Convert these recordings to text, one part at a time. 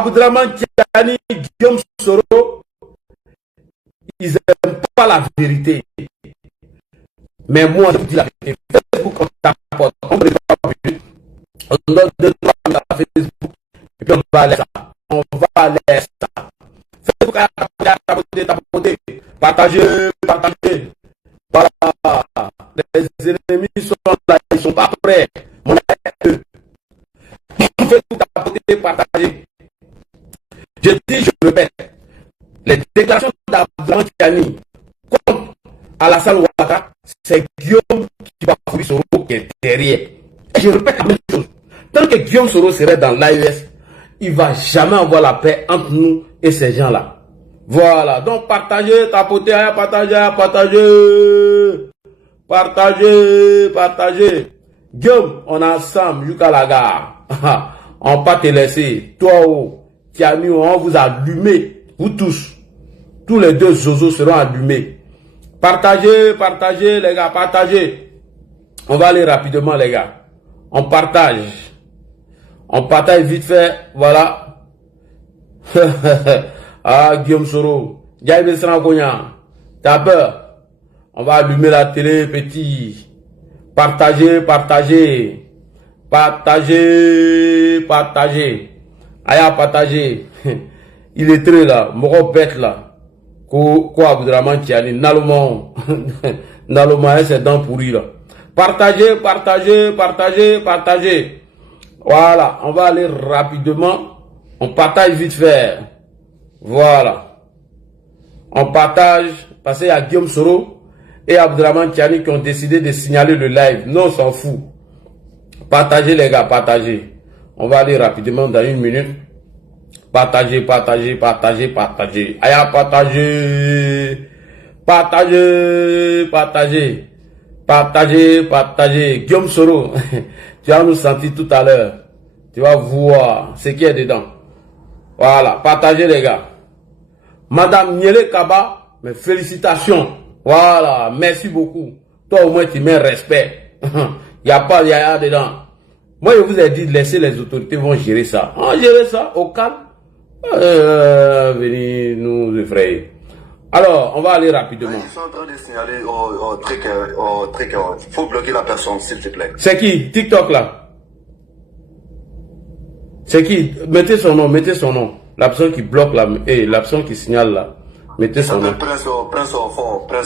Aboudraman Tiani, Guillaume Soro, ils n'aiment pas la vérité. Mais moi, je dis la vérité. Facebook, on t'apporte, on ne pas vu. On donne 2 3 à Facebook, et puis on va aller ça. On va aller ça. Facebook a tapoté. Partagez. Voilà. Les ennemis sont là, ils ne sont pas prêts. On est eux. Facebook a tapoté, partagez. Je dis, je répète, les déclarations d'Aboudraman Tiani contre Alassane Ouattara, c'est Guillaume qui va fouiller Soro qui est derrière. Et je répète la même chose. Tant que Guillaume Soro serait dans l'AES, il ne va jamais avoir la paix entre nous et ces gens-là. Voilà. Donc, partagez, tapotez, partagez. Guillaume, on est ensemble jusqu'à la gare. On ne va pas te laisser. Toi, Tiani, on vous allumer. Vous tous. Tous les 2 zozos seront allumés. Partagez, les gars, partagez. On va aller rapidement, les gars. On partage vite fait, voilà. Ah, Guillaume Soro. Diaye Srangonya. T'as peur? On va allumer la télé, petit. Partagez. Aya, partagez. Il est très là. Moro bête là. Quoi, Aboudraman Tiani. Naloma, c'est dents pourries là. Partagez. Voilà, on va aller rapidement. On partage vite fait. Voilà. On partage. Parce qu'il y a Guillaume Soro et Aboudraman Tiani qui ont décidé de signaler le live. Non, on s'en fout. Partagez les gars, partagez. On va aller rapidement dans 1 minute. Partagez. Aya, partagez. Guillaume Soro, tu vas nous sentir tout à l'heure. Tu vas voir ce qui est dedans. Voilà, partagez les gars. Madame Niele Kaba, mes félicitations. Voilà, merci beaucoup. Toi au moins tu mets respect. Il n'y a pas de yaya dedans. Moi je vous ai dit de laisser les autorités vont gérer ça. On gérer ça au calme. Venez nous effrayer. Alors, on va aller rapidement. Ils sont en train de signaler au truc. Il faut bloquer la personne, s'il te plaît. C'est qui? TikTok là? C'est qui? Mettez son nom. La personne qui bloque là, et la personne qui signale là. Mettez son nom. Prince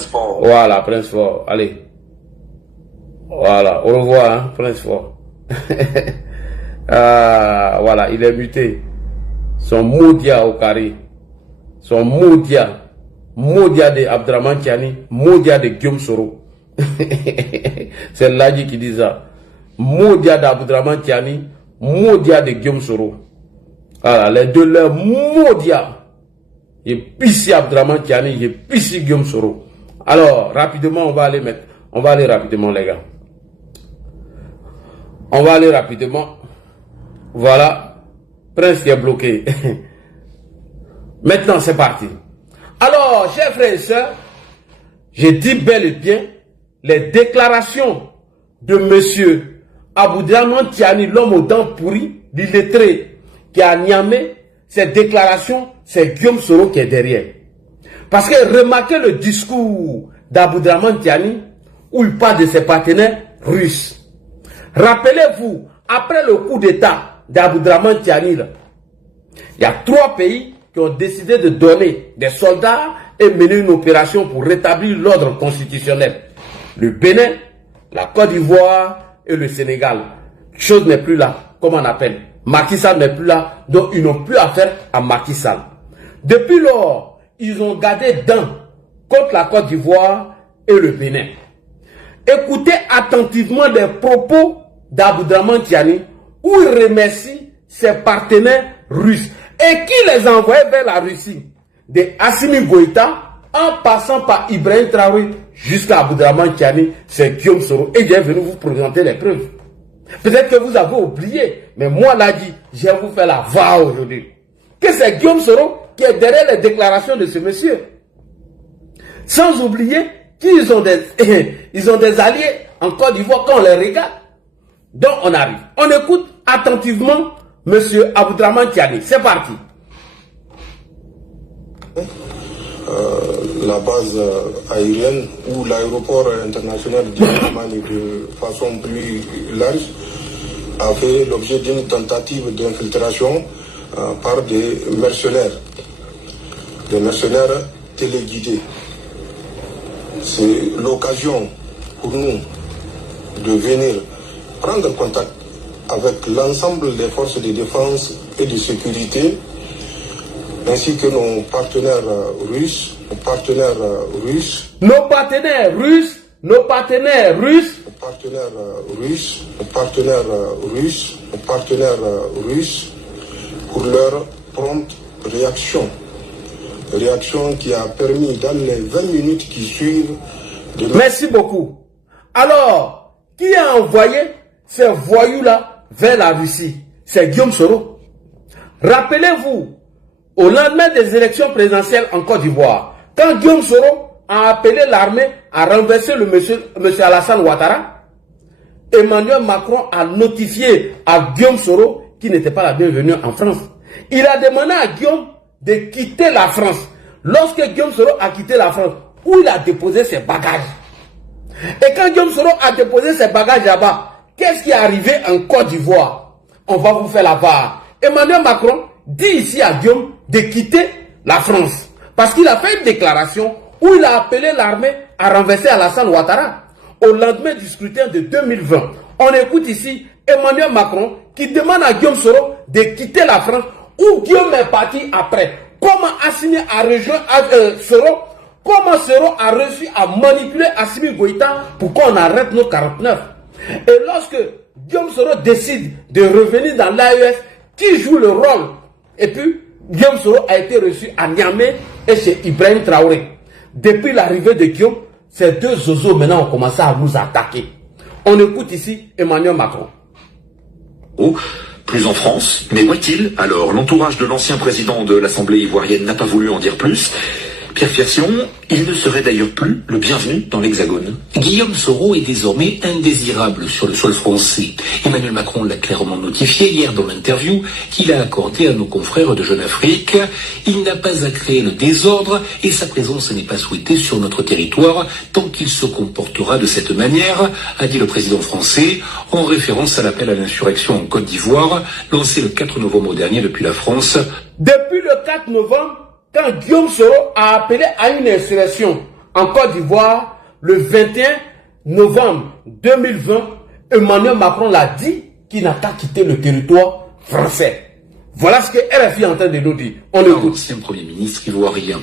Fort. Voilà, Prince Fort. Allez. Voilà, au revoir, hein, Prince Fort. Ah, voilà, il est muté. Son Moudia au carré. Son Moudia de Aboudraman Tiani, Moudia de Guillaume Soro. C'est Ladji qui dit ça. Moudia d'Aboudraman Tiani, Moudia de Guillaume Soro. Voilà, les deux leurs Moudia. J'ai pissé Aboudraman Tiani, j'ai pissé Guillaume Soro. Alors, rapidement, on va aller rapidement, les gars. On va aller rapidement. Voilà. Prince qui est bloqué. Maintenant, c'est parti. Alors, chers frères et sœurs, j'ai dit bel et bien les déclarations de monsieur Aboudraman Tiani, l'homme aux dents pourries, l'illettré, qui a Niamey. Ces déclarations, c'est Guillaume Soro qui est derrière. Parce que remarquez le discours d'Aboudraman Tiani, où il parle de ses partenaires russes. Rappelez-vous, après le coup d'État d'Aboudraman Tiani, il y a 3 pays qui ont décidé de donner des soldats et mener une opération pour rétablir l'ordre constitutionnel. Le Bénin, la Côte d'Ivoire et le Sénégal. Chose n'est plus là, comme on appelle. Macky Sall n'est plus là, donc ils n'ont plus affaire à Macky Sall. Depuis lors, ils ont gardé dents contre la Côte d'Ivoire et le Bénin. Écoutez attentivement les propos d'Aboudraman Tiani, où il remercie ses partenaires russes et qui les a envoyés vers la Russie, de Assimi Goïta en passant par Ibrahim Traoré jusqu'à Aboudraman Tiani, c'est Guillaume Soro. Et j'ai venu vous présenter les preuves. Peut-être que vous avez oublié, mais moi l'a dit, je vais vous faire la voix aujourd'hui. Que c'est Guillaume Soro qui est derrière les déclarations de ce monsieur. Sans oublier qu'ils ont des alliés en Côte d'Ivoire quand on les regarde. Donc on arrive. On écoute attentivement monsieur Aboudraman Tiani. C'est parti. La base aérienne ou l'aéroport international d'Iamani de façon plus large a fait l'objet d'une tentative d'infiltration par des mercenaires téléguidés. C'est l'occasion pour nous de venir prendre contact avec l'ensemble des forces de défense et de sécurité, ainsi que nos partenaires russes, nos partenaires russes, pour leur prompte réaction qui a permis dans les 20 minutes qui suivent de... Merci beaucoup. Alors, qui a envoyé ces voyous-là vers la Russie? C'est Guillaume Soro. Rappelez-vous, au lendemain des élections présidentielles en Côte d'Ivoire, quand Guillaume Soro a appelé l'armée à renverser le monsieur Alassane Ouattara, Emmanuel Macron a notifié à Guillaume Soro qu'il n'était pas la bienvenue en France. Il a demandé à Guillaume de quitter la France. Lorsque Guillaume Soro a quitté la France, où il a déposé ses bagages. Et quand Guillaume Soro a déposé ses bagages là-bas, qu'est-ce qui est arrivé en Côte d'Ivoire? On va vous faire la part. Emmanuel Macron dit ici à Guillaume de quitter la France. Parce qu'il a fait une déclaration où il a appelé l'armée à renverser Alassane Ouattara. Au lendemain du scrutin de 2020, on écoute ici Emmanuel Macron qui demande à Guillaume Soro de quitter la France, où Guillaume est parti après. Comment Assimi a rejoint Soro? Comment Soro a réussi à manipuler Assimi Goïta pour qu'on arrête nos 49? Et lorsque Guillaume Soro décide de revenir dans l'AES, qui joue le rôle? Et puis, Guillaume Soro a été reçu à Niamey et chez Ibrahim Traoré. Depuis l'arrivée de Guillaume, ces deux zozos maintenant ont commencé à nous attaquer. On écoute ici Emmanuel Macron. Plus en France, mais où est-il? Alors, l'entourage de l'ancien président de l'Assemblée ivoirienne n'a pas voulu en dire plus. Pierre Fiation, il ne serait d'ailleurs plus le bienvenu dans l'Hexagone. Guillaume Soro est désormais indésirable sur le sol français. Emmanuel Macron l'a clairement notifié hier dans l'interview qu'il a accordée à nos confrères de Jeune Afrique. Il n'a pas à créer le désordre et sa présence n'est pas souhaitée sur notre territoire tant qu'il se comportera de cette manière, a dit le président français en référence à l'appel à l'insurrection en Côte d'Ivoire lancé le 4 novembre dernier depuis la France. Depuis le 4 novembre, quand Guillaume Soro a appelé à une insurrection en Côte d'Ivoire, le 21 novembre 2020, Emmanuel Macron l'a dit qu'il n'a pas quitté le territoire français. Voilà ce que RFI est en train de nous dire. On écoute. L'ancien Premier ministre ivoirien.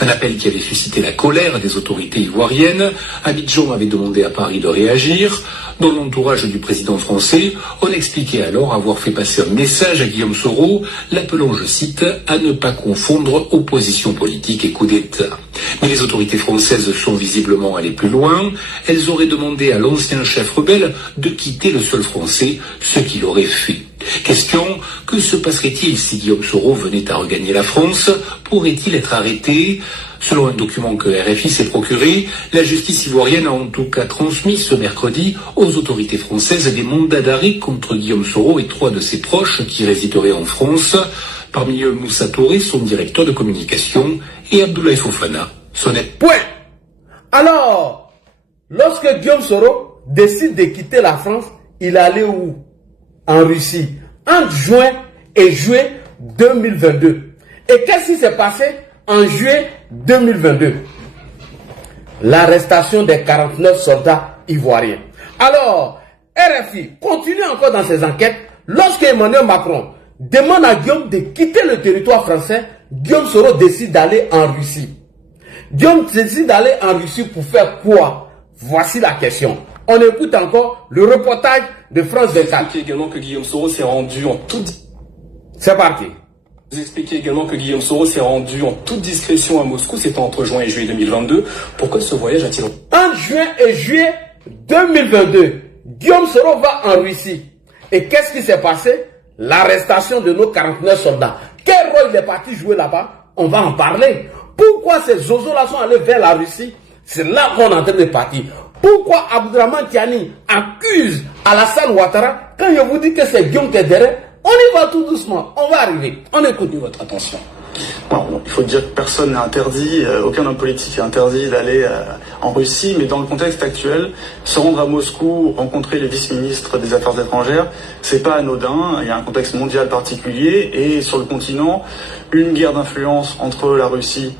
Un appel qui avait suscité la colère des autorités ivoiriennes. Abidjan avait demandé à Paris de réagir. Dans l'entourage du président français, on expliquait alors avoir fait passer un message à Guillaume Soro, l'appelant, je cite, à ne pas confondre opposition politique et coup d'État. Mais les autorités françaises sont visiblement allées plus loin. Elles auraient demandé à l'ancien chef rebelle de quitter le sol français, ce qu'il aurait fait. Question, que se passerait-il si Guillaume Soro venait à regagner la France? Pourrait-il être arrêté? Selon un document que RFI s'est procuré, la justice ivoirienne a en tout cas transmis ce mercredi aux autorités françaises des mandats d'arrêt contre Guillaume Soro et 3 de ses proches qui résideraient en France. Parmi eux, Moussa Touré, son directeur de communication, et Abdoulaye Fofana, son aide. Point. Alors, lorsque Guillaume Soro décide de quitter la France, il allait où? En Russie, entre juin et juillet 2022. Et qu'est-ce qui s'est passé en juillet 2022? L'arrestation des 49 soldats ivoiriens. Alors, RFI continue encore dans ses enquêtes. Lorsque Emmanuel Macron demande à Guillaume de quitter le territoire français, Guillaume Soro décide d'aller en Russie. Guillaume décide d'aller en Russie pour faire quoi? Voici la question. On écoute encore le reportage de France 24. Vous expliquez également que Guillaume Soro s'est rendu en toute... C'est parti. Vous expliquez également que Guillaume Soro s'est rendu en toute discrétion à Moscou, c'était entre juin et juillet 2022. Pourquoi ce voyage a-t-il... Entre juin et juillet 2022, Guillaume Soro va en Russie. Et qu'est-ce qui s'est passé? L'arrestation de nos 49 soldats. Quel rôle il est parti jouer là-bas? On va en parler. Pourquoi ces zozos-là sont allés vers la Russie? C'est là qu'on est en train de partir. Pourquoi Abdourahmane Tiani accuse Alassane Ouattara quand je vous dis que c'est Guillaume qui est derrière? On y va tout doucement, on va arriver. On écoute votre attention. Alors, il faut dire que personne n'est interdit, aucun homme politique n'est interdit d'aller en Russie, mais dans le contexte actuel, se rendre à Moscou, rencontrer les vice-ministres des Affaires étrangères, c'est pas anodin. Il y a un contexte mondial particulier et sur le continent, une guerre d'influence entre la Russie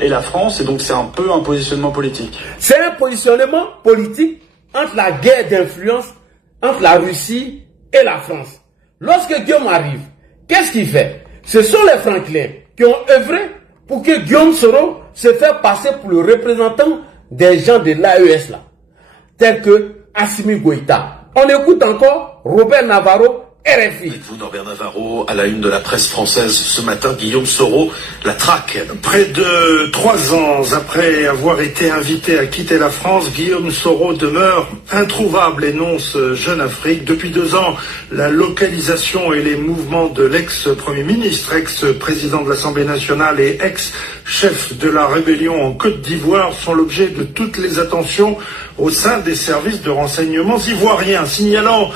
et la France, et donc c'est un peu un positionnement politique. C'est un positionnement politique entre la guerre d'influence entre la Russie et la France. Lorsque Guillaume arrive, qu'est-ce qu'il fait? Ce sont les Franklin qui ont œuvré pour que Guillaume Soro se fasse passer pour le représentant des gens de l'AES là, tels que Assimi Goïta. On écoute encore Robert Navarro, RFI. Avec vous, Norbert Navarro, à la une de la presse française ce matin, Guillaume Soro, la traque. Près de 3 ans après avoir été invité à quitter la France, Guillaume Soro demeure introuvable, énonce Jeune Afrique. Depuis 2 ans, la localisation et les mouvements de l'ex-premier ministre, ex-président de l'Assemblée nationale et ex-chef de la rébellion en Côte d'Ivoire sont l'objet de toutes les attentions au sein des services de renseignement ivoiriens, signalant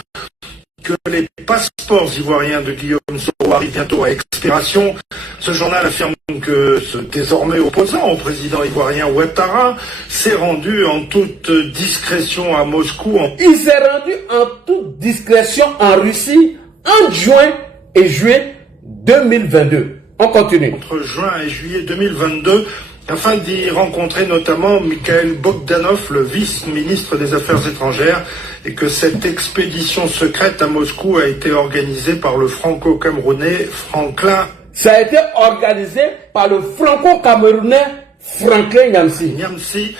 que les passeports ivoiriens de Guillaume Soro arrivent bientôt à expiration. Ce journal affirme que ce désormais opposant au président ivoirien Ouattara s'est rendu en toute discrétion à Moscou. Il s'est rendu en toute discrétion en Russie en juin et juillet 2022. On continue. Entre juin et juillet 2022, afin d'y rencontrer notamment Mikhail Bogdanov, le vice-ministre des Affaires étrangères, et que cette expédition secrète à Moscou a été organisée par le franco-camerounais Franklin. Ça a été organisé par le franco-camerounais Franklin Nyamsi,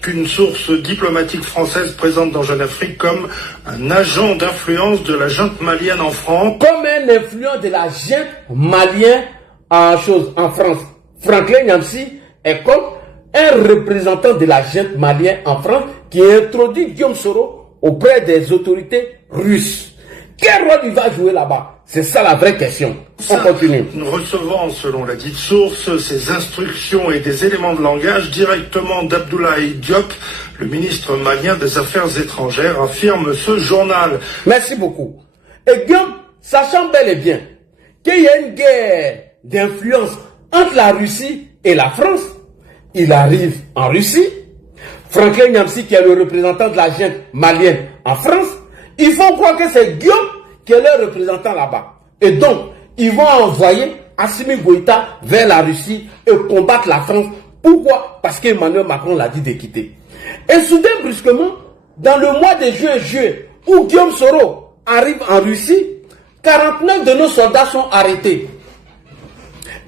qu'une source diplomatique française présente dans Jeune Afrique comme un agent d'influence de la junte malienne en France. Comme un influent de la junte malienne en France. Franklin Nyamsi est comme un représentant de la junte malienne en France qui a introduit Guillaume Soro auprès des autorités russes. Quel rôle il va jouer là-bas? C'est ça la vraie question. On continue. Nous recevons, selon la dite source, ces instructions et des éléments de langage directement d'Abdoulaye Diop, le ministre malien des Affaires étrangères, affirme ce journal. Merci beaucoup. Et Guillaume, sachant bel et bien qu'il y a une guerre d'influence entre la Russie et la France, il arrive en Russie. Franklin Nyamsi, qui est le représentant de la junte malienne en France, ils font croire que c'est Guillaume qui est leur représentant là-bas. Et donc, ils vont envoyer Assimi Goïta vers la Russie et combattre la France. Pourquoi? Parce qu'Emmanuel Macron l'a dit de quitter. Et soudain, brusquement, dans le mois de juillet, où Guillaume Soro arrive en Russie, 49 de nos soldats sont arrêtés.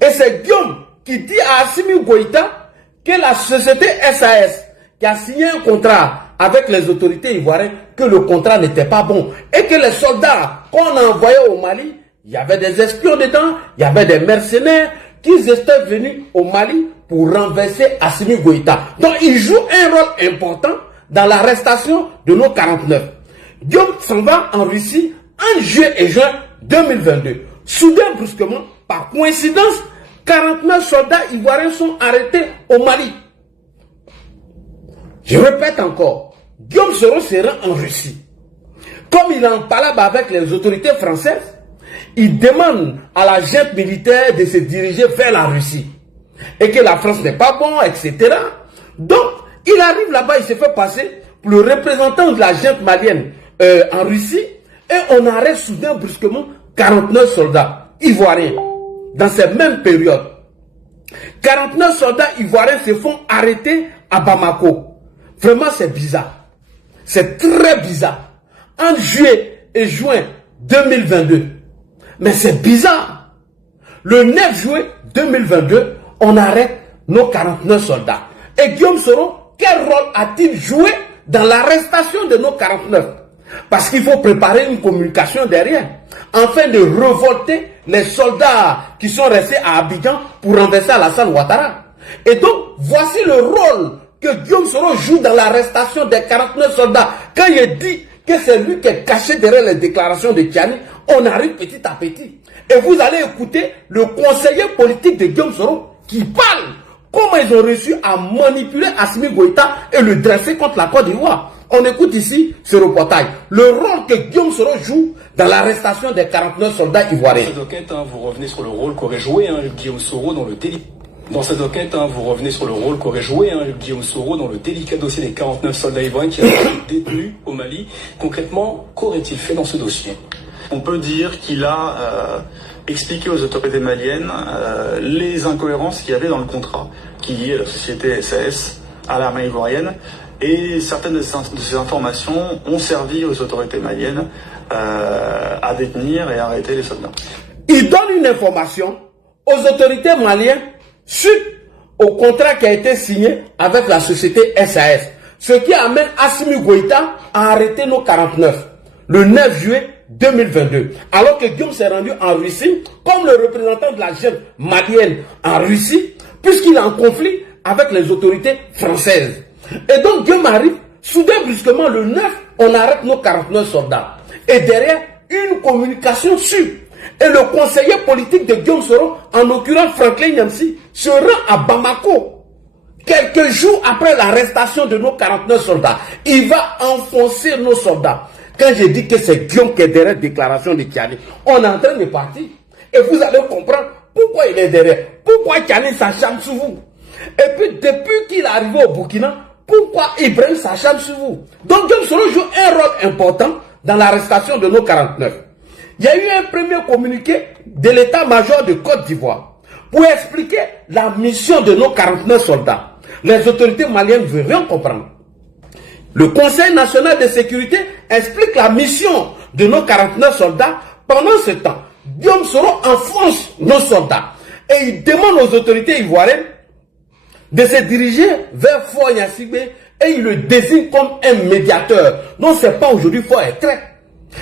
Et c'est Guillaume qui dit à Assimi Goïta que la société SAS, qui a signé un contrat avec les autorités ivoiriennes, que le contrat n'était pas bon. Et que les soldats qu'on a envoyés au Mali, il y avait des espions dedans, il y avait des mercenaires qui étaient venus au Mali pour renverser Assimi Goïta. Donc il joue un rôle important dans l'arrestation de nos 49. Guillaume s'en va en Russie en juillet et juin 2022. Soudain, brusquement, par coïncidence, 49 soldats ivoiriens sont arrêtés au Mali. Je répète encore, Guillaume Soro se rend en Russie. Comme il en parle avec les autorités françaises, il demande à la junte militaire de se diriger vers la Russie. Et que la France n'est pas bon, etc. Donc, il arrive là-bas, il se fait passer pour le représentant de la junte malienne en Russie. Et on arrête soudain, brusquement, 49 soldats ivoiriens. Dans cette même période, 49 soldats ivoiriens se font arrêter à Bamako. Vraiment, c'est bizarre. C'est très bizarre. En juillet et juin 2022. Mais c'est bizarre. Le 9 juillet 2022, on arrête nos 49 soldats. Et Guillaume Soro, quel rôle a-t-il joué dans l'arrestation de nos 49? Parce qu'il faut préparer une communication derrière, afin de révolter les soldats qui sont restés à Abidjan pour renverser Alassane Ouattara. Et donc, voici le rôle que Guillaume Soro joue dans l'arrestation des 49 soldats. Quand il dit que c'est lui qui est caché derrière les déclarations de Tiani, on arrive petit à petit. Et vous allez écouter le conseiller politique de Guillaume Soro qui parle comment ils ont réussi à manipuler Assimi Goïta et le dresser contre la Côte d'Ivoire. On écoute ici ce reportage. Le rôle que Guillaume Soro joue dans l'arrestation des 49 soldats ivoiriens. Dans cette enquête, vous revenez sur le rôle qu'aurait joué Guillaume Soro dans le délit. Dans cette enquête, vous revenez sur le rôle qu'aurait joué Guillaume Soro dans le délicat dossier des 49 soldats ivoiriens qui avaient été détenus au Mali. Concrètement, qu'aurait-il fait dans ce dossier? On peut dire qu'il a expliqué aux autorités maliennes les incohérences qu'il y avait dans le contrat qui liait la société SAS à l'armée ivoirienne, et certaines de ces informations ont servi aux autorités maliennes à détenir et arrêter les soldats. Il donne une information aux autorités maliennes suite au contrat qui a été signé avec la société SAS, ce qui amène Assimi Goïta à arrêter nos 49 le 9 juillet 2022, alors que Guillaume s'est rendu en Russie comme le représentant de la jeune malienne en Russie, puisqu'il est en conflit avec les autorités françaises. Et donc Guillaume arrive, soudain brusquement le 9, on arrête nos 49 soldats. Et derrière, une communication sûre. Et le conseiller politique de Guillaume Soro, en l'occurrence Franklin Nyamsi, se rend à Bamako. Quelques jours après l'arrestation de nos 49 soldats, il va enfoncer nos soldats. Quand je dis que c'est Guillaume qui est derrière la déclaration de Tiani, on est en train de partir. Et vous allez comprendre pourquoi il est derrière. Pourquoi Tiani s'acharne sur vous. Et puis depuis qu'il est arrivé au Burkina, pourquoi Ibrahim s'acharne sur vous. Donc Guillaume Soro joue un rôle important dans l'arrestation de nos 49. Il y a eu un premier communiqué de l'état-major de Côte d'Ivoire pour expliquer la mission de nos 49 soldats. Les autorités maliennes ne veulent rien comprendre. Le Conseil national de sécurité explique la mission de nos 49 soldats. Pendant ce temps, Guillaume Soro enfonce nos soldats et il demande aux autorités ivoiriennes de se diriger vers Faure Gnassingbé et il le désigne comme un médiateur. Non, ce n'est pas aujourd'hui Faure Étret.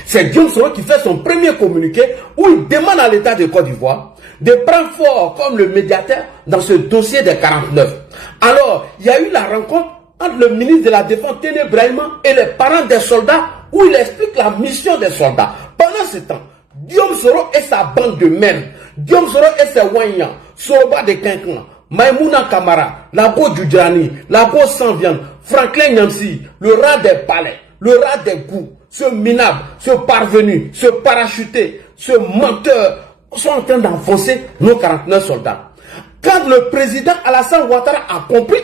C'est Guillaume Soro qui fait son premier communiqué où il demande à l'État de Côte d'Ivoire de prendre Faure comme le médiateur dans ce dossier des 49. Alors, il y a eu la rencontre entre le ministre de la Défense, Téné Brahima, et les parents des soldats, où il explique la mission des soldats. Pendant ce temps, Guillaume Soro et sa bande de merde, Guillaume Soro et ses Wanyans, Soroba de Quinquin, Maïmouna Kamara, Labo Djudjani, Labo Sans Viande, Franklin Nyamsi, le rat des palais, le rat des goûts, ce minable, ce parvenu, ce parachuté, ce menteur, sont en train d'enfoncer nos 49 soldats. Quand le président Alassane Ouattara a compris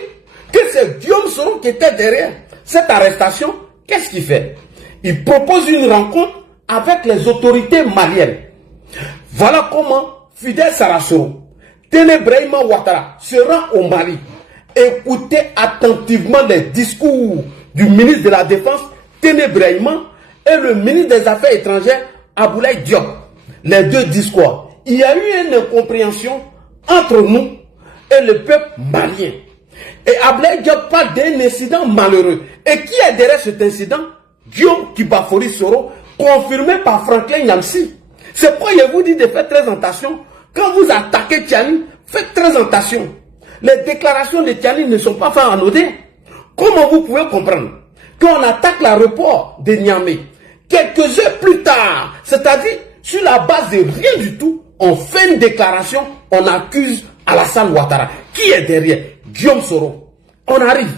que c'est Guillaume Soro qui était derrière cette arrestation, qu'est-ce qu'il fait? Il propose une rencontre avec les autorités maliennes. Voilà comment Fidel Sarasoro, Téné Brahima Ouattara se rend au Mali. Écoutez attentivement les discours du ministre de la Défense, Téné Brahima, et le ministre des Affaires étrangères, Aboulaye Diop. Les deux discours. Il y a eu une incompréhension entre nous et le peuple malien. Et Aboulaye Diop parle d'un incident malheureux. Et qui est derrière cet incident? Guillaume Kibafori Soro, confirmé par Franklin Nyamsi. C'est pourquoi je vous dis de faire très attention. Quand vous attaquez Tiani, faites très attention. Les déclarations de Tiani ne sont pas faites en anodin. Comment vous pouvez comprendre qu'on attaque l'aéroport de Niamey? Quelques heures plus tard, c'est-à-dire sur la base de rien du tout, on fait une déclaration, on accuse Alassane Ouattara. Qui est derrière? Guillaume Soro. On arrive.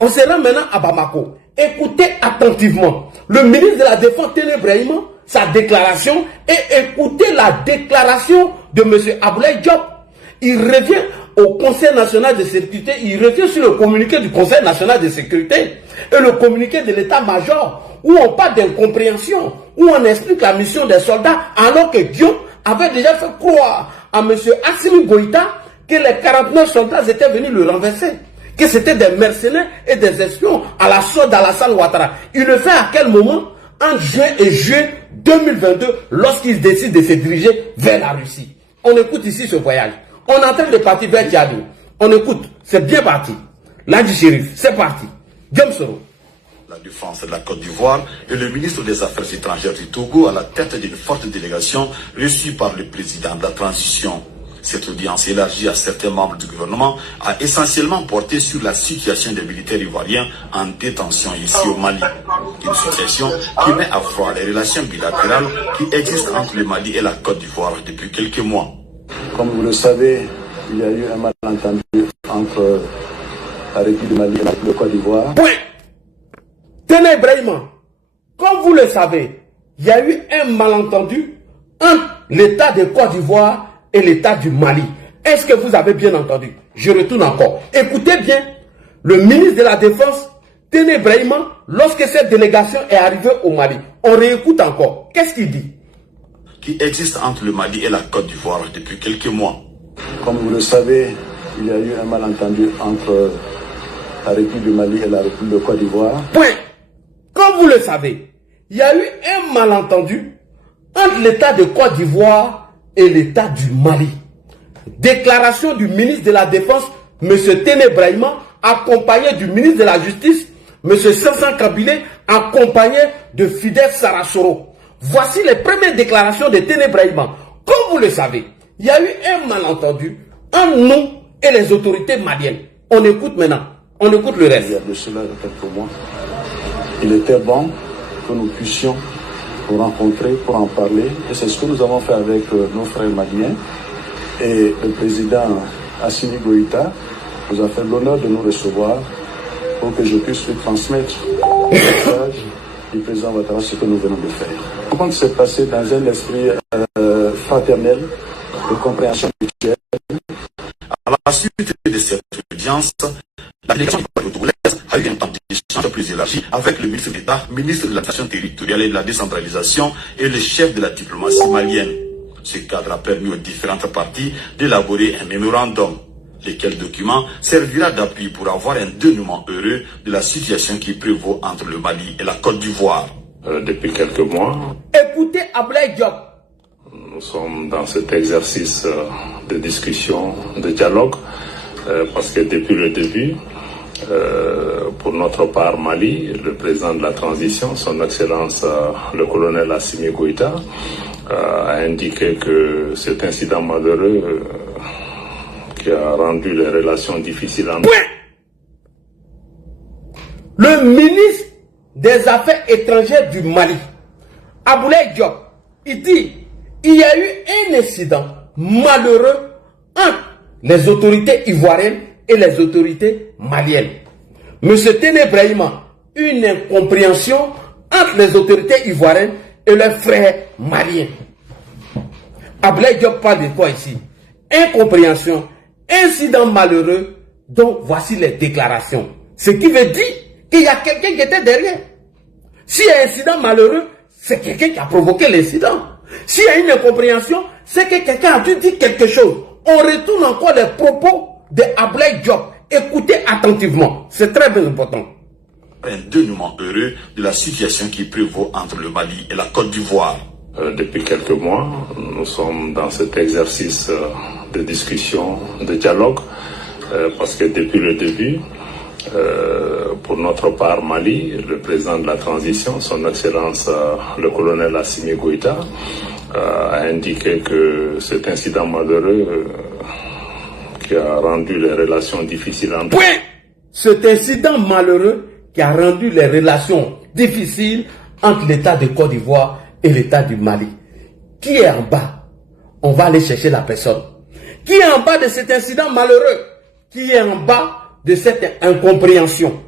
On se rend maintenant à Bamako. Écoutez attentivement. Le ministre de la Défense, Téné Brahima, sa déclaration, et écoutez la déclaration de M. Aboulaye Diop. Il revient au Conseil national de sécurité, il revient sur le communiqué du Conseil national de sécurité et le communiqué de l'état-major, où on parle d'incompréhension, où on explique la mission des soldats, alors que Guillaume avait déjà fait croire à M. Assimi Goïta que les 49 soldats étaient venus le renverser, que c'était des mercenaires et des espions à la sorte d'Alassane Ouattara. Il le fait à quel moment? En juin et juillet 2022, lorsqu'il décide de se diriger vers la Russie. On écoute ici ce voyage. On est en train de partir vers Tchadou. On écoute, c'est bien parti. Là du shérif, c'est parti. Guillaume Soro. La défense de la Côte d'Ivoire et le ministre des Affaires étrangères du Togo à la tête d'une forte délégation reçue par le président de la transition. Cette audience élargie à certains membres du gouvernement a essentiellement porté sur la situation des militaires ivoiriens en détention ici au Mali. Une situation qui met à froid les relations bilatérales qui existent entre le Mali et la Côte d'Ivoire depuis quelques mois. Comme vous le savez, il y a eu un malentendu entre la République du Mali et la Côte d'Ivoire. Tenez Brahima, comme vous le savez, il y a eu un malentendu entre l'État de Côte d'Ivoire et l'État du Mali. Est-ce que vous avez bien entendu? Je retourne encore. Écoutez bien, le ministre de la Défense, Téné Brahima, lorsque cette délégation est arrivée au Mali, on réécoute encore. Qu'est-ce qu'il dit? Qui existe entre le Mali et la Côte d'Ivoire depuis quelques mois. Comme vous le savez, il y a eu un malentendu entre la République du Mali et la République de Côte d'Ivoire. Point. Comme vous le savez, il y a eu un malentendu entre l'État de Côte d'Ivoire et l'État du Mali. Déclaration du ministre de la Défense, M. Téné Brahima, accompagné du ministre de la Justice, M. Sansan Kabilé, accompagné de Fidel Sarasoro. Voici les premières déclarations de Téné Brahima. Comme vous le savez, il y a eu un malentendu entre nous et les autorités maliennes. On écoute maintenant. On écoute le reste. Il y a de cela quelques mois. Il était bon que nous puissions nous rencontrer pour en parler. Et c'est ce que nous avons fait avec nos frères maliens. Et le président Assimi Goïta nous a fait l'honneur de nous recevoir pour que je puisse lui transmettre le message du président Ouattara, ce que nous venons de faire. Comment s'est passé dans un esprit fraternel, de compréhension mutuelle. À la suite de cette audience, la délégation congolaise a eu un temps d'échange plus élargi avec le ministre d'État, ministre de l'administration territoriale et de la décentralisation et le chef de la diplomatie malienne. Ce cadre a permis aux différentes parties d'élaborer un mémorandum, lequel document servira d'appui pour avoir un dénouement heureux de la situation qui prévaut entre le Mali et la Côte d'Ivoire. Depuis quelques mois, écoutez Ablaye Diop. Nous sommes dans cet exercice de discussion, de dialogue, parce que depuis le début, pour notre part Mali, le président de la transition, son Excellence le colonel Assimi Goïta, a indiqué que cet incident malheureux qui a rendu les relations difficiles entre... Le ministre des Affaires étrangères du Mali, Ablaye Diop, il dit il y a eu un incident malheureux entre les autorités ivoiriennes et les autorités maliennes. Monsieur Téné Brahima, une incompréhension entre les autorités ivoiriennes et leurs frères maliens. Ablaye Diop parle de quoi ici? Incompréhension, incident malheureux, donc voici les déclarations. Ce qui veut dire qu'il y a quelqu'un qui était derrière. S'il y a un incident malheureux, c'est quelqu'un qui a provoqué l'incident. S'il y a une incompréhension, c'est que quelqu'un a dû dire quelque chose. On retourne encore les propos de Ablaye Diop. Écoutez attentivement, c'est très bien important. Un dénouement heureux de la situation qui prévaut entre le Mali et la Côte d'Ivoire. Depuis quelques mois, nous sommes dans cet exercice de discussion, de dialogue, parce que depuis le début, pour notre part Mali, le président de la transition, son Excellence le colonel Assimi Goïta, a indiqué que cet incident malheureux qui a rendu les relations difficiles entre... Point. Cet incident malheureux qui a rendu les relations difficiles entre l'État de Côte d'Ivoire et l'État du Mali. Qui est en bas? On va aller chercher la personne. Qui est en bas de cet incident malheureux? Qui est en bas de cette incompréhension?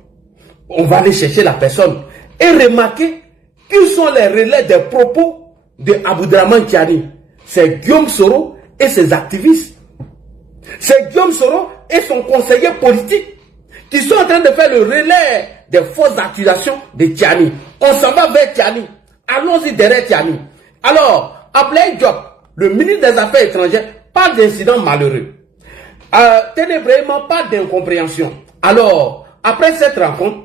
On va aller chercher la personne. Et remarquez qui sont les relais des propos de Aboudraman Tiani. C'est Guillaume Soro et ses activistes. C'est Guillaume Soro et son conseiller politique qui sont en train de faire le relais des fausses accusations de Tiani. On s'en va vers Tiani. Allons-y derrière Tiani. Alors, Ablaye Diop, le ministre des Affaires étrangères, parle d'incidents malheureux. Téné Brahima parle d'incompréhension. Alors, après cette rencontre,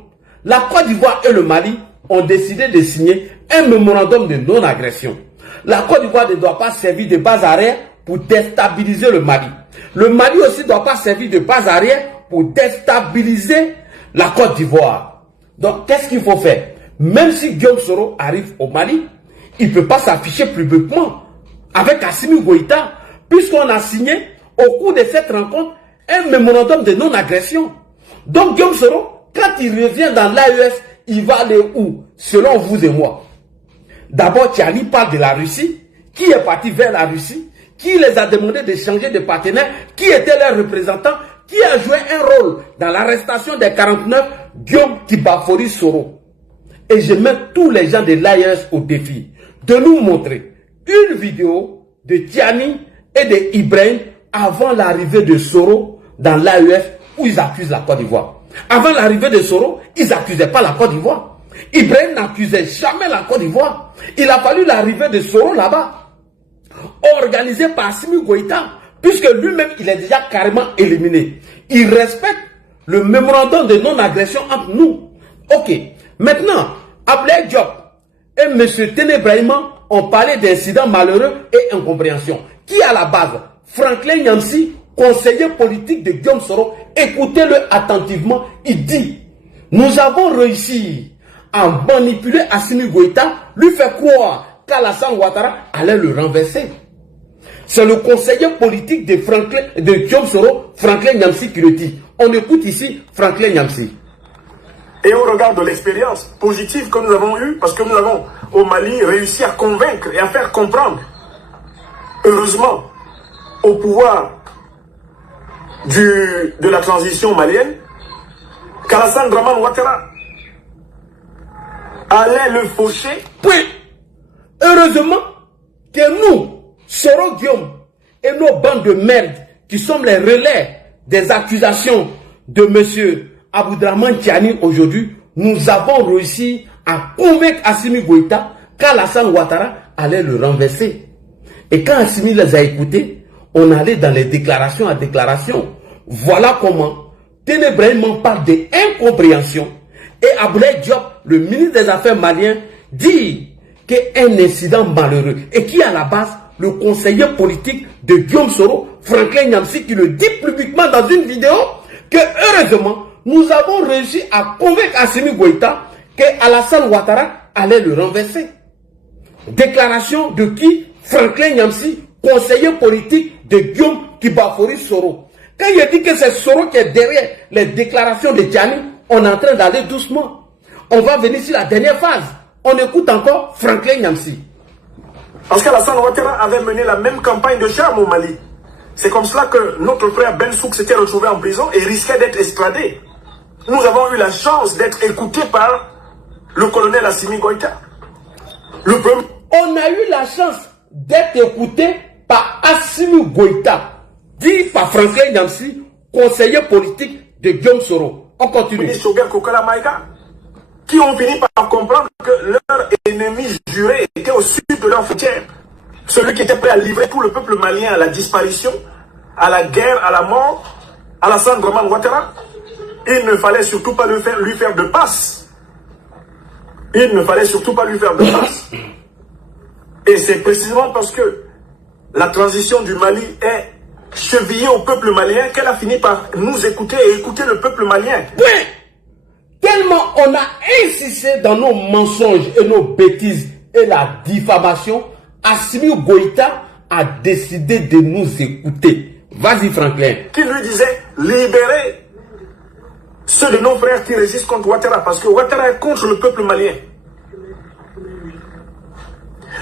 la Côte d'Ivoire et le Mali ont décidé de signer un mémorandum de non-agression. La Côte d'Ivoire ne doit pas servir de base arrière pour déstabiliser le Mali. Le Mali aussi ne doit pas servir de base arrière pour déstabiliser la Côte d'Ivoire. Donc, qu'est-ce qu'il faut faire? Même si Guillaume Soro arrive au Mali, il ne peut pas s'afficher publiquement avec Assimi Goïta, puisqu'on a signé au cours de cette rencontre un mémorandum de non-agression. Donc Guillaume Soro, quand il revient dans l'AES, il va aller où? Selon vous et moi. D'abord, Tiani parle de la Russie. Qui est parti vers la Russie? Qui les a demandé de changer de partenaire? Qui était leur représentant? Qui a joué un rôle dans l'arrestation des 49 Guillaume Kibafori Soro? Et je mets tous les gens de l'AES au défi de nous montrer une vidéo de Tiani et de Ibrahim avant l'arrivée de Soro dans l'AES où ils accusent la Côte d'Ivoire. Avant l'arrivée de Soro, ils n'accusaient pas la Côte d'Ivoire. Ibrahim n'accusait jamais la Côte d'Ivoire. Il a fallu l'arrivée de Soro là-bas, organisé par Assimi Goïta, puisque lui-même, il est déjà carrément éliminé. Il respecte le mémorandum de non-agression entre nous. Ok. Maintenant, Ablaye Diop et M. Téné Brahima ont parlé d'incidents malheureux et incompréhension. Qui à la base? Franklin Nyamsi, conseiller politique de Guillaume Soro. Écoutez-le attentivement. Il dit, nous avons réussi à manipuler Assimi Goïta, lui faire croire qu'Alassane Ouattara allait le renverser. C'est le conseiller politique de Guillaume Soro, Franklin Nyamsi, qui le dit. On écoute ici Franklin Nyamsi. Et au regard de l'expérience positive que nous avons eue, parce que nous avons au Mali réussi à convaincre et à faire comprendre, heureusement, au pouvoir de la transition malienne, qu'Alassane Dramane Ouattara allait le faucher. Puis, heureusement que nous, Soro Guillaume et nos bandes de merde, qui sommes les relais des accusations de M. Aboudraman Tiani aujourd'hui, nous avons réussi à convaincre Assimi Goïta qu'Alassane Ouattara allait le renverser. Et quand Assimi les a écoutés, on allait dans les déclarations à déclaration. Voilà comment Téné Brahima parle d'incompréhension et Ablaye Diop, le ministre des Affaires malien, dit qu'un incident malheureux et qui à la base le conseiller politique de Guillaume Soro, Franklin Nyamsi, qui le dit publiquement dans une vidéo, que heureusement, nous avons réussi à convaincre Assimi Goïta qu'Alassane Ouattara allait le renverser. Déclaration de qui? Franklin Nyamsi, conseiller politique de Guillaume Kibafori Soro. Quand il dit que c'est Soro qui est derrière les déclarations de Tiani, on est en train d'aller doucement. On va venir sur la dernière phase. On écoute encore Franklin Nyamsi. Parce qu'Alassane Ouattara avait mené la même campagne de charme au Mali. C'est comme cela que notre frère Ben Souk s'était retrouvé en prison et risquait d'être extradé. Nous avons eu la chance d'être écoutés par le colonel Assimi Goïta. On a eu la chance d'être écoutés par Assimi Goïta, dit par Franklin Nyamsi, conseiller politique de Guillaume Soro. On continue. Qui ont fini par comprendre que leur ennemi juré était au sud de leurs frontières. Celui qui était prêt à livrer tout le peuple malien à la disparition, à la guerre, à la mort, Alassane Dramane Ouattara. Il ne fallait surtout pas lui faire de passe. Il ne fallait surtout pas lui faire de passe. Et c'est précisément parce que la transition du Mali est chevillée au peuple malien qu'elle a fini par nous écouter et écouter le peuple malien. Oui. Tellement on a insisté dans nos mensonges et nos bêtises et la diffamation, Assimi Goïta a décidé de nous écouter. Vas-y Franklin. Qui lui disait libérer ceux de nos frères qui résistent contre Ouattara, parce que Ouattara est contre le peuple malien.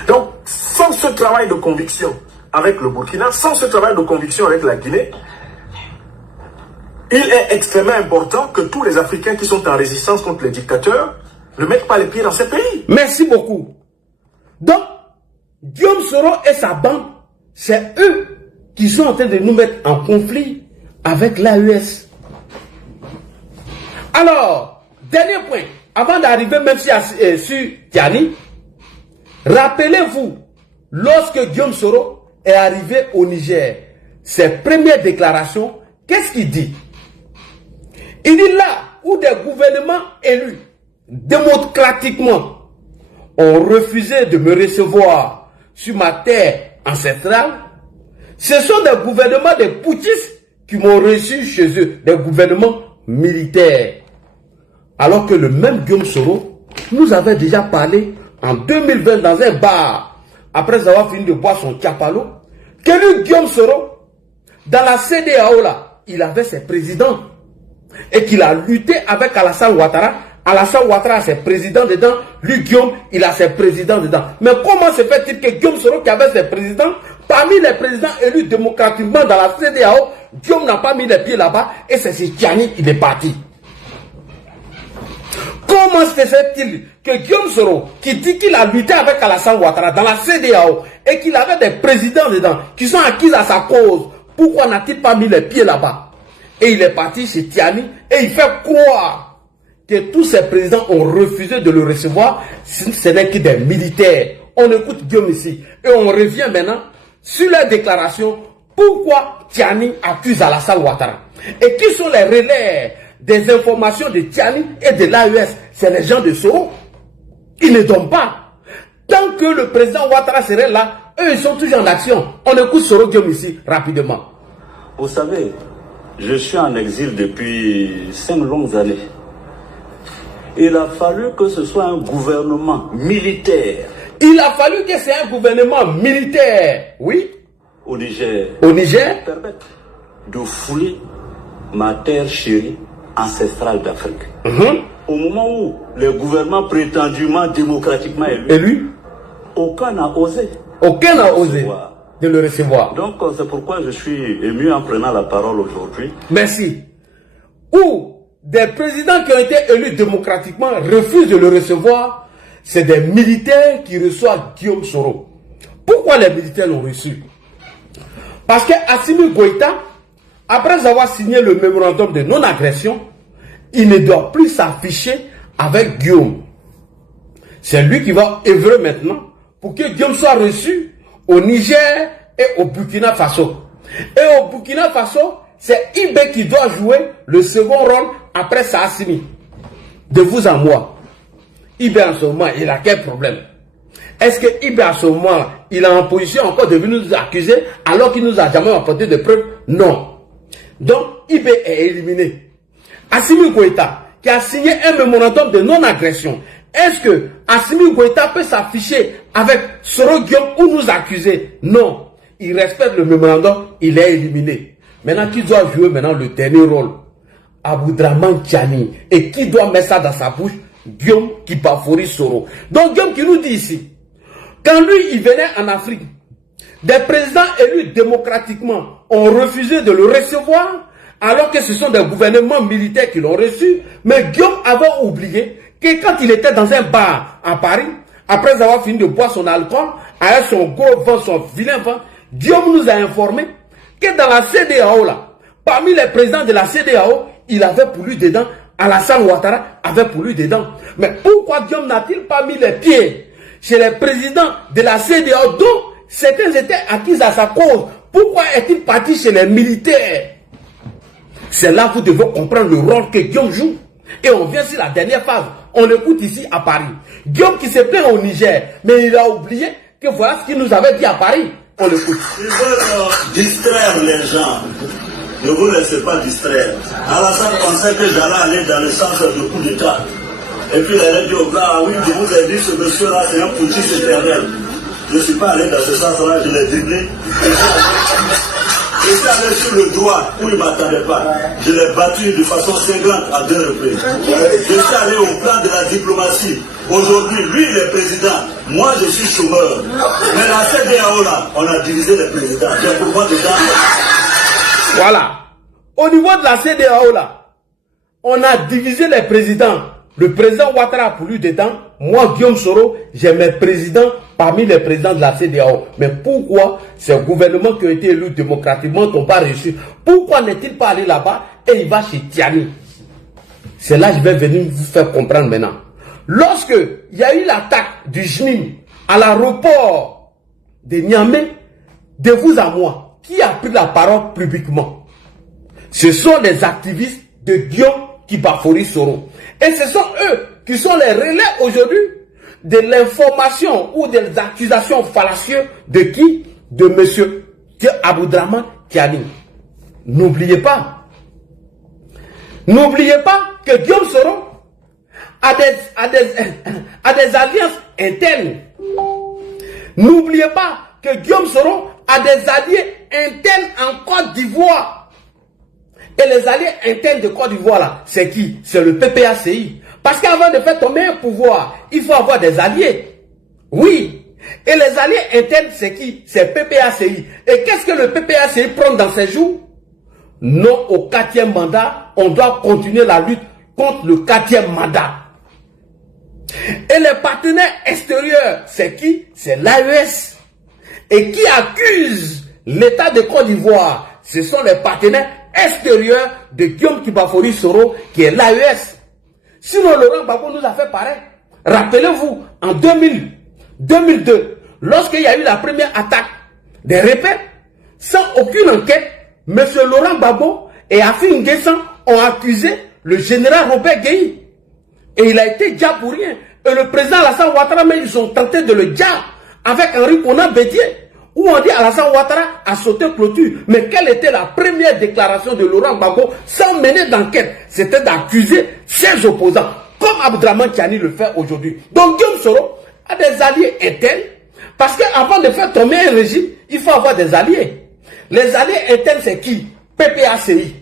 Donc, sans ce travail de conviction avec le Burkina, sans ce travail de conviction avec la Guinée, il est extrêmement important que tous les Africains qui sont en résistance contre les dictateurs ne mettent pas les pieds dans ces pays. Merci beaucoup. Donc, Guillaume Soro et sa bande, c'est eux qui sont en train de nous mettre en conflit avec l'AES. Alors, dernier point, avant d'arriver même sur Tiani, rappelez-vous, lorsque Guillaume Soro est arrivé au Niger, ses premières déclarations, qu'est-ce qu'il dit? Il dit là où des gouvernements élus démocratiquement ont refusé de me recevoir sur ma terre ancestrale, ce sont des gouvernements de putschistes qui m'ont reçu chez eux, des gouvernements militaires. Alors que le même Guillaume Soro nous avait déjà parlé en 2020 dans un bar, après avoir fini de boire son Tchapalo, que lui, Guillaume Soro, dans la CEDEAO là, il avait ses présidents et qu'il a lutté avec Alassane Ouattara. Alassane Ouattara a ses présidents dedans, lui Guillaume, il a ses présidents dedans. Mais comment se fait-il que Guillaume Soro qui avait ses présidents, parmi les présidents élus démocratiquement dans la CEDEAO, Guillaume n'a pas mis les pieds là-bas et c'est Tiani qui est parti? Comment se fait-il que Guillaume Soro, qui dit qu'il a lutté avec Alassane Ouattara dans la CEDEAO et qu'il avait des présidents dedans qui sont acquis à sa cause, pourquoi n'a-t-il pas mis les pieds là-bas? Et il est parti chez Tiani et il fait croire que tous ces présidents ont refusé de le recevoir, ce n'est que des militaires. On écoute Guillaume ici et on revient maintenant sur les déclarations. Pourquoi Tiani accuse Alassane Ouattara? Et qui sont les relais des informations de Tiani et de l'AES? C'est les gens de Soro. Ils ne donnent pas. Tant que le président Ouattara serait là, eux ils sont toujours en action. On écoute Soro Guillaume ici rapidement. Vous savez, je suis en exil depuis 5 longues années. Il a fallu que ce soit un gouvernement militaire. Il a fallu que c'est un gouvernement militaire, oui, au Niger, permettre de fouler ma terre chérie ancestrale d'Afrique. Au moment où le gouvernement prétendument démocratiquement élu, aucun n'a osé. Aucun n'a osé de le recevoir. Donc c'est pourquoi je suis ému en prenant la parole aujourd'hui. Merci. Où des présidents qui ont été élus démocratiquement refusent de le recevoir, c'est des militaires qui reçoivent Guillaume Soro. Pourquoi les militaires l'ont reçu? Parce que Assimi Goïta, après avoir signé le mémorandum de non-agression, il ne doit plus s'afficher avec Guillaume. C'est lui qui va œuvrer maintenant pour que Guillaume soit reçu au Niger et au Burkina Faso. Et au Burkina Faso, c'est Ibé qui doit jouer le second rôle après sa Assimi. De vous à moi, Ibé en ce moment, il a quel problème? Est-ce que Ibé en ce moment, il est en position encore de venir nous accuser alors qu'il nous a jamais apporté de preuves? Non. Donc, Ibé est éliminé. Assimi Goïta, qui a signé un mémorandum de non-agression, est-ce que Assimi Goïta peut s'afficher avec Soro Guillaume ou nous accuser? Non. Il respecte le mémorandum, il est éliminé. Maintenant, qui doit jouer maintenant le dernier rôle? Aboudraman Tiani. Et qui doit mettre ça dans sa bouche? Guillaume qui bafourie Soro. Donc Guillaume qui nous dit ici, quand lui il venait en Afrique, des présidents élus démocratiquement ont refusé de le recevoir, alors que ce sont des gouvernements militaires qui l'ont reçu. Mais Guillaume avait oublié que quand il était dans un bar à Paris, après avoir fini de boire son alcool, avec son gros vent, son vilain vent, Guillaume nous a informé que dans la CEDEAO là, parmi les présidents de la CEDEAO, il avait pour lui dedans, Alassane Ouattara avait pour lui dedans. Mais pourquoi Guillaume n'a-t-il pas mis les pieds chez les présidents de la CEDEAO dont certains étaient acquis à sa cause? Pourquoi est-il parti chez les militaires? C'est là que vous devez comprendre le rôle que Guillaume joue. Et on vient sur la dernière phase. On l'écoute ici à Paris. Guillaume qui se plaint au Niger, mais il a oublié que voilà ce qu'il nous avait dit à Paris. On l'écoute. Ils veulent distraire les gens. Ne vous laissez pas distraire. Alassane pensait que j'allais aller dans le sens du coup d'État. Et puis il a dit au gars, ah oui, je vous ai dit, ce monsieur-là, c'est un putschiste éternel. Je ne suis pas allé dans ce sens-là, je l'ai dribblé. Je suis allé sur le droit où il ne m'attendait pas. Je l'ai battu de façon cinglante à 2 reprises. Je suis allé au plan de la diplomatie. Aujourd'hui, lui, il est président. Moi, je suis chômeur. Mais la CEDEAO, là, on a divisé les présidents. C'est pour moi dedans. Voilà. Au niveau de la CEDEAO, là, on a divisé les présidents. Le président Ouattara a pour lui dedans. Moi, Guillaume Soro, j'ai mes présidents parmi les présidents de la CEDEAO. Mais pourquoi ces gouvernements qui ont été élus démocratiquement n'ont pas réussi? Pourquoi n'est-il pas allé là-bas et il va chez Tiani? C'est là que je vais venir vous faire comprendre maintenant. Lorsque il y a eu l'attaque du JNIM à l'aéroport de Niamey, de vous à moi, qui a pris la parole publiquement? Ce sont les activistes de Guillaume qui bafouent Soro. Et ce sont eux qui sont les relais aujourd'hui de l'information ou des accusations fallacieuses de qui? De monsieur Aboudraman Tiani. N'oubliez pas. N'oubliez pas que Guillaume Soro a des alliances internes. N'oubliez pas que Guillaume Soro a des alliés internes en Côte d'Ivoire. Et les alliés internes de Côte d'Ivoire là, c'est qui? C'est le PPACI. Parce qu'avant de faire tomber un pouvoir, il faut avoir des alliés. Oui. Et les alliés internes, c'est qui? C'est PPACI. Et qu'est-ce que le PPACI prend dans ces jours? Non au 4e mandat, on doit continuer la lutte contre le 4e mandat. Et les partenaires extérieurs, c'est qui? C'est l'AES. Et qui accuse l'État de Côte d'Ivoire? Ce sont les partenaires extérieurs de Guillaume Kibafori Soro, qui est l'AES. Sinon, Laurent Gbagbo nous a fait pareil. Rappelez-vous, en 2002, lorsqu'il y a eu la première attaque des rebelles, sans aucune enquête, M. Laurent Gbagbo et Afin N'Guessan ont accusé le général Robert Gueye. Et il a été déjà pour rien. Et le président Alassane Ouattara, mais ils ont tenté de le dire avec Henri Konan Bédié, où on dit Alassane Ouattara a sauté clôture. Mais quelle était la première déclaration de Laurent Gbagbo sans mener d'enquête? C'était d'accuser ses opposants, comme Abdraman Tiani le fait aujourd'hui. Donc Guillaume Soro a des alliés internes, parce qu'avant de faire tomber un régime, il faut avoir des alliés. Les alliés internes, c'est qui? PPACI.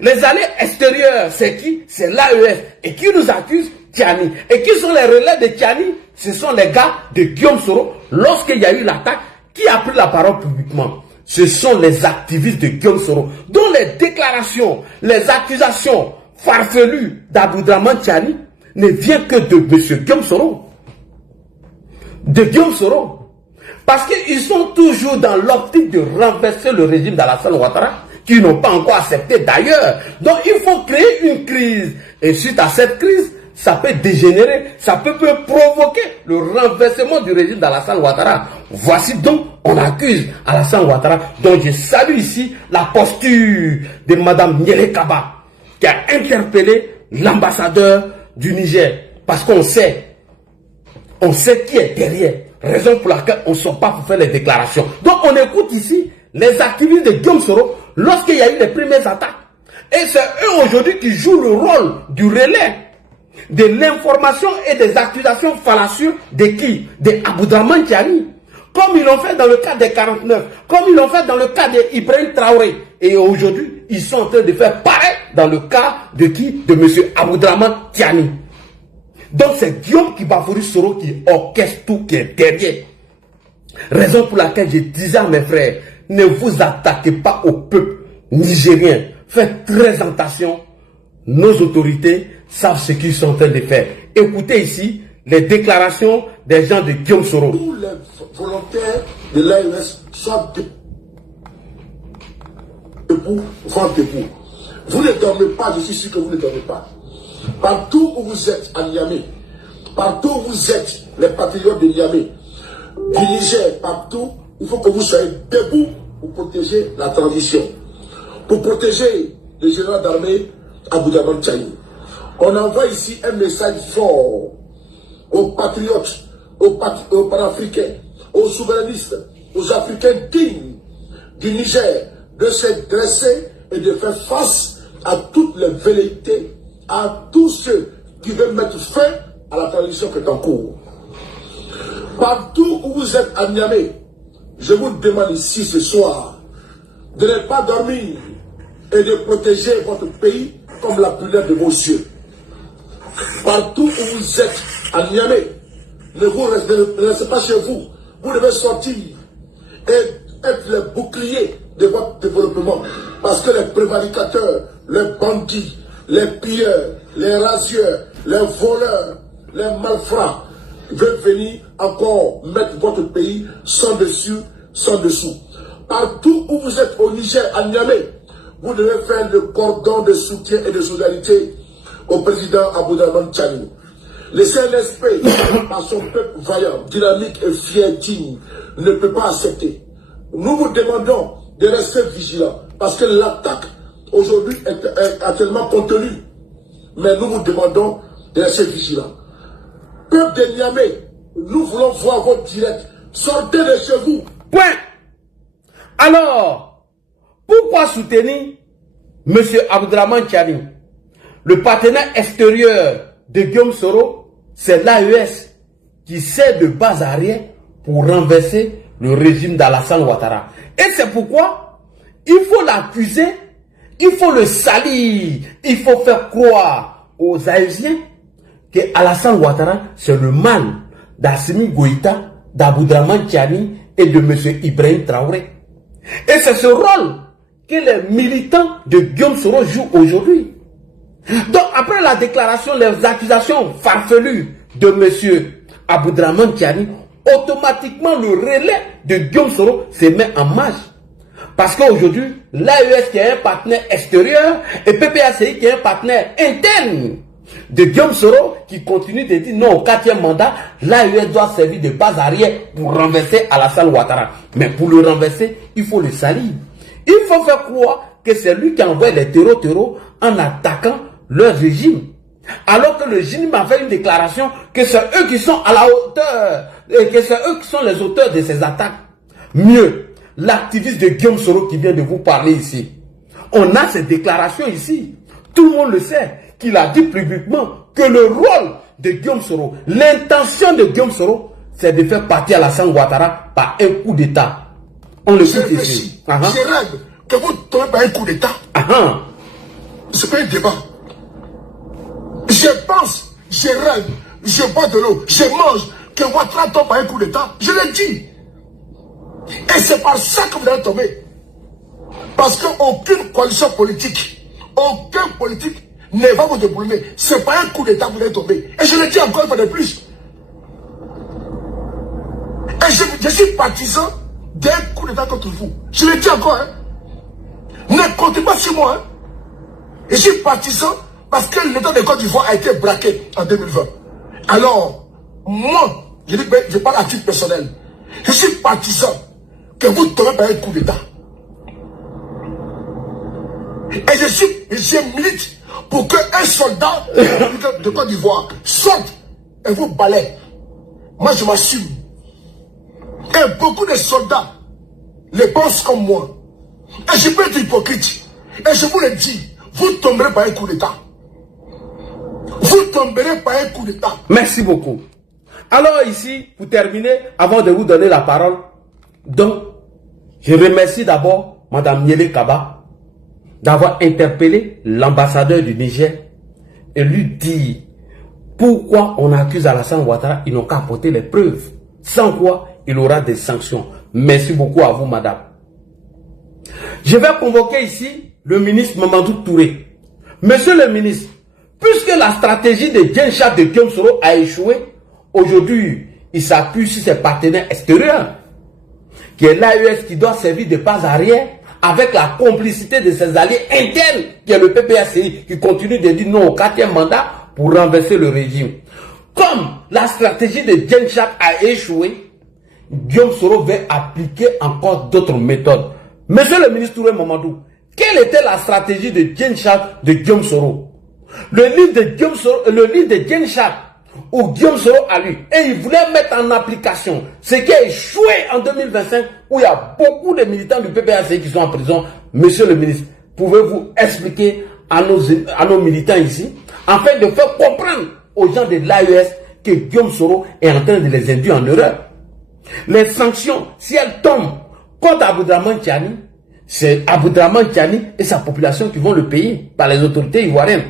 Les alliés extérieurs, c'est qui? C'est l'AES. Et qui nous accuse? Tiani. Et qui sont les relais de Tiani? Ce sont les gars de Guillaume Soro. Lorsqu'il y a eu l'attaque, qui a pris la parole publiquement? Ce sont les activistes de Guillaume Soro, dont les déclarations, les accusations farfelues d'Abdraman Tiani ne viennent que de M. Guillaume Soro. De Guillaume Soro. Parce qu'ils sont toujours dans l'optique de renverser le régime d'Alassane Ouattara, qui n'ont pas encore accepté d'ailleurs. Donc il faut créer une crise. Et suite à cette crise, ça peut dégénérer, ça peut provoquer le renversement du régime d'Alassane Ouattara. Voici donc, on accuse Alassane Ouattara. Donc je salue ici la posture de Mme Niele Kaba, qui a interpellé l'ambassadeur du Niger. Parce qu'on sait qui est derrière. Raison pour laquelle on ne sort pas pour faire les déclarations. Donc on écoute ici les activistes de Guillaume Soro lorsqu'il y a eu les premières attaques. Et c'est eux aujourd'hui qui jouent le rôle du relais de l'information et des accusations fallacieuses de qui? De Abdraman Tiani. Comme ils l'ont fait dans le cas des 49, comme ils l'ont fait dans le cas d'Ibrahim Traoré. Et aujourd'hui, ils sont en train de faire pareil dans le cas de qui? De M. Abdraman Tiani. Donc c'est Guillaume Kibafori Soro qui orchestre tout, qui est derrière. Raison pour laquelle je disais à mes frères, ne vous attaquez pas au peuple nigérien. Faites très attention. Nos autorités savent ce qu'ils sont en train de faire. Écoutez ici les déclarations des gens de Guillaume Soro. Tous les volontaires de l'AES sont debout, vont debout. Vous ne dormez pas, je suis sûr que vous ne dormez pas. Partout où vous êtes à Niamey, partout où vous êtes, les patriotes de Niamey, du Niger, partout, il faut que vous soyez debout pour protéger la transition, pour protéger le général d'armée Abdraman Tiani. On envoie ici un message fort aux patriotes, aux panafricains, aux souverainistes, aux Africains dignes du Niger de se dresser et de faire face à toutes les velléités, à tous ceux qui veulent mettre fin à la transition qui est en cours. Partout où vous êtes à Niamey, je vous demande ici ce soir de ne pas dormir et de protéger votre pays comme la prunelle de vos yeux. Partout où vous êtes à Niamey, ne restez pas chez vous. Vous devez sortir et être le bouclier de votre développement. Parce que les prévaricateurs, les bandits, les pilleurs, les rasieurs, les voleurs, les malfrats veulent venir encore mettre votre pays sans dessus, sans dessous. Partout où vous êtes au Niger, à Niamey, vous devez faire le cordon de soutien et de solidarité au président Abdraman Tiani. Le CNSP, par son peuple vaillant, dynamique et fier, digne, ne peut pas accepter. Nous vous demandons de rester vigilants, parce que l'attaque aujourd'hui est actuellement contenue. Mais nous vous demandons de rester vigilants. Peuple de Niamey, nous voulons voir votre direct. Sortez de chez vous. Point. Alors, pourquoi soutenir M. Abdraman Tiani? Le partenaire extérieur de Guillaume Soro, c'est l'AES qui sert de base arrière pour renverser le régime d'Alassane Ouattara. Et c'est pourquoi il faut l'accuser, il faut le salir, il faut faire croire aux Haïtiens que Alassane Ouattara, c'est le mal d'Assimi Goïta, d'Abdraman Tiani et de M. Ibrahim Traoré. Et c'est ce rôle que les militants de Guillaume Soro jouent aujourd'hui. Donc après la déclaration, les accusations farfelues de M. Aboudraman Tiani, automatiquement le relais de Guillaume Soro se met en marche. Parce qu'aujourd'hui, l'AES qui est un partenaire extérieur et PPACI qui est un partenaire interne de Guillaume Soro qui continue de dire non au 4e mandat, l'AES doit servir de base arrière pour renverser Alassane Ouattara. Mais pour le renverser, il faut le salir. Il faut faire croire que c'est lui qui envoie les terreaux en attaquant leur régime. Alors que le régime a fait une déclaration que c'est eux qui sont à la hauteur, et que c'est eux qui sont les auteurs de ces attaques. Mieux, l'activiste de Guillaume Soro qui vient de vous parler ici. On a cette déclaration ici. Tout le monde le sait, qu'il a dit publiquement que le rôle de Guillaume Soro, l'intention de Guillaume Soro, c'est de faire partir Alassane Ouattara par un coup d'État. On le cite ici. Je rêve que vous tombez par un coup d'État. C'est pas un débat. Je pense, je rêve, je bois de l'eau, je mange, que Ouattara tombe par un coup d'État. Je l'ai dit. Et c'est par ça que vous allez tomber. Parce qu'aucune coalition politique, aucun politique ne va vous débrouiller. C'est pas un coup d'État que vous allez tomber. Et je le dis encore une fois de plus. Et je suis partisan d'un coup d'État contre vous. Je le dis encore. Ne comptez pas sur moi. Je suis partisan parce que l'État de Côte d'Ivoire a été braqué en 2020. Alors, moi, je parle à titre personnel. Je suis partisan que vous tombez par un coup d'État. Et je milite pour qu'un soldat de Côte d'Ivoire sorte et vous balaye. Moi, je m'assume. Et beaucoup de soldats le pensent comme moi. Et je peux être hypocrite. Et je vous le dis, vous tomberez par un coup d'État. Vous tomberez par un coup d'État. Merci beaucoup. Alors ici, pour terminer, avant de vous donner la parole, donc, je remercie d'abord Mme Niélé Kaba d'avoir interpellé l'ambassadeur du Niger et lui dire pourquoi on accuse Alassane Ouattara, ils n'ont qu'à apporter les preuves, sans quoi il aura des sanctions. Merci beaucoup à vous, madame. Je vais convoquer ici le ministre Mamadou Touré. Monsieur le ministre, puisque la stratégie de Djencha de Guillaume Soro a échoué, aujourd'hui, il s'appuie sur ses partenaires extérieurs, qui est l'AES qui doit servir de base arrière, avec la complicité de ses alliés internes, qui est le PPACI, qui continue de dire non au 4e mandat pour renverser le régime. Comme la stratégie de Djencha a échoué, Guillaume Soro veut appliquer encore d'autres méthodes. Monsieur le ministre Touré Mamadou, quelle était la stratégie de Djencha de Guillaume Soro? Le livre de Djencha, où Guillaume Soro a lu, et il voulait mettre en application ce qui a échoué en 2025, où il y a beaucoup de militants du PPACI qui sont en prison. Monsieur le ministre, pouvez-vous expliquer à nos militants ici, afin de faire comprendre aux gens de l'AES que Guillaume Soro est en train de les induire en erreur? Les sanctions, si elles tombent contre Aboudraman Tiani, c'est Aboudraman Tiani et sa population qui vont le payer par les autorités ivoiriennes.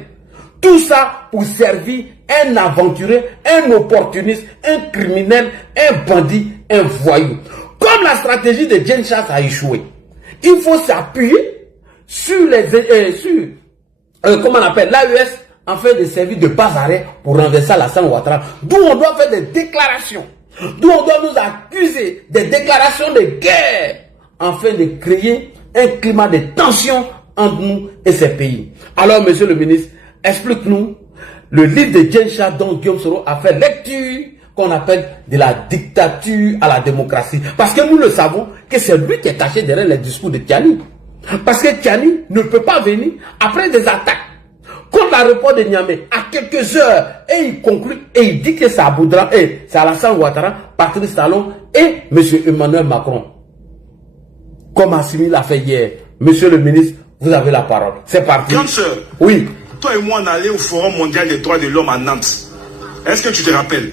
Tout ça pour servir un aventurier, un opportuniste, un criminel, un bandit, un voyou. Comme la stratégie de Djencha a échoué, il faut s'appuyer sur comment on appelle l'AES, afin de servir de base arrière pour renverser Alassane Ouattara. D'où on doit faire des déclarations, d'où on doit nous accuser des déclarations de guerre, afin de créer un climat de tension entre nous et ces pays. Alors, monsieur le ministre, explique-nous le livre de Djencha dont Guillaume Soro a fait lecture, qu'on appelle de la dictature à la démocratie. Parce que nous le savons que c'est lui qui est caché derrière les discours de Tiani. Parce que Tiani ne peut pas venir après des attaques contre l'aéroport de Niamey à quelques heures, et il conclut et il dit que c'est Alassane Ouattara, Patrice Talon et M. Emmanuel Macron. Comme Assimi l'a fait hier. Monsieur le ministre, vous avez la parole. C'est parti. Grande sœur, oui. Toi et moi, on allait au Forum mondial des droits de l'homme à Nantes. Est-ce que tu te rappelles?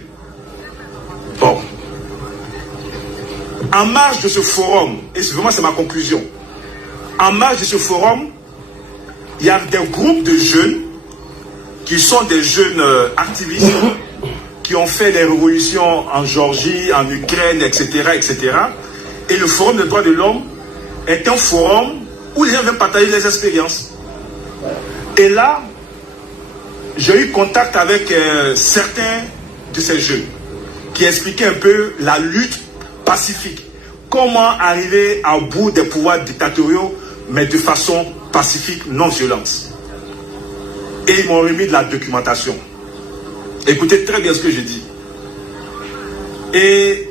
Bon. En marge de ce forum, et vraiment c'est ma conclusion, en marge de ce forum, il y a des groupes de jeunes qui sont des jeunes activistes qui ont fait des révolutions en Géorgie, en Ukraine, etc., etc. Et le Forum des droits de l'homme est un forum où les gens viennent partager les expériences. Et là, j'ai eu contact avec certains de ces jeux qui expliquait un peu la lutte pacifique. Comment arriver au bout des pouvoirs dictatoriaux, mais de façon pacifique, non violente. Et ils m'ont remis de la documentation. Écoutez très bien ce que je dis. Et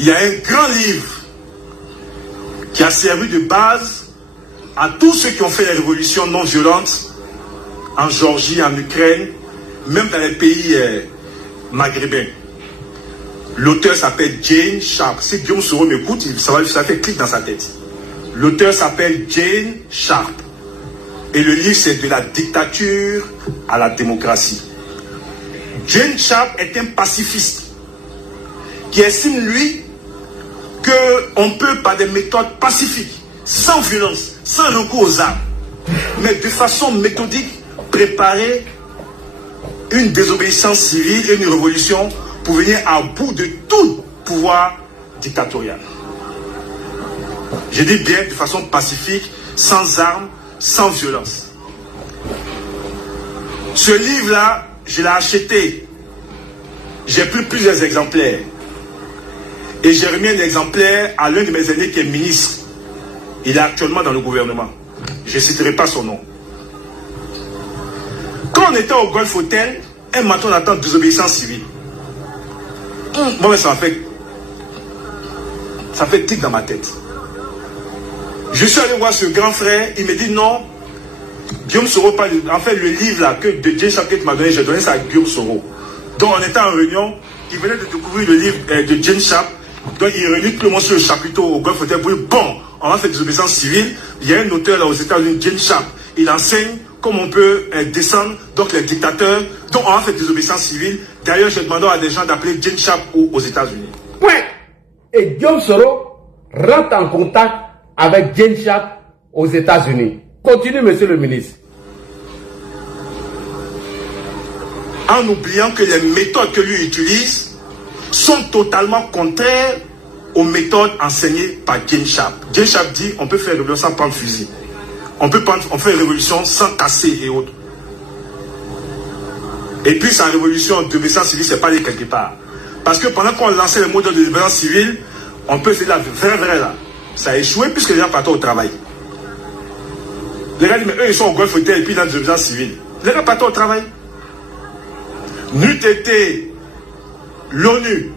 il y a un grand livre qui a servi de base à tous ceux qui ont fait les révolutions non violentes en Géorgie, en Ukraine, même dans les pays maghrébins. L'auteur s'appelle Jane Sharp. Si Guillaume Soro m'écoute, ça fait clic dans sa tête. L'auteur s'appelle Jane Sharp. Et le livre, c'est de la dictature à la démocratie. Jane Sharp est un pacifiste qui estime, lui, qu'on peut, par des méthodes pacifiques, sans violence, sans recours aux armes, mais de façon méthodique, préparer une désobéissance civile et une révolution pour venir à bout de tout pouvoir dictatorial. Je dis bien de façon pacifique, sans armes, sans violence. Ce livre-là, je l'ai acheté. J'ai pris plusieurs exemplaires. Et j'ai remis un exemplaire à l'un de mes aînés qui est ministre. Il est actuellement dans le gouvernement. Je ne citerai pas son nom. Quand on était au Golf Hotel, un matin on attend désobéissance civile. Moi, ça fait tic dans ma tête. Je suis allé voir ce grand frère, il me dit non, Guillaume Soro parle. En fait, le livre là que de Jane Sharp m'a donné, j'ai donné ça à Guillaume Soro. Donc on était en réunion, il venait de découvrir le livre de Jane Sharp. Donc il réunit tout le monde sur le chapiteau au Golf Hotel pour dire bon, on va faire des désobéissance civile. Il y a un auteur là aux États-Unis, Jane Sharp, il enseigne comment on peut descendre donc les dictateurs. Donc on va faire des désobéissance civile. D'ailleurs, je demande à des gens d'appeler Jane Sharp aux États-Unis. Point. Et Guillaume Soro rentre en contact avec Jane Sharp aux États-Unis. Continue, monsieur le ministre. En oubliant que les méthodes que lui utilise sont totalement contraires aux méthodes enseignées par Jane Sharp. Jane Sharp dit on peut faire révolution sans prendre fusil. On fait une révolution sans casser et autres. Et puis sa révolution de désobéissance civile, c'est pas allé quelque part. Parce que pendant qu'on lançait le modèle de désobéissance civile, on peut faire la vraie là. Ça a échoué puisque les gens partent au travail. Les gars disent, mais eux ils sont au Golf Hotel et puis dans la désobéissance civile. Les gars partent au travail. N'eût été l'ONU,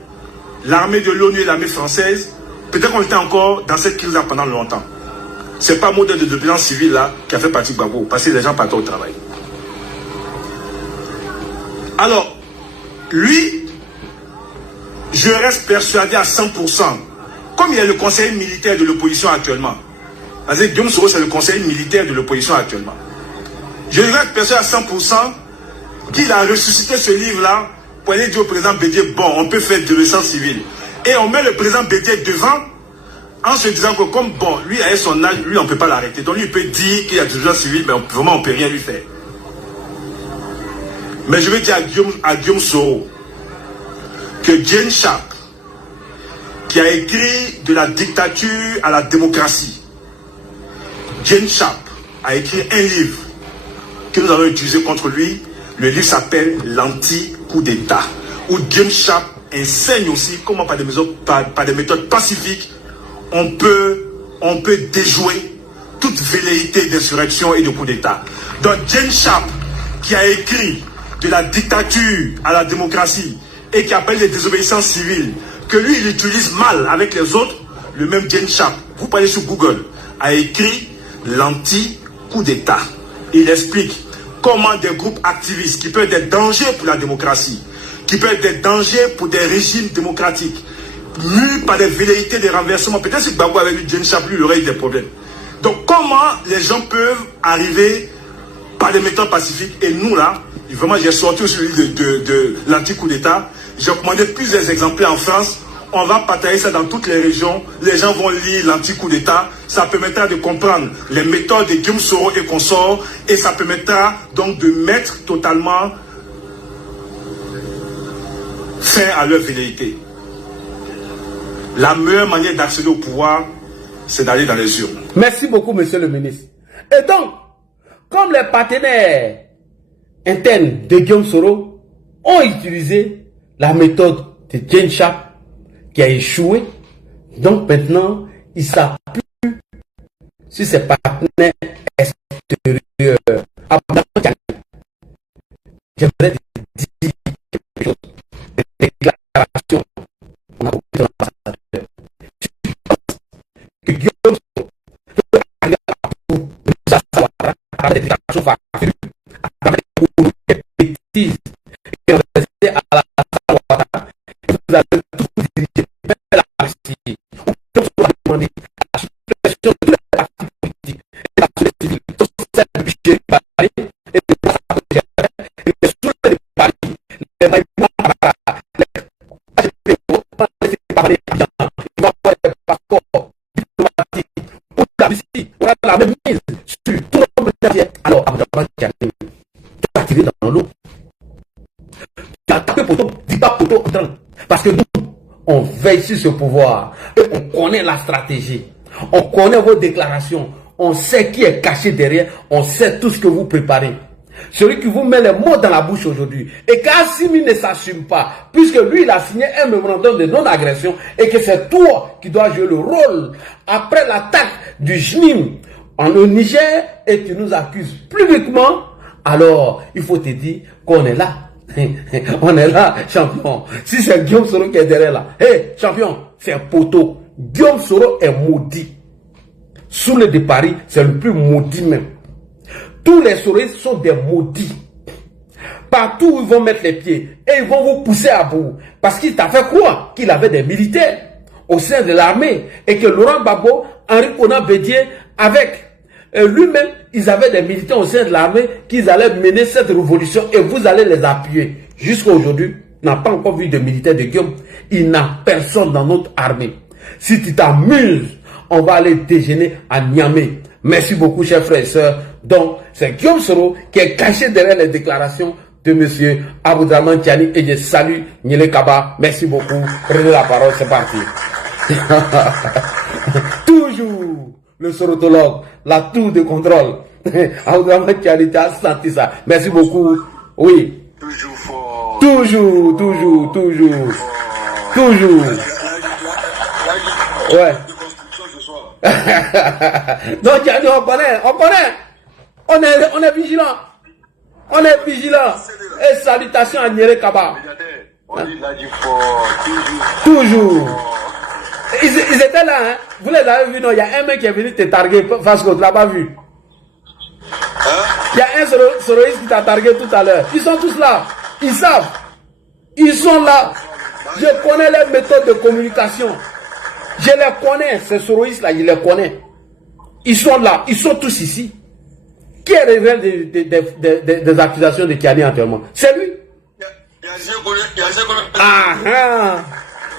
l'armée de l'ONU et l'armée française, peut-être qu'on était encore dans cette crise-là pendant longtemps. C'est pas le modèle de désobéissance civile là qui a fait partie de Gbagbo, parce que les gens partent au travail. Alors, lui, je reste persuadé à 100%, comme il y a le conseil militaire de l'opposition actuellement, parce que Guillaume Soro c'est le conseil militaire de l'opposition actuellement, je reste persuadé à 100% qu'il a ressuscité ce livre-là pour aller dire au président Bédié, bon, on peut faire de désobéissance civile. Et on met le président Bédié devant en se disant que comme, bon, lui, avec son âge, lui, on ne peut pas l'arrêter. Donc lui, il peut dire qu'il y a de désobéissance civile, mais vraiment, on ne peut rien lui faire. Mais je veux dire à Guillaume Soro que Jane Sharp, qui a écrit de la dictature à la démocratie, Jane Sharp a écrit un livre que nous allons utiliser contre lui. Le livre s'appelle L'anti-coup d'État, où Jane Sharp enseigne aussi comment par des méthodes pacifiques on peut déjouer toute velléité d'insurrection et de coup d'État. Donc Jane Sharp, qui a écrit de la dictature à la démocratie et qui appelle les désobéissances civiles, que lui il utilise mal avec les autres, le même Jane Sharp, vous parlez sur Google, a écrit l'anti-coup d'État. Il explique comment des groupes activistes qui peuvent être des dangers pour la démocratie, qui peuvent être des dangers pour des régimes démocratiques, mus par des velléités de renversement. Peut-être si Gbagbo avait eu Jane Sharp, lui, il aurait eu des problèmes. Donc comment les gens peuvent arriver par des méthodes pacifiques, et nous là, vraiment j'ai sorti aussi le livre de l'anti-coup d'État, j'ai commandé plusieurs exemplaires en France, on va partager ça dans toutes les régions, les gens vont lire l'anti-coup d'État, ça permettra de comprendre les méthodes de Guillaume Soro et consorts, et ça permettra donc de mettre totalement fin à leur velléité. La meilleure manière d'accéder au pouvoir, c'est d'aller dans les urnes. Merci beaucoup, monsieur le ministre. Et donc, comme les partenaires internes de Guillaume Soro ont utilisé la méthode de Jane Sharp qui a échoué. Donc maintenant, il ne savent plus si ses partenaires extérieurs. J'aimerais dire quelque chose. Des déclarations. On a beaucoup d'ambassadeurs. Je pense que Guillaume peut arriver à bout de sa savoir à des déclarations farfelues, à travers des bêtises et on va essayer à la savoir. Vous allez tout diriger vers la Russie. On va demander à la suppression de la partie politique et la société civile. Tout ça, c'est le budget de Paris et de la société et de sous les Paris. Les maillots, parler, il va avoir des passeports diplomatiques pour la Russie, on a la même mise sur tout le monde. Alors, Abdelrahman Tiani, tu vas tirer dans l'eau. Tu as tapé poteau, dis pas poteau en train. Parce que nous, on veille sur ce pouvoir et on connaît la stratégie. On connaît vos déclarations. On sait qui est caché derrière. On sait tout ce que vous préparez. Celui qui vous met les mots dans la bouche aujourd'hui et qu'Assimi ne s'assume pas, puisque lui il a signé un mémorandum de non-agression et que c'est toi qui dois jouer le rôle après l'attaque du JNIM au Niger et tu nous accuses publiquement, alors il faut te dire qu'on est là. On est là, champion. Si c'est Guillaume Soro qui est derrière là, hé, champion, c'est un poteau. Guillaume Soro est maudit. Sous le de Paris, c'est le plus maudit même. Tous les souristes sont des maudits. Partout où ils vont mettre les pieds, et ils vont vous pousser à bout. Parce qu'il t'a fait quoi? Qu'il avait des militaires au sein de l'armée. Et que Laurent Gbagbo, Henri Konan Bédié, avec lui-même, ils avaient des militaires au sein de l'armée qu'ils allaient mener cette révolution et vous allez les appuyer. Jusqu'à aujourd'hui, il n'a pas encore vu de militaires de Guillaume. Il n'a personne dans notre armée. Si tu t'amuses, on va aller déjeuner à Niamey. Merci beaucoup, chers frères et sœurs. Donc, c'est Guillaume Soro qui est caché derrière les déclarations de M. Abdelrahman Tiani et je salue Niele Kaba. Merci beaucoup. Prenez la parole, c'est parti. Toujours le sorotologue, la tour de contrôle. Abdelrahman Tiani, tu as senti ça. Merci beaucoup. Oui. Toujours fort. Toujours. Ouais. Donc, Tiani, on connaît. On est vigilant. On est vigilant. Et salutations à Niele Kaba. Toujours. Ils étaient là, hein. Vous les avez vus, non? Il y a un mec qui est venu te targuer face à l'autre, là-bas vu. Il y a un soroïste qui t'a targué tout à l'heure. Ils sont tous là. Ils savent. Ils sont là. Je connais les méthodes de communication. Je les connais, ces soroïstes-là, je les connais. Ils sont là. Ils sont tous ici. Qui est révèle des accusations de Tiani actuellement? C'est lui.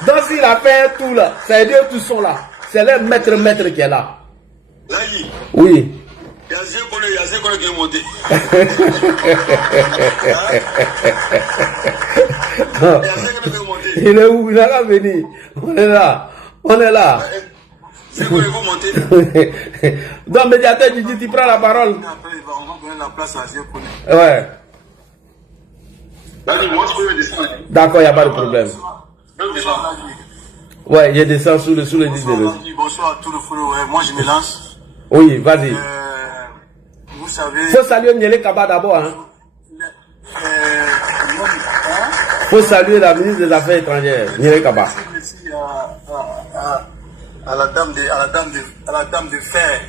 Donc s'il a fait tout là, ça veut dire tous sont là. C'est le maître qui est là. Oui. Il est où? Il n'a pas venu. On est là. Donc, médiateur, tu prends la parole. Ouais. D'accord, il n'y a pas de problème. Ouais, il y a des sens sous le 10 de l'autre. Bonsoir à tout le followers. Moi, je me lance. Oui, vas-y. Vous savez. Faut saluer Niele Kaba d'abord. Hein. Faut saluer la ministre des Affaires étrangères, Niele Kaba. À la dame de fer,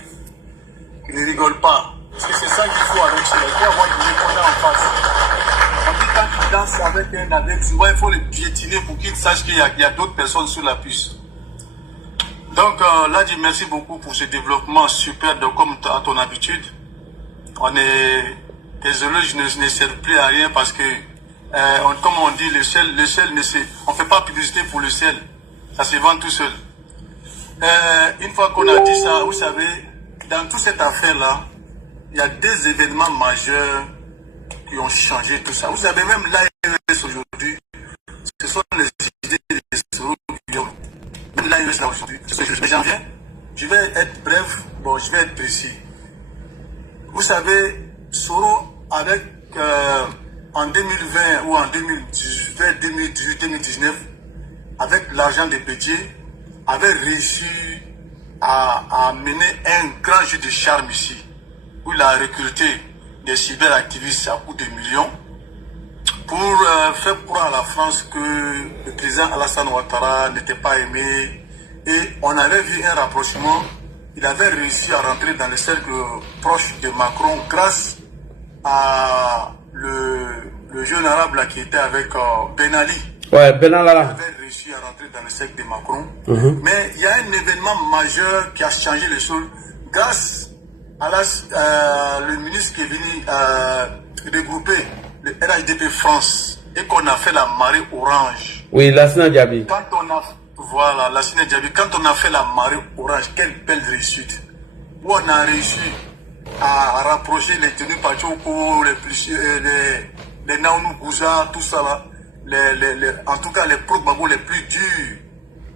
qui ne rigole pas. Parce que c'est ça qu'il faut avec cela. Il faut avoir du répondant en face. On dit quand tu danses avec un aveugle, souvent il faut le piétiner pour qu'il sache qu'il y a d'autres personnes sous la puce. Donc là, je dis merci beaucoup pour ce développement super, comme à ton habitude. On est désolé, je ne sers plus à rien parce que, comme on dit, le sel on ne fait pas publicité pour le sel. Ça se vend tout seul. Une fois qu'on a dit ça, vous savez, dans toute cette affaire-là, il y a des événements majeurs qui ont changé tout ça. Vous savez, même l'ARS aujourd'hui, ce sont les idées de Soro Guillaume. Même l'ARS là aujourd'hui, j'en viens. Je vais être bref, je vais être précis. Vous savez, Soro, avec en 2020 ou en 2018-2019, avec l'argent des Bédier, avait réussi à mener un grand jeu de charme ici, où il a recruté des cyberactivistes à coût de millions pour faire croire à la France que le président Alassane Ouattara n'était pas aimé. Et on avait vu un rapprochement. Il avait réussi à rentrer dans le cercle proche de Macron grâce à le jeune arabe là, qui était avec Ben Ali. Ouais, Ben Ali. Il avait réussi à rentrer dans le cercle de Macron. Mais il y a un événement majeur qui a changé les choses grâce à le ministre qui est venu regrouper le RHDP France et qu'on a fait la marée orange. Oui, Lassina Diaby. Voilà, Lassina Diaby. Quand on a fait la marée orange, quelle belle réussite. Où on a réussi à rapprocher les tenues Pachoko, les Naounou Gouza, tout ça là. En tout cas, les pro-Gbagbo les plus durs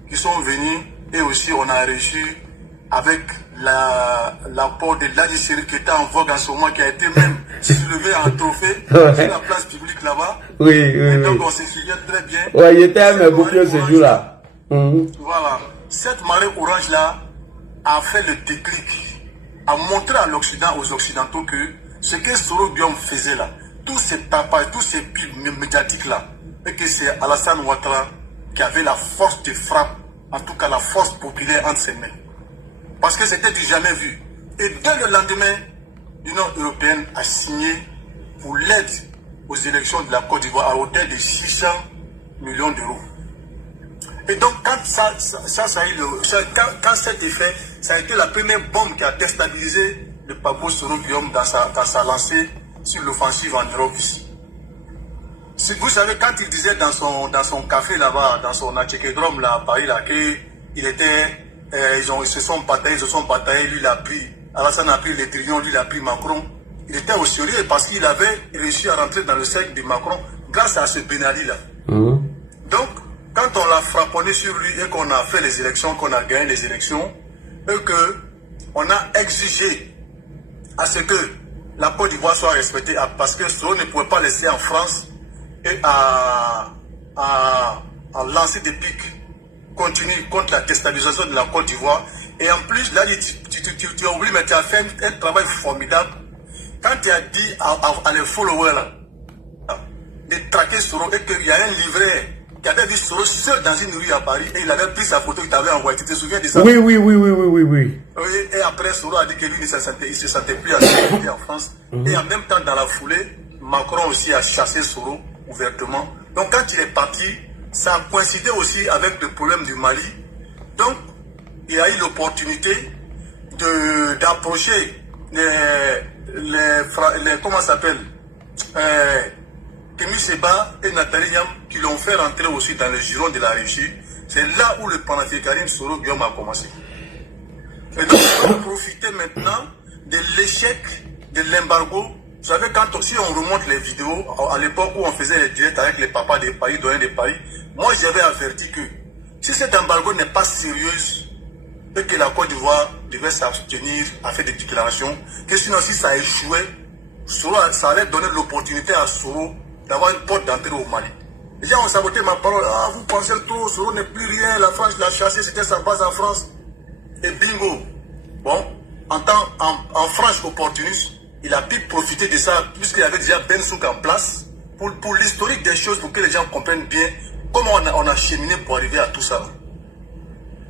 qui sont venus. Et aussi, on a réussi avec l'apport de l'Adisseri qui était en vogue en ce moment, qui a été même soulevé en trophée sur la place publique là-bas. Oui. Et donc, on s'est souvient très bien. Ouais, il était un bouclier ce jour-là. Voilà. Cette marée orange-là a fait le déclic, a montré à l'Occident, aux Occidentaux, que ce que Soro Guillaume faisait là, tous ces papas, tous ces pubs médiatiques là, et que c'est Alassane Ouattara qui avait la force de frappe, en tout cas la force populaire entre ses mains. Parce que c'était du jamais vu. Et dès le lendemain, l'Union européenne a signé pour l'aide aux élections de la Côte d'Ivoire à hauteur de 600 millions d'euros. Et donc, quand quand cet effet, ça a été la première bombe qui a déstabilisé le Gbagbo Soro Guillaume dans sa lancée sur l'offensive en Europe ici. Si vous savez, quand il disait dans son café là-bas, dans son Atchékédrome là, à Paris, là, qu'il était, ils se sont bataillés, lui il a pris, Alassane a pris les trillions, lui il a pris Macron. Il était au sérieux parce qu'il avait réussi à rentrer dans le cercle de Macron grâce à ce Ben Ali là. Donc, quand on l'a frapponné sur lui et qu'on a fait les élections, qu'on a gagné les élections, et qu'on a exigé à ce que la Côte d'Ivoire soit respectée, parce que Soro ne pouvait pas laisser en France et à lancer des pics continus contre la déstabilisation de la Côte d'Ivoire. Et en plus, là, tu as oublié, mais tu as fait un travail formidable. Quand tu as dit à les followers là, de traquer Soro et qu'il y a un livret qui avait vu Soro seul dans une rue à Paris et il avait pris sa photo, il t'avait envoyé. Tu te souviens de ça? Oui. Et après, Soro a dit que lui, il se sentait plus à sécurité en France. Et en même temps, dans la foulée, Macron aussi a chassé Soro ouvertement. Donc, quand il est parti, ça a coïncidé aussi avec le problème du Mali. Donc, il a eu l'opportunité d'approcher comment ça s'appelle, Kémy Seba et Nathalie Niam, qui l'ont fait rentrer aussi dans le giron de la Russie. C'est là où le panafricanisme Soro Guillaume a commencé. Et donc, on va profiter maintenant de l'échec de l'embargo. Vous savez, si on remonte les vidéos, à l'époque où on faisait les directs avec les papas des pays, doyens des pays, moi j'avais averti que si cet embargo n'est pas sérieux et que la Côte d'Ivoire devait s'abstenir à faire des déclarations, que sinon si ça échouait, ça allait donner l'opportunité à Soro d'avoir une porte d'entrée au Mali. Les gens ont saboté ma parole. Ah, vous pensez tout, Soro n'est plus rien, la France l'a chassé, c'était sa base en France. Et bingo. Bon, en franche opportuniste, il a pu profiter de ça, puisqu'il avait déjà Ben Souk en place, pour l'historique des choses, pour que les gens comprennent bien comment on a cheminé pour arriver à tout ça.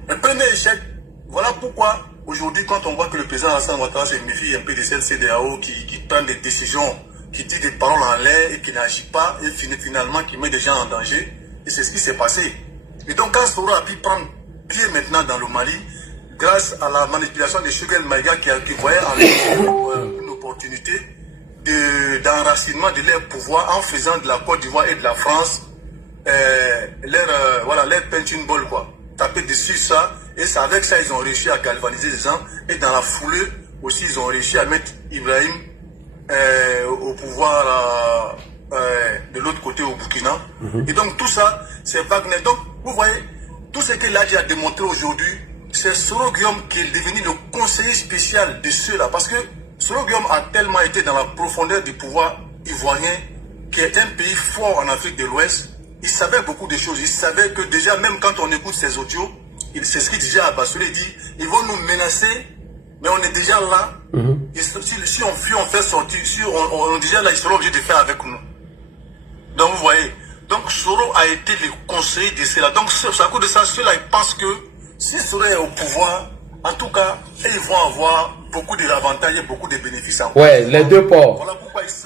Le premier échec, voilà pourquoi aujourd'hui, quand on voit que le président Alassane Ouattara se méfie un peu de cette CEDEAO qui prend des décisions, qui dit des paroles en l'air et qui n'agit pas, et finalement qui met des gens en danger, et c'est ce qui s'est passé. Et donc quand Soro a pu prendre pied maintenant dans le Mali, grâce à la manipulation de Choguel Maïga qui voyait en lui une opportunité d'enracinement de leur pouvoir en faisant de la Côte d'Ivoire et de la France leur punching ball, quoi. Taper dessus ça, et c'est avec ça ils ont réussi à galvaniser les gens, et dans la foulée aussi ils ont réussi à mettre Ibrahim au pouvoir de l'autre côté au Burkina. Et donc tout ça c'est Wagner. Donc vous voyez, tout ce que l'ADI a démontré aujourd'hui, c'est Soro Guillaume qui est devenu le conseiller spécial de ceux-là, parce que Soro Guillaume a tellement été dans la profondeur du pouvoir ivoirien qui est un pays fort en Afrique de l'Ouest, il savait beaucoup de choses. Il savait que déjà, même quand on écoute ses audios, c'est ce qu'il disait à Bassoulé, il dit, ils vont nous menacer, mais on est déjà là. Et si on fuit, on fait sortir, si on est déjà là, ils seront obligés de faire avec nous. Donc vous voyez, donc Soro a été le conseiller de cela. Donc à cause de ça, ceux-là, ils pensent que si Soro est au pouvoir, en tout cas, ils vont avoir beaucoup d'avantages et beaucoup de bénéfices. Ouais, les deux ports. Voilà pourquoi ici.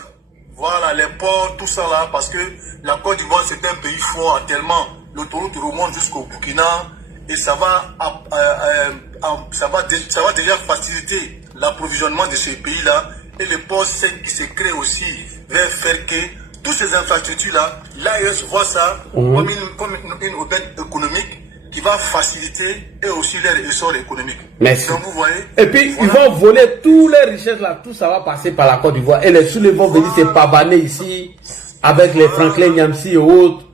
Voilà, les ports, tout ça là, parce que la Côte d'Ivoire, c'est un pays fort, tellement l'autoroute remonte jusqu'au Burkina, et ça va déjà faciliter l'approvisionnement de ces pays-là, et les ports qui se créent aussi vers faire que toutes ces infrastructures-là, l'AES voit ça comme une aubaine économique qui va faciliter et aussi leur essor économique. Merci. Donc vous voyez. Et puis ils vont voler toutes les richesses là, tout ça va passer par la Côte d'Ivoire. Et les Soulés vont venir se pavaner ici avec les Franklin Nyamsi et autres.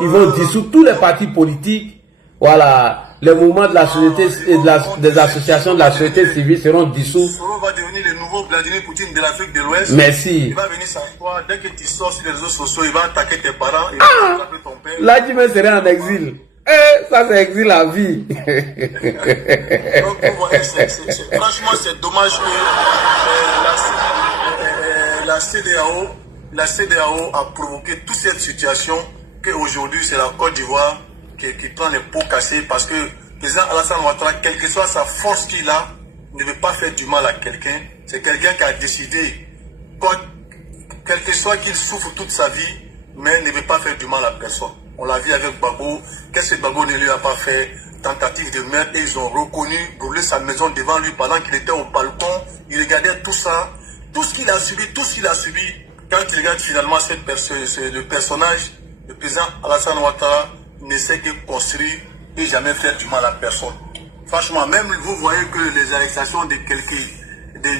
Ils vont dissoudre tous les partis politiques. Voilà, les mouvements de la société et des associations de la société civile seront dissous. Soro va devenir le nouveau Vladimir Poutine de l'Afrique de l'Ouest. Merci. Il va venir s'asseoir, dès que tu sors sur les réseaux sociaux, il va attaquer tes parents, il va attaquer ton père. Là, tu me serais en exil. Ça c'est exil à vie. Donc vous voyez, franchement c'est dommage que la CEDEAO a provoqué toute cette situation, qu'aujourd'hui c'est la Côte d'Ivoire qui prend les pots cassés, parce que le président Alassane Ouattara, quelle que soit sa force qu'il a, ne veut pas faire du mal à quelqu'un. C'est quelqu'un qui a décidé, quel que soit qu'il souffre toute sa vie, mais ne veut pas faire du mal à personne. On l'a vu avec Gbagbo. Qu'est-ce que Gbagbo ne lui a pas fait? Tentative de meurtre, et ils ont reconnu, brûlé sa maison devant lui pendant qu'il était au balcon. Il regardait tout ça, tout ce qu'il a subi, Quand il regarde finalement le personnage, le président Alassane Ouattara ne sait que construire et jamais faire du mal à personne. Franchement, même vous voyez que les arrestations de quelqu'un,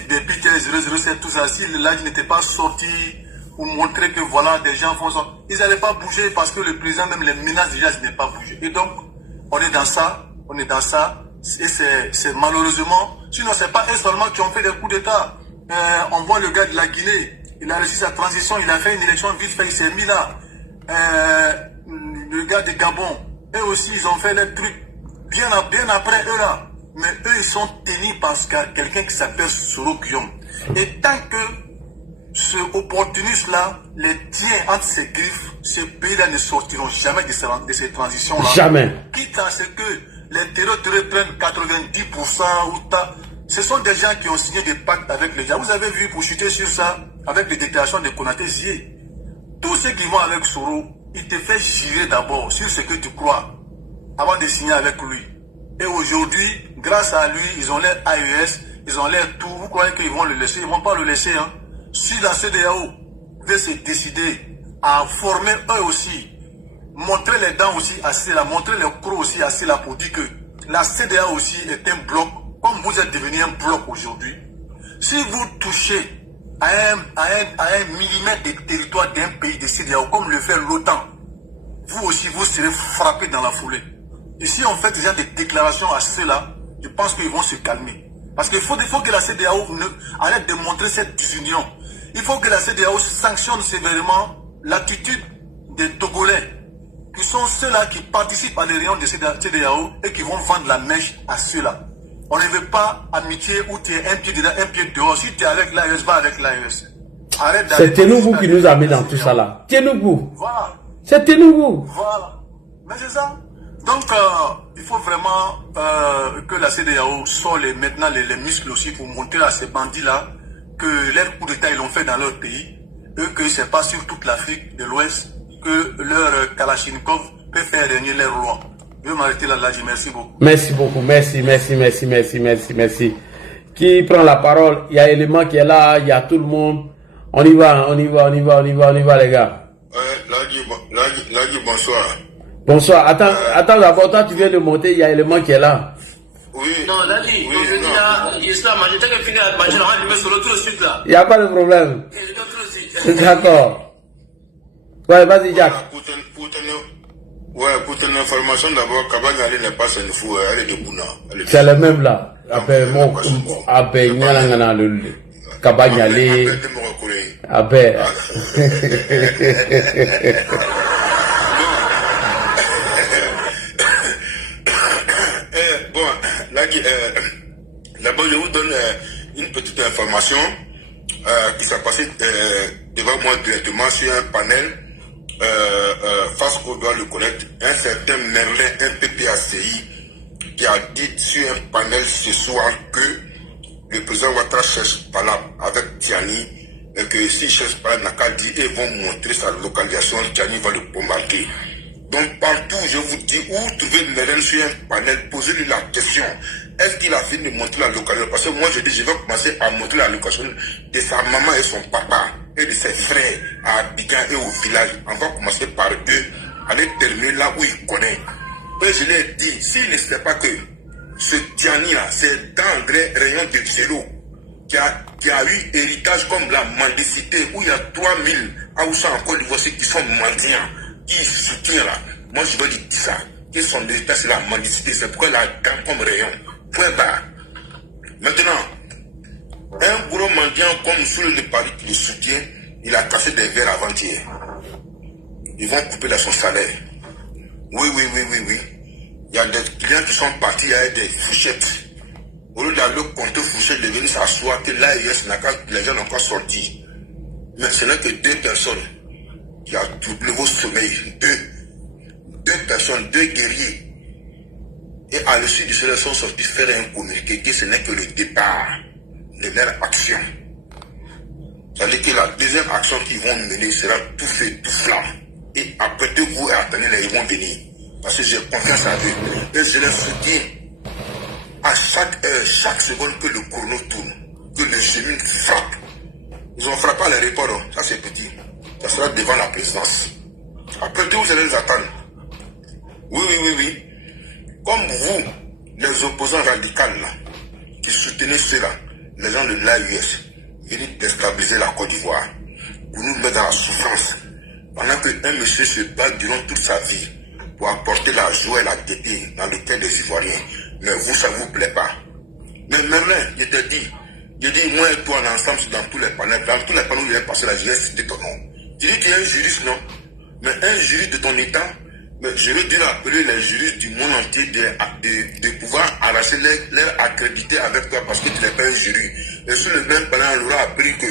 depuis 007, tout ça, si là il n'était pas sorti, pour montrer que voilà, des gens font ça. Ils n'allaient pas bouger parce que le président même les menace déjà, il n'est pas bougé. Et donc, on est dans ça, et c'est malheureusement, sinon c'est pas eux seulement qui ont fait des coups d'État. On voit le gars de la Guinée, il a réussi sa transition, il a fait une élection vite fait, il s'est mis là. Le gars de Gabon, eux aussi, ils ont fait des trucs bien après eux là. Mais eux, ils sont tenus parce qu'il y a quelqu'un qui s'appelle Soro Guillaume. Et tant que ce opportuniste-là les tient entre ses griffes, ces pays-là ne sortiront jamais de ces transitions-là. Jamais. Quitte à ce que les terreurs prennent 90% ou ta. Ce sont des gens qui ont signé des pactes avec les gens. Vous avez vu, pour chuter sur ça, avec les déclarations de Konaté Zié, tous ceux qui vont avec Soro, ils te font jurer d'abord sur ce que tu crois, avant de signer avec lui. Et aujourd'hui, grâce à lui, ils ont l'air AES, ils ont l'air tout. Vous croyez qu'ils vont le laisser? Ils ne vont pas le laisser, hein. Si la CEDEAO veut se décider à former eux aussi, montrer les dents aussi à cela, montrer les crocs aussi à cela pour dire que la CEDEAO aussi est un bloc, comme vous êtes devenu un bloc aujourd'hui. Si vous touchez à un millimètre de territoire d'un pays de CEDEAO, comme le fait l'OTAN, vous aussi vous serez frappé dans la foulée. Et si on fait déjà des déclarations à cela, je pense qu'ils vont se calmer. Parce qu'il faut que la CEDEAO arrête de montrer cette désunion. Il faut que la CEDEAO sanctionne sévèrement l'attitude des Togolais, qui sont ceux-là qui participent à les réunions de CEDEAO et qui vont vendre la mèche à ceux-là. On ne veut pas amitié où tu es un pied dedans, un pied dehors. Si tu es avec l'AES, va avec l'AES. C'est Ténougou qui nous a mis dans tout ça là. Ténougou. Voilà. C'est Ténougou. Voilà. Mais c'est ça. Donc, il faut vraiment que la CEDEAO sort maintenant les muscles aussi pour montrer à ces bandits-là que leur coup d'État, ils l'ont fait dans leur pays, et que ce n'est pas sur toute l'Afrique de l'Ouest que leur Kalachnikov peut faire régner leur loi. Je vais m'arrêter là, je merci beaucoup. Merci beaucoup, merci. Qui prend la parole? Il y a Élément qui est là, il y a tout le monde. On y va les gars. Ladi, bonsoir. Bonsoir, attends d'abord, toi tu viens de monter, il y a Élément qui est là. Oui. Non, Ladi, il n'y a pas de problème. D'accord. Ouais, vas-y Jack. Pour ton information d'abord, Kabanyale n'est pas un fou, elle est de Bouna. C'est le même là. Après, Kabanyale. Ah ben. Bon, là, d'abord, je vous donne une petite information qui s'est passée devant moi directement sur un panel. Face qu'on doit le connaître, un certain Merlin, un PPACI, qui a dit sur un panel ce soir que le président Ouattara cherche Palab avec Tiani, et que s'il cherche Palab, n'a qu'à dire, ils vont montrer sa localisation, Tiani va le bombarder. Donc partout, je vous dis, où trouver Merlin sur un panel, posez-lui la question. Est-ce qu'il a fini de montrer la localisation? Parce que moi je dis, je vais commencer à montrer la localisation de sa maman et son papa, et de ses frères à Abidjan et au village. On va commencer par eux, aller terminer là où il connaît. Et je l'ai dit, s'il ne sait pas que ce Tiani là, c'est dans les rayons de Zélo, qui a eu héritage comme la mendicité, où il y a 3000 Aoussa en Côte d'Ivoire qui sont mendiants, qui soutiennent là. Moi je veux dire ça, que son héritage c'est la mendicité, c'est pourquoi il a tant comme rayon. Point barre. Maintenant, un gros mendiant comme sur le Paris qui le soutient, il a cassé des verres avant-hier. Ils vont couper dans son salaire. Oui. Il y a des clients qui sont partis avec des fourchettes. Au lieu d'aller compter fourchettes, de venir s'asseoir, que là, les gens n'ont pas sorti. Mais ce n'est que 2 personnes qui ont doublé vos sommeils. Deux personnes, 2 guerriers. Et à l'issue de cela, sont sortis faire un communiqué que ce n'est que le départ de leur action. C'est-à-dire que la deuxième action qu'ils vont mener sera tout fait, tout flamme. Et apprêtez-vous et attendez-les, ils vont venir. Parce que j'ai confiance en eux. Et je les soutiens à chaque heure, chaque seconde que le chrono tourne, que le chemin frappe. Ils ont frappé à l'aéroport, ça c'est petit. Ça sera devant la présidence. Apprêtez-vous, vous allez les attendre. Oui. Comme vous, les opposants radicaux là, qui soutenez ceux-là, les gens de l'AUS, venez déstabiliser la Côte d'Ivoire, pour nous mettre dans la souffrance. Pendant qu'un monsieur se bat durant toute sa vie pour apporter la joie et la gaieté dans le cœur des Ivoiriens. Mais vous, ça ne vous plaît pas. Mais Merlin, je te dis, moi et toi, ensemble, dans tous les panels, où il est passé la j'ai cité ton nom. Tu dis que tu es un juriste, non? Mais un juriste de ton état, mais je veux dire appeler les juristes du monde entier de pouvoir arracher leur accrédité avec toi parce que tu n'es pas un jury. Et sur le même panel, on aura appris que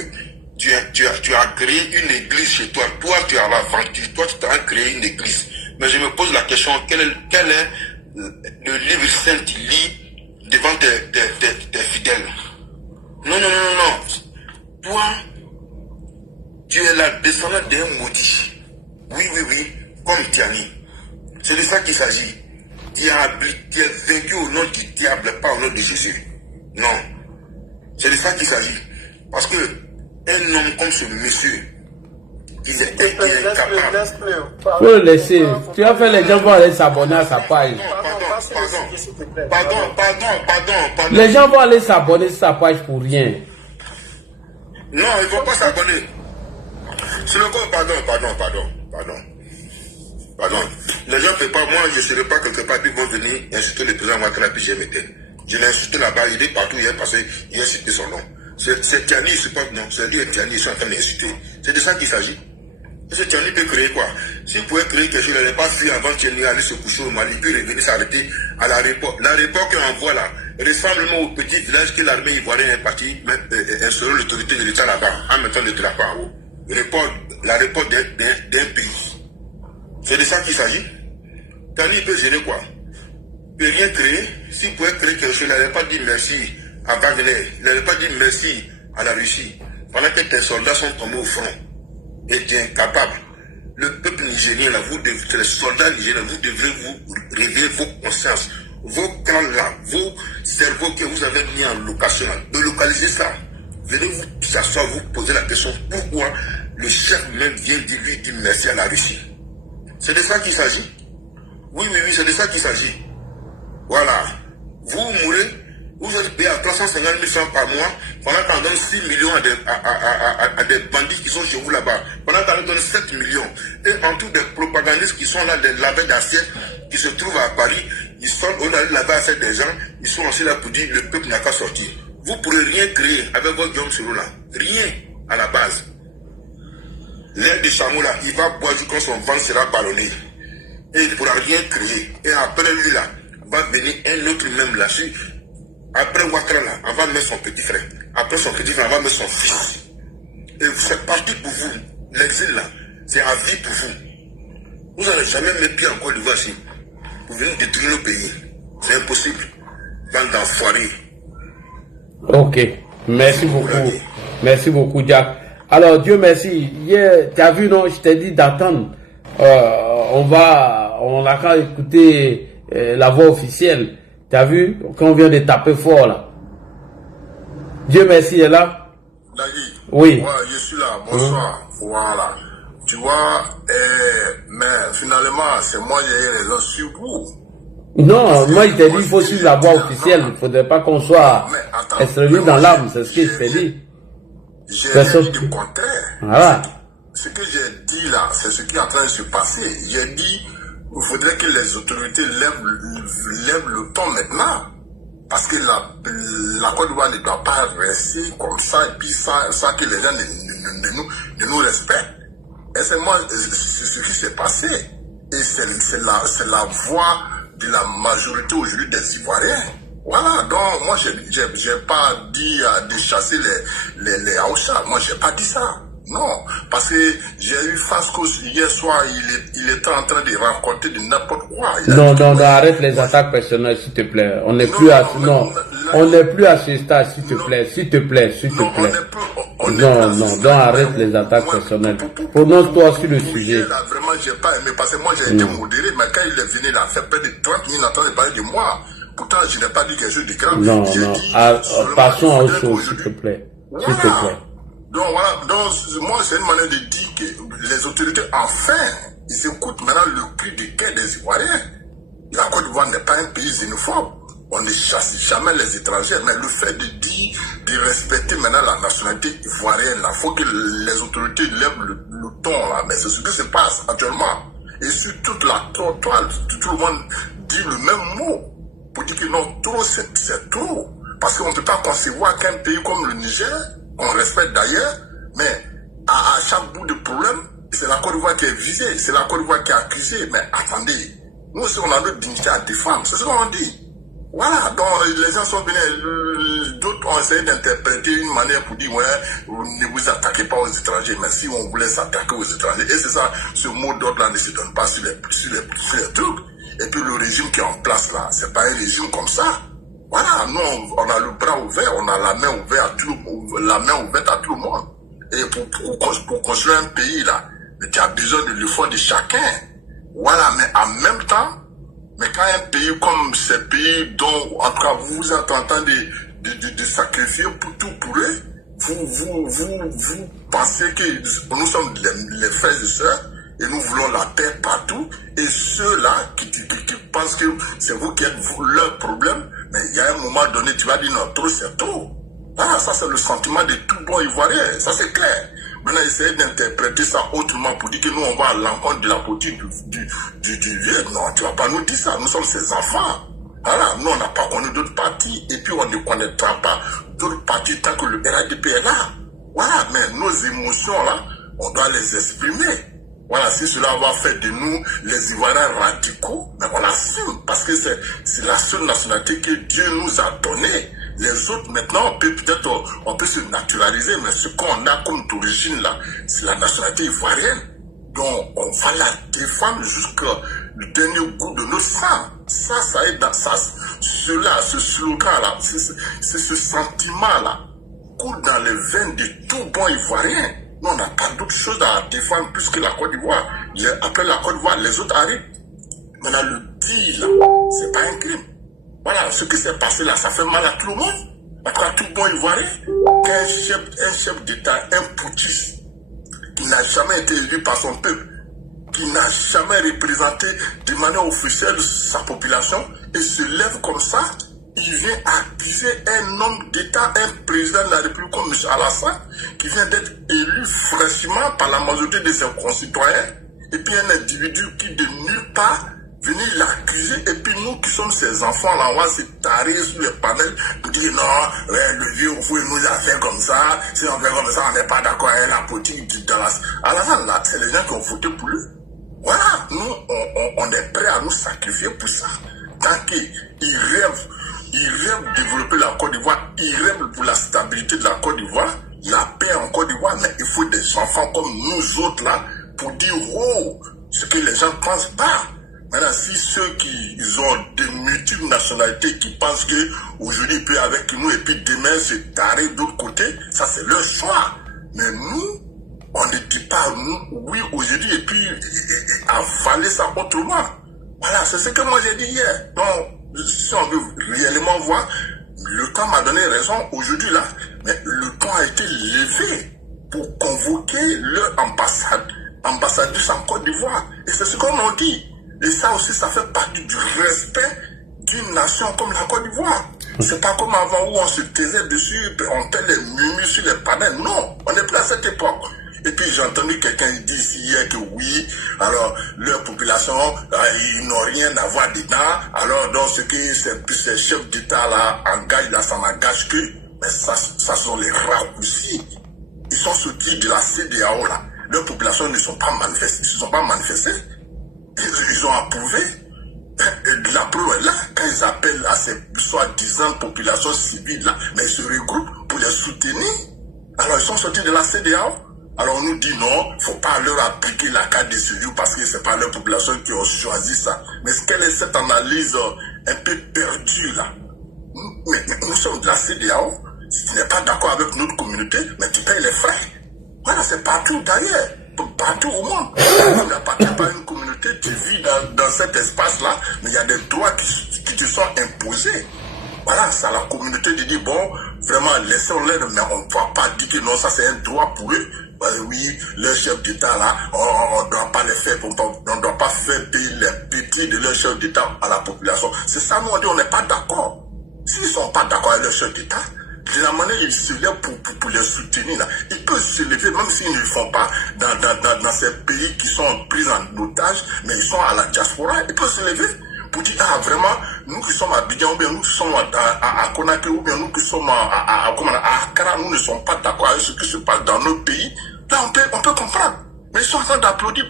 tu as créé une église chez toi. Toi, tu as l'aventure. Toi, tu as créé une église. Mais je me pose la question, quel est le livre saint qui lit devant tes fidèles? Non. Toi, tu es la descendante d'un maudit. Oui, comme Tiani. C'est de ça qu'il s'agit. Qui est vaincu au nom du diable, pas au nom de Jésus. Non. C'est de ça qu'il s'agit. Parce que un homme comme ce monsieur, il est incapable. Faut le laisser. Tu vas faire les gens vont aller s'abonner à sa page. Pardon. Les gens vont aller s'abonner à sa page pour rien. Non, ils ne vont pas s'abonner. C'est le quoi? Pardon. Les gens ne peuvent pas, moi je ne serai pas quelque part, puis ils vont venir insulter le président Ouattara, puis je l'ai insulté là-bas, il est partout, il est passé, il a cité son nom. C'est Tiani, c'est pas, non, c'est lui et Tiani, ils sont en train d'insulter. C'est de ça qu'il s'agit. Ce Tiani peut créer quoi? S'il pouvait créer quelque chose, il n'allait pas fuir avant Tiani aller se coucher au Mali, puis revenir s'arrêter à l'aéroport. L'aéroport qu'on envoie là, ressemble au petit village que l'armée ivoirienne est partie instaurer l'autorité de l'État là-bas, en mettant le drapeau en haut. L'aéroport d'un pays. C'est de ça qu'il s'agit. Tiani peut gérer quoi? Il ne peut rien créer. S'il pouvait créer quelque chose, il n'allait pas dire merci à Wagner, il n'allait pas dire merci à la Russie. Pendant que tes soldats sont tombés au front et tu es incapable. Le peuple nigérien, là, les soldats nigériens, vous devrez vous réveiller vos consciences, vos crânes là, vos cerveaux que vous avez mis en location là, de localiser ça. Venez vous s'asseoir, vous poser la question pourquoi le chef même vient lui dire merci à la Russie. C'est de ça qu'il s'agit. Oui, c'est de ça qu'il s'agit. Voilà. Vous mourrez, vous êtes payé à 350 000 francs par mois, pendant qu'on donne 6 millions à des bandits qui sont chez vous là-bas, pendant qu'on donne 7 millions. Et en tout des propagandistes qui sont là, des laveurs d'assiettes, qui se trouvent à Paris, ils sont au laver l'assiette des gens, ils sont aussi là pour dire le peuple n'a qu'à sortir. Vous ne pourrez rien créer avec votre Guillaume Soro là. Rien à la base. L'air de chameau là, il va boire quand son ventre sera ballonné. Et il ne pourra rien créer. Et après lui là, va venir un autre même lâcher. Après Ouattara là, on va mettre son petit frère. Après son petit frère, on va mettre son fils. Et c'est parti pour vous. L'exil là, c'est à vie pour vous. Vous n'allez jamais mettre pied en Côte d'Ivoire ici. Vous venez détruire le pays. C'est impossible. Bande d'enfoirés. Ok. Merci beaucoup. Merci beaucoup, Jack. Alors, Dieu merci. Hier, tu as vu, non, je t'ai dit d'attendre. On a qu'à écouter la voix officielle. Tu as vu, quand on vient de taper fort, là. Dieu merci, est là? David. Oui. Ouais, je suis là. Bonsoir. Voilà. Tu vois, mais finalement, c'est moi qui ai raison sur vous. Non, moi je t'ai dit, il faut suivre la voie officielle. Il ne faudrait pas qu'on soit extrémiste dans l'âme. C'est ce que je t'ai dit. J'ai rien dit du contraire. Voilà. Ce que j'ai dit là, c'est ce qui est en train de se passer. J'ai dit, il faudrait que les autorités lèvent le ton maintenant. Parce que la Côte d'Ivoire ne doit pas rester comme ça et puis sans que les gens ne nous respectent. Et c'est moi, c'est ce qui s'est passé. Et c'est la voix de la majorité aujourd'hui des Ivoiriens. Voilà, donc moi j'ai pas dit de chasser les Aoucha. Moi j'ai pas dit ça. Non, parce que j'ai eu Fasco hier soir, il était en train de raconter de n'importe quoi. Non, arrête les attaques personnelles, s'il te plaît. On n'est plus à ce stade, s'il te plaît, s'il te plaît. Non, arrête les attaques personnelles. Prononce-toi sur le sujet. Là, vraiment, j'ai pas aimé, parce que moi j'ai été modéré, mais quand il est venu là, fait près de 30 minutes en train de parler de moi. Pourtant, je n'ai pas dit quelque chose de grave. Non, passons à autre chose, s'il te plaît. S'il te plaît. Donc voilà, donc moi c'est une manière de dire que les autorités, enfin, ils écoutent maintenant le cri de guerre des Ivoiriens. La Côte d'Ivoire n'est pas un pays xénophobe. On ne chasse jamais les étrangers, mais le fait de dire, de respecter maintenant la nationalité ivoirienne, il faut que les autorités lèvent le ton là. Mais c'est ce qui se passe actuellement. Et sur toute la toile, tout le monde dit le même mot. Pour dire que non, trop c'est trop. Parce qu'on ne peut pas concevoir qu'un pays comme le Niger, on respecte d'ailleurs, mais à chaque bout de problème, c'est la Côte d'Ivoire qui est visée, c'est la Côte d'Ivoire qui est accusée. Mais attendez, nous aussi on a notre dignité à défendre, c'est ce qu'on dit. Voilà, donc les gens sont venus, d'autres ont essayé d'interpréter une manière pour dire, ouais, ne vous attaquez pas aux étrangers, mais si on voulait s'attaquer aux étrangers, et c'est ça, ce mot d'ordre là ne se donne pas sur les trucs. Et puis le régime qui est en place là, c'est pas un régime comme ça. Voilà, nous on a le bras ouvert, on a la main ouverte à tout le monde. Et pour construire un pays là, tu as besoin de l'effort de chacun. Voilà, mais en même temps, mais quand un pays comme ces pays dont en tout cas vous êtes en train de sacrifier pour tout pour eux, vous pensez que nous sommes les frères et sœurs et nous voulons la paix partout, et ceux-là qui pensent que c'est vous qui êtes leur problème, mais il y a un moment donné, tu vas dire non, trop c'est trop. Voilà, ça c'est le sentiment de tout bon Ivoirien, ça c'est clair. Maintenant, essayez d'interpréter ça autrement pour dire que nous on va à l'encontre de la politique du vieux. Non, tu vas pas nous dire ça, nous sommes ses enfants. Voilà, nous on n'a pas connu d'autres partis, et puis on ne connaîtra pas d'autres partis tant que le RADP est là. Voilà, mais nos émotions là, on doit les exprimer. Voilà, si cela va faire de nous les Ivoiriens radicaux, mais on l'assume, parce que c'est la seule nationalité que Dieu nous a donnée. Les autres, maintenant, on peut se naturaliser, mais ce qu'on a comme d'origine là, c'est la nationalité ivoirienne. Donc, on va la défendre jusqu'au dernier goût de notre sang. Ça est dans ça, ce slogan là, c'est ce sentiment là, coule dans les veines de tout bon Ivoirien. Nous, on n'a pas d'autre chose à défendre plus que la Côte d'Ivoire. Après la Côte d'Ivoire, les autres arrivent. Maintenant, le deal, c'est pas un crime. Voilà, ce qui s'est passé là, ça fait mal à tout le monde. À tout bon Ivoirien, qu'un chef d'État, un putschiste, qui n'a jamais été élu par son peuple, qui n'a jamais représenté de manière officielle sa population, et se lève comme ça, il vient accuser un homme d'État, un président de la République comme M. Alassane, qui vient d'être élu fraîchement par la majorité de ses concitoyens, et puis un individu qui de nulle part venir l'accuser, et puis nous qui sommes ses enfants, là, on va se tarer sur les panels pour dire non, le vieux, vous nous a fait comme ça, si on fait comme ça, on n'est pas d'accord avec la politique dans la... À la fin, là, c'est les gens qui ont voté pour lui. Voilà, nous, on est prêts à nous sacrifier pour ça. Tant qu'ils rêvent de développer la Côte d'Ivoire, ils rêvent pour la stabilité de la Côte d'Ivoire, la paix en Côte d'Ivoire, mais il faut des enfants comme nous autres là, pour dire oh, ce que les gens ne pensent pas. Maintenant, si ceux qui ont des multiples nationalités qui pensent qu'aujourd'hui ils peuvent avec nous et puis demain c'est taré d'autre côté, ça c'est leur choix. Mais nous, on ne dit pas nous, oui aujourd'hui et puis avaler ça autrement. Voilà, c'est ce que moi j'ai dit hier. Donc, si on veut réellement voir, le temps m'a donné raison aujourd'hui là, mais le temps a été levé pour convoquer leur ambassadeur en Côte d'Ivoire. Et c'est ce qu'on a dit. Et ça aussi, ça fait partie du respect d'une nation comme la Côte d'Ivoire. C'est pas comme avant où on se taisait dessus, on fait les murmures sur les panels. Non, on n'est plus à cette époque. Et puis j'ai entendu quelqu'un dire ici hier que oui, alors leur population, ils n'ont rien à voir dedans. Alors dans ce que ces chefs d'État là engagent, là ça n'engage que, mais ça sont les raccourcis. Ils sont sortis de la CEDEAO là. Leurs populations ne sont pas manifestées, Ils ont approuvé. Et la preuve est là, quand ils appellent à ces soi-disant populations civiles là, mais ils se regroupent pour les soutenir. Alors ils sont sortis de la CEDEAO. Alors on nous dit non, il ne faut pas leur appliquer la carte de séjour parce que ce n'est pas leur population qui ont choisi ça. Mais quelle est cette analyse un peu perdue là? Mais nous sommes de la CEDEAO, si tu n'es pas d'accord avec notre communauté, mais tu payes les frais. Voilà, c'est partout d'ailleurs, partout au monde. Tu n'appartiens pas à une communauté, tu vis dans cet espace-là, mais il y a des droits qui te sont imposés. Voilà, ça la communauté de dire, bon, vraiment, laissons-les, mais on ne va pas dire que non, ça c'est un droit pour eux. Oui, leur chef d'État là, on ne doit pas les faire, on ne doit pas faire payer les petits de leur chef d'État à la population. C'est ça, nous on dit, on n'est pas d'accord. S'ils ne sont pas d'accord avec leur chef d'État, de la manière ils se lèvent pour les soutenir là, ils peuvent se lever même s'ils ne le font pas dans ces pays qui sont pris en otage, mais ils sont à la diaspora, ils peuvent se lever pour dire, ah vraiment, nous qui sommes à Abidjan, ou bien nous qui sommes à Conakry, ou bien nous qui sommes à Accra, nous ne sommes pas d'accord avec ce qui se passe dans nos pays. Là, on peut comprendre. Mais ils sont en train d'applaudir,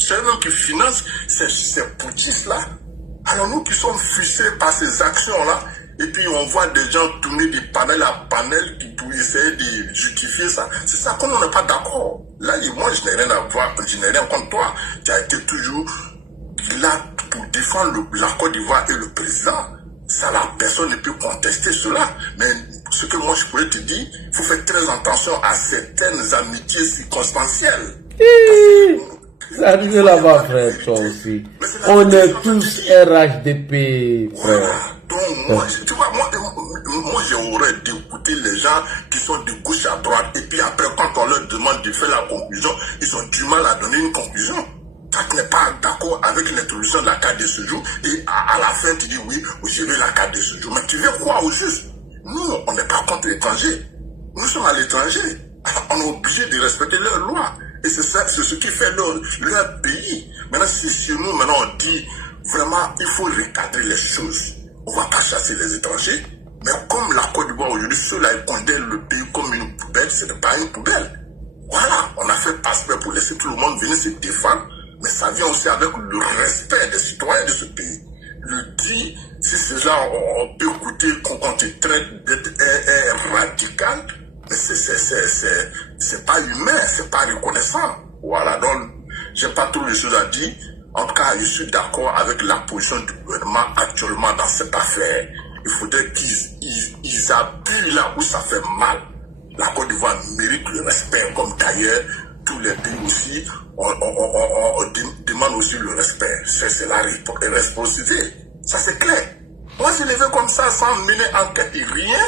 c'est eux qui financent ces putschistes-là. Alors nous qui sommes frustrés par ces actions-là, et puis on voit des gens tourner de panel à panel pour essayer de justifier ça. C'est ça qu'on n'est pas d'accord. Là, moi, je n'ai rien à voir, je n'ai rien contre toi. Tu as été toujours là pour défendre la Côte d'Ivoire et le président. Ça, la personne ne peut contester cela. Mais ce que moi je pourrais te dire, il faut faire très attention à certaines amitiés circonstancielles. Ça arrive là-bas, frère, toi aussi. On est tous RHDP, frère. Voilà. Donc, moi, tu vois, moi j'aurais d'écouter les gens qui sont de gauche à droite. Et puis après, quand on leur demande de faire la conclusion, ils ont du mal à donner une conclusion. Quand tu n'es pas d'accord avec l'introduction de la carte de séjour, et à la fin, tu dis oui, je veux la carte de séjour. Mais tu veux quoi au juste? Nous, on n'est pas contre l'étranger. Nous sommes à l'étranger. Alors, on est obligé de respecter leurs lois. Et c'est ce qui fait leur pays. Maintenant, si sur nous, maintenant, on dit vraiment, il faut recadrer les choses. On ne va pas chasser les étrangers. Mais comme la Côte d'Ivoire aujourd'hui, ceux-là, ils condamnent le pays comme une poubelle, ce n'est pas une poubelle. Voilà, on a fait passeport pour laisser tout le monde venir se défendre. Mais ça vient aussi avec le respect des citoyens de ce pays. Le dit, si c'est là, on peut écouter qu'on te traite d'être radical, mais c'est pas humain, c'est pas reconnaissant. Voilà, donc, j'ai pas trop de choses à dire. En tout cas, je suis d'accord avec la position du gouvernement actuellement dans cette affaire. Il faudrait qu'ils appuient là où ça fait mal. La Côte d'Ivoire mérite le respect, comme d'ailleurs, tous les pays aussi, on demande aussi le respect. C'est la responsabilité. Ça c'est clair. Moi je l'ai vu comme ça sans mener enquête et rien.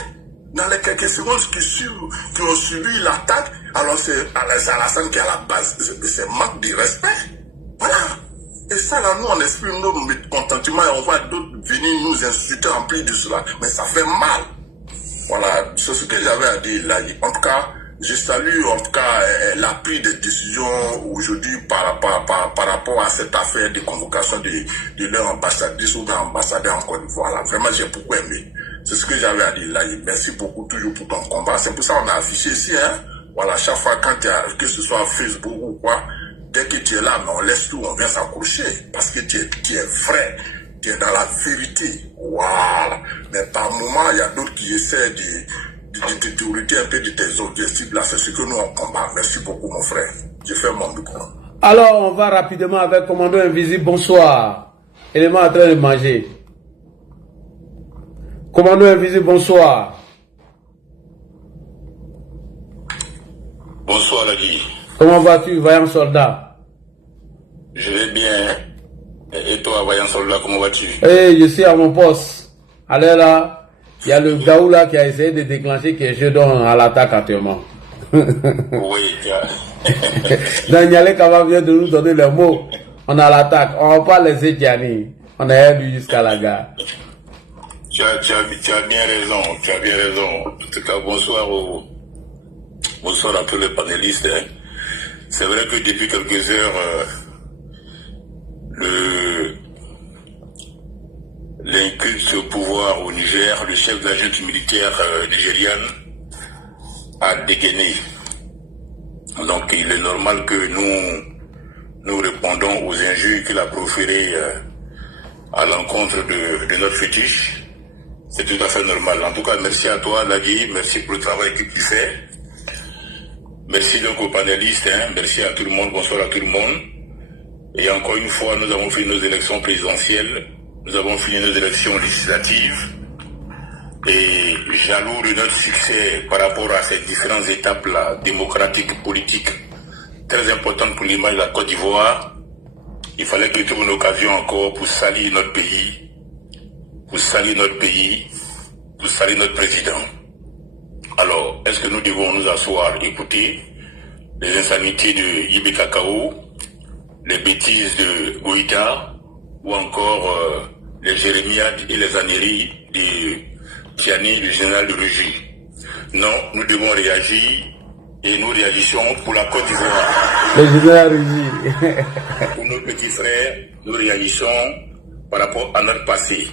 Dans les quelques secondes qui ont suivi l'attaque, alors c'est Alassane qui est à la base. C'est manque de respect. Voilà. Et ça là, nous on exprime nos mécontentements et on voit d'autres venir nous insulter en plus de cela. Mais ça fait mal. Voilà, c'est ce que j'avais à dire là. En tout cas, Je salue en tout cas la prise de décision aujourd'hui par rapport à cette affaire de convocation de leur ambassadrice ou d'un ambassadeur en Côte d'Ivoire. Là. Vraiment, j'ai beaucoup aimé. C'est ce que j'avais à dire là. Et merci beaucoup toujours pour ton combat. C'est pour ça qu'on a affiché ici. Hein. Voilà, chaque fois quand que ce soit Facebook ou quoi, dès que tu es là, on laisse tout, on vient s'accrocher. Parce que tu es vrai. Tu es dans la vérité. Voilà. Mais par moment, il y a d'autres qui essaient de te dérouler un peu de tes objectifs. Là, c'est ce que nous on combat. Merci beaucoup, mon frère. Je fais mon micro. Alors, on va rapidement avec Commando Invisible. Bonsoir. Élément en train de manger. Commando Invisible, bonsoir. Bonsoir, Ladi. Comment vas-tu, vaillant soldat? Je vais bien. Et toi, vaillant soldat, comment vas-tu? Je suis à mon poste. Allez là, il y a le Gaou là qui a essayé de déclencher quelque chose à l'attaque actuellement. Oui, Daniel Kava vient de nous donner les mots. On a l'attaque. On va pas laisser Gianni. On a dû jusqu'à la gare. Tu as bien raison. Tu as bien raison. En tout cas, bonsoir à tous les panélistes. Hein. C'est vrai que depuis quelques heures, l'inculte au pouvoir au Niger, le chef de la junte militaire nigériane, a dégainé. Donc il est normal que nous répondons aux injures qu'il a proférées à l'encontre de notre fétiche. C'est tout à fait normal. En tout cas, merci à toi, Ladi. Merci pour le travail que tu fais. Merci donc aux panélistes. Hein. Merci à tout le monde. Bonsoir à tout le monde. Et encore une fois, nous avons fini nos élections présidentielles. Nous avons fini nos élections législatives. Et jaloux de notre succès par rapport à ces différentes étapes-là, démocratiques, politiques, très importantes pour l'image de la Côte d'Ivoire, il fallait que trouve une occasion encore pour salir notre pays, pour salir notre président. Alors, est-ce que nous devons nous asseoir, écouter les insanités de Yibé Kakao, les bêtises de Goïta, ou encore les jérémiades et les âneries de Tiani, le général de Rugy? Non, nous devons réagir et nous réagissons pour la Côte d'Ivoire. Le général Rugy. Pour nos petits frères, nous réagissons par rapport à notre passé.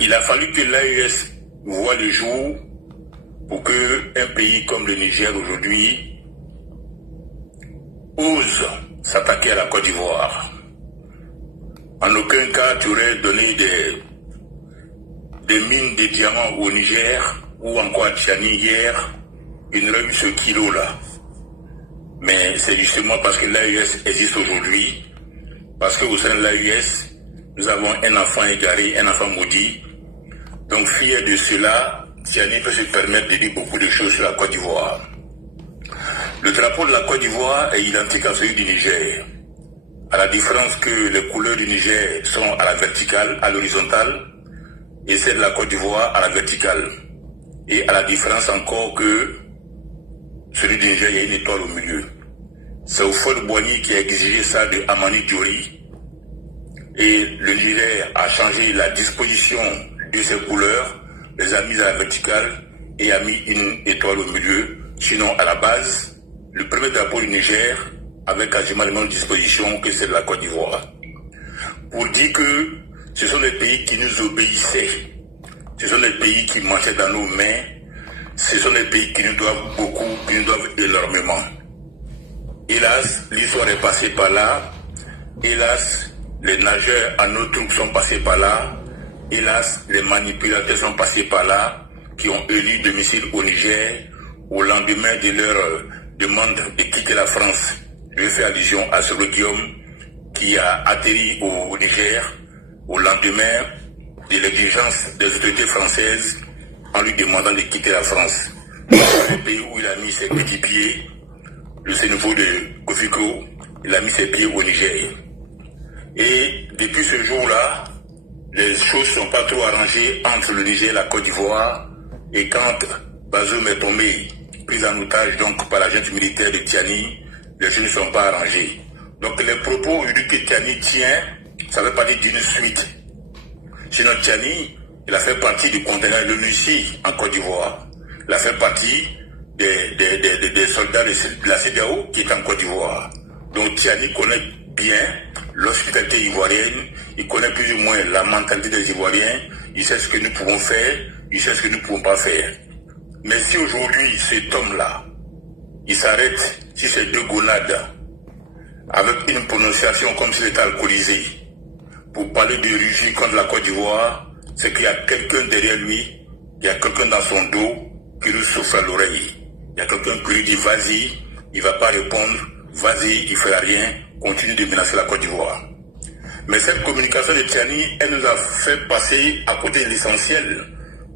Il a fallu que l'AES voie le jour pour qu'un pays comme le Niger aujourd'hui ose s'attaquer à la Côte d'Ivoire. En aucun cas, tu aurais donné des mines de diamants au Niger ou encore à Tchani hier, il n'aurait eu ce kilo-là. Mais c'est justement parce que l'AES existe aujourd'hui, parce qu'au sein de l'AES, nous avons un enfant égaré, un enfant maudit. Donc fier de cela, Tchani peut se permettre de dire beaucoup de choses sur la Côte d'Ivoire. Le drapeau de la Côte d'Ivoire est identique à celui du Niger, à la différence que les couleurs du Niger sont à la verticale, à l'horizontale, et celle de la Côte d'Ivoire à la verticale. Et à la différence encore que celui du Niger, il y a une étoile au milieu. C'est Oufouette Boigny qui a exigé ça de Amani Diori. Et le Niger a changé la disposition de ses couleurs, les a mises à la verticale et a mis une étoile au milieu. Sinon, à la base, le premier drapeau du Niger avait quasiment les mêmes dispositions que celle de la Côte d'Ivoire. Pour dire que ce sont des pays qui nous obéissaient. Ce sont des pays qui marchaient dans nos mains. Ce sont des pays qui nous doivent beaucoup, qui nous doivent énormément. Hélas, l'histoire est passée par là. Hélas, les nageurs à nos troupes sont passés par là. Hélas, les manipulateurs sont passés par là, qui ont élu domicile au Niger au lendemain de leur demande de quitter la France. Je fais allusion à ce Guillaume qui a atterri au Niger au lendemain de l'exigence des autorités françaises en lui demandant de quitter la France. Le pays où il a mis ses petits pieds, le Sénégal de Kofiko, il a mis ses pieds au Niger. Et depuis ce jour-là, les choses ne sont pas trop arrangées entre le Niger et la Côte d'Ivoire. Et quand Bazoum est tombé, pris en otage donc par la junte militaire de Tiani, les choses ne sont pas arrangées. Donc les propos aujourd'hui que Tiani tient, ça fait partie d'une suite. Sinon Tiani, il a fait partie du contingent de l'ONU en Côte d'Ivoire. Il a fait partie des soldats de la CEDEAO qui est en Côte d'Ivoire. Donc Tiani connaît bien l'hospitalité ivoirienne, il connaît plus ou moins la mentalité des Ivoiriens, il sait ce que nous pouvons faire, il sait ce que nous ne pouvons pas faire. Mais si aujourd'hui cet homme-là, il s'arrête sur ces deux gonades, avec une prononciation comme s'il était alcoolisé, pour parler de rugir contre la Côte d'Ivoire, c'est qu'il y a quelqu'un derrière lui, il y a quelqu'un dans son dos qui lui souffle à l'oreille. Il y a quelqu'un qui lui dit vas-y, il ne va pas répondre, vas-y, il ne fera rien, continue de menacer la Côte d'Ivoire. Mais cette communication de Tiani, elle nous a fait passer à côté de l'essentiel.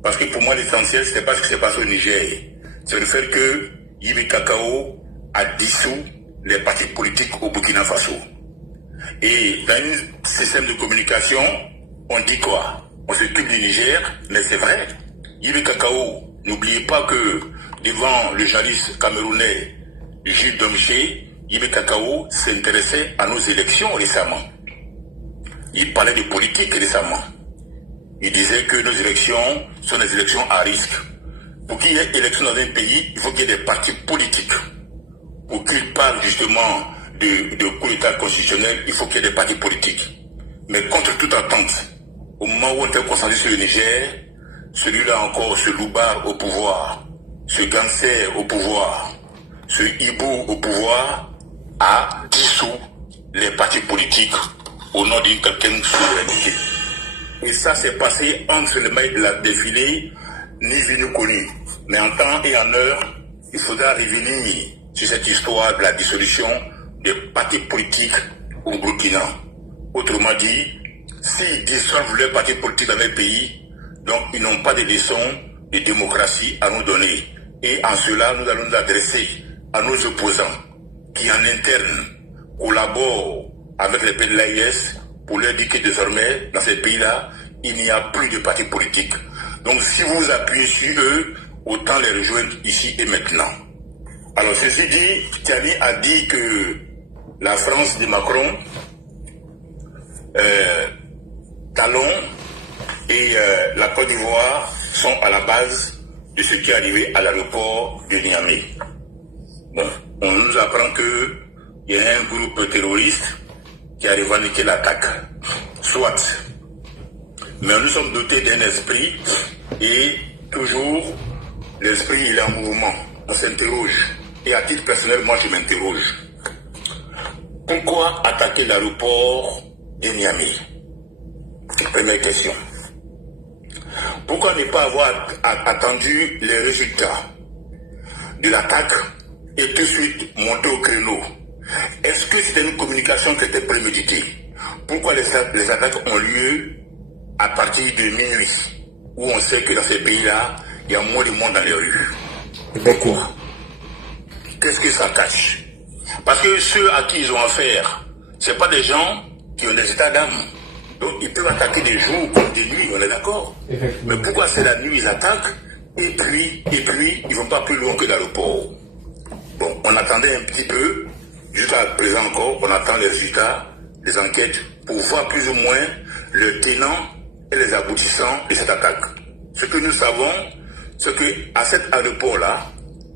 Parce que pour moi, l'essentiel, ce n'est pas ce qui s'est passé au Niger. C'est le fait que Yves Kakao a dissous les partis politiques au Burkina Faso. Et dans un système de communication, on dit quoi? On s'occupe du Niger, mais c'est vrai. Yves Kakao, n'oubliez pas que devant le journaliste camerounais Gilles Domché, Yves Kakao s'intéressait à nos élections récemment. Il parlait de politique récemment. Il disait que nos élections sont des élections à risque. Pour qu'il y ait élection dans un pays, il faut qu'il y ait des partis politiques. Pour qu'il parle justement de coup d'État constitutionnel, il faut qu'il y ait des partis politiques. Mais contre toute attente, au moment où on était concentré sur le Niger, celui-là encore, ce Loubar au pouvoir, ce gangster au pouvoir, ce hibou au pouvoir, a dissous les partis politiques au nom d'une quelconque souveraineté. Et ça s'est passé entre les mailles de la défilée, ni vu ni connu. Mais en temps et en heure, il faudra revenir sur cette histoire de la dissolution des partis politiques au Burkina. Autrement dit, s'ils dissolvent les partis politiques dans les pays, donc ils n'ont pas de leçons de démocratie à nous donner. Et en cela, nous allons nous adresser à nos opposants qui en interne collaborent avec les pays de l'AIS pour leur dire que désormais, dans ces pays-là, il n'y a plus de partis politiques. Donc si vous appuyez sur eux, autant les rejoindre ici et maintenant. Alors ceci dit, Tiani a dit que la France de Macron, Talon et la Côte d'Ivoire sont à la base de ce qui est arrivé à l'aéroport de Niamey. Bon, on nous apprend qu'il y a un groupe terroriste qui a revendiqué l'attaque. Soit. Mais nous sommes dotés d'un esprit et toujours l'esprit il est en mouvement. On s'interroge. Et à titre personnel, moi je m'interroge. Pourquoi attaquer l'aéroport de Niamey? Première question. Pourquoi ne pas avoir attendu les résultats de l'attaque et tout de suite monter au créneau? Est-ce que c'était une communication qui était préméditée? Pourquoi les attaques ont lieu à partir de minuit, où on sait que dans ces pays-là, il y a moins de monde dans les rues? Pourquoi? Qu'est-ce que ça cache? Parce que ceux à qui ils ont affaire, ce ne sont pas des gens qui ont des états d'âme. Donc ils peuvent attaquer des jours comme des nuits, on est d'accord. Mais pourquoi c'est la nuit ils attaquent et puis ils ne vont pas plus loin que l'aéroport? Bon, on attendait un petit peu, jusqu'à présent encore, on attend les résultats, les enquêtes, pour voir plus ou moins le tenant et les aboutissants de cette attaque. Ce que nous savons, c'est qu'à cet aéroport-là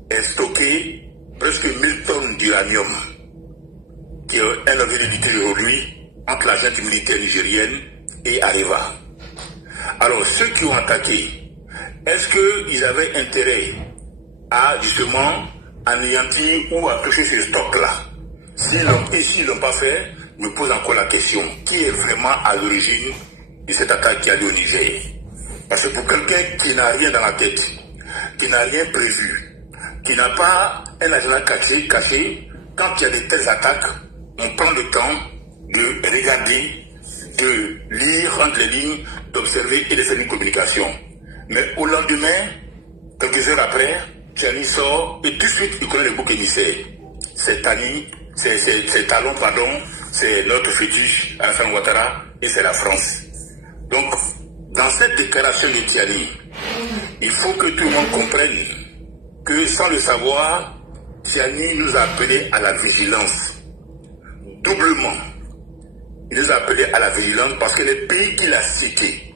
est stocké presque 1000 tonnes d'uranium, qui est un objet de litige aujourd'hui entre la junte militaire nigérienne et Areva. Alors, ceux qui ont attaqué, est-ce qu'ils avaient intérêt à justement anéantir ou à toucher ce stock-là? S'ils ne l'ont pas fait, me pose encore la question, qui est vraiment à l'origine de cette attaque qui a lieu au Niger? Parce que pour quelqu'un qui n'a rien dans la tête, qui n'a rien prévu, qui n'a pas un agenda caché, quand il y a de telles attaques, on prend le temps de regarder, de lire entre les lignes, d'observer et de faire une communication. Mais au lendemain, quelques heures après, Tiani sort et tout de suite il connaît le bouc émissaire. C'est Talon, c'est notre fétiche, Alassane Ouattara, et c'est la France. Donc, dans cette déclaration de Tiani, il faut que tout le monde comprenne que sans le savoir, Tiani nous a appelés à la vigilance. Doublement. Il nous a appelés à la vigilance parce que les pays qu'il a cités,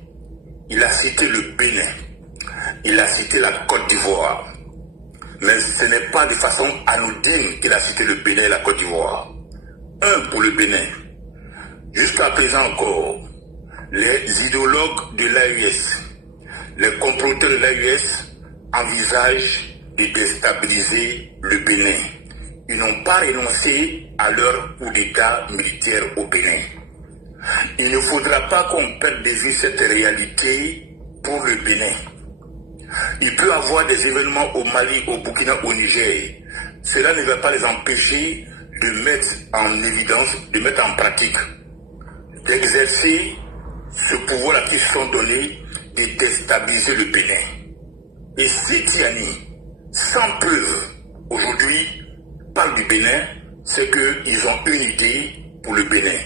il a cité le Bénin, il a cité la Côte d'Ivoire. Mais ce n'est pas de façon anodine qu'il a cité le Bénin et la Côte d'Ivoire. Un pour le Bénin. Jusqu'à présent encore, les idéologues de l'AUS, les comploteurs de l'AUS envisagent de déstabiliser le Bénin. Ils n'ont pas renoncé à leur coup d'État militaire au Bénin. Il ne faudra pas qu'on perde de vue cette réalité pour le Bénin. Il peut y avoir des événements au Mali, au Burkina, au Niger. Cela ne va pas les empêcher de mettre en évidence, de mettre en pratique, d'exercer ce pouvoir qui se sont donnés de déstabiliser le Bénin. Et si Tiani, sans preuve, aujourd'hui, parle du Bénin, c'est qu'ils ont une idée pour le Bénin.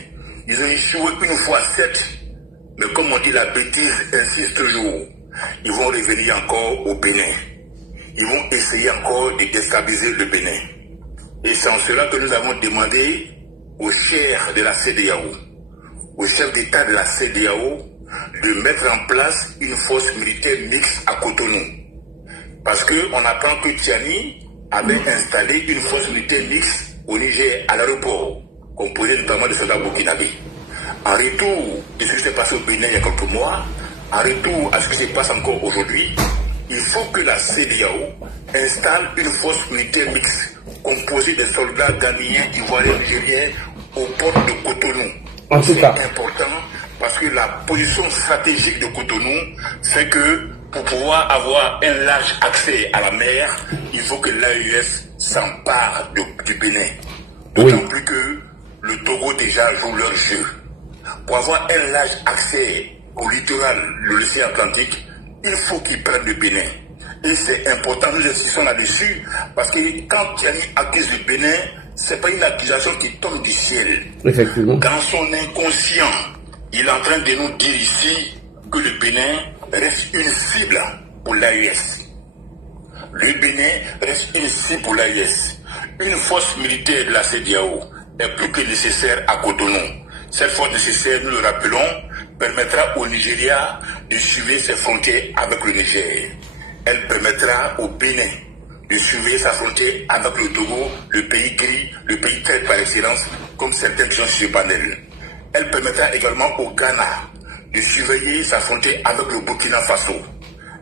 Ils ont échoué une fois 7, mais comme on dit, la bêtise insiste toujours. Ils vont revenir encore au Bénin. Ils vont essayer encore de déstabiliser le Bénin. Et c'est en cela que nous avons demandé aux chefs de la CEDEAO, au chef d'État de la CEDEAO, de mettre en place une force militaire mixte à Cotonou. Parce qu'on apprend que Tiani avait installé une force militaire mixte au Niger, à l'aéroport, composée notamment de soldats burkinabés. En retour de ce qui s'est passé au Bénin il y a quelques mois, en retour à ce qui se passe encore aujourd'hui, il faut que la CEDEAO installe une force militaire mixte composée de soldats ghanéens, ivoiriens, nigériens aux portes de Cotonou. C'est important parce que la position stratégique de Cotonou fait que pour pouvoir avoir un large accès à la mer, il faut que l'AES s'empare du Bénin. D'autant plus que le Togo déjà joue leur jeu. Pour avoir un large accès au littoral de l'océan Atlantique, il faut qu'ils prennent le Bénin. Et c'est important, nous insistons là-dessus, parce que quand Tiani accuse le Bénin, c'est pas une accusation qui tombe du ciel. Effectivement. Dans son inconscient, il est en train de nous dire ici que le Bénin reste une cible pour l'AES. Le Bénin reste une cible pour l'AES. Une force militaire de la CEDEAO est plus que nécessaire à Cotonou. Cette force nécessaire, nous le rappelons, permettra au Nigeria de suivre ses frontières avec le Niger. Elle permettra au Bénin de suivre sa frontière avec le Togo, le pays gris, le pays traite par excellence, comme certaines gens sur panel. Elle permettra également au Ghana de surveiller sa frontière avec le Burkina Faso.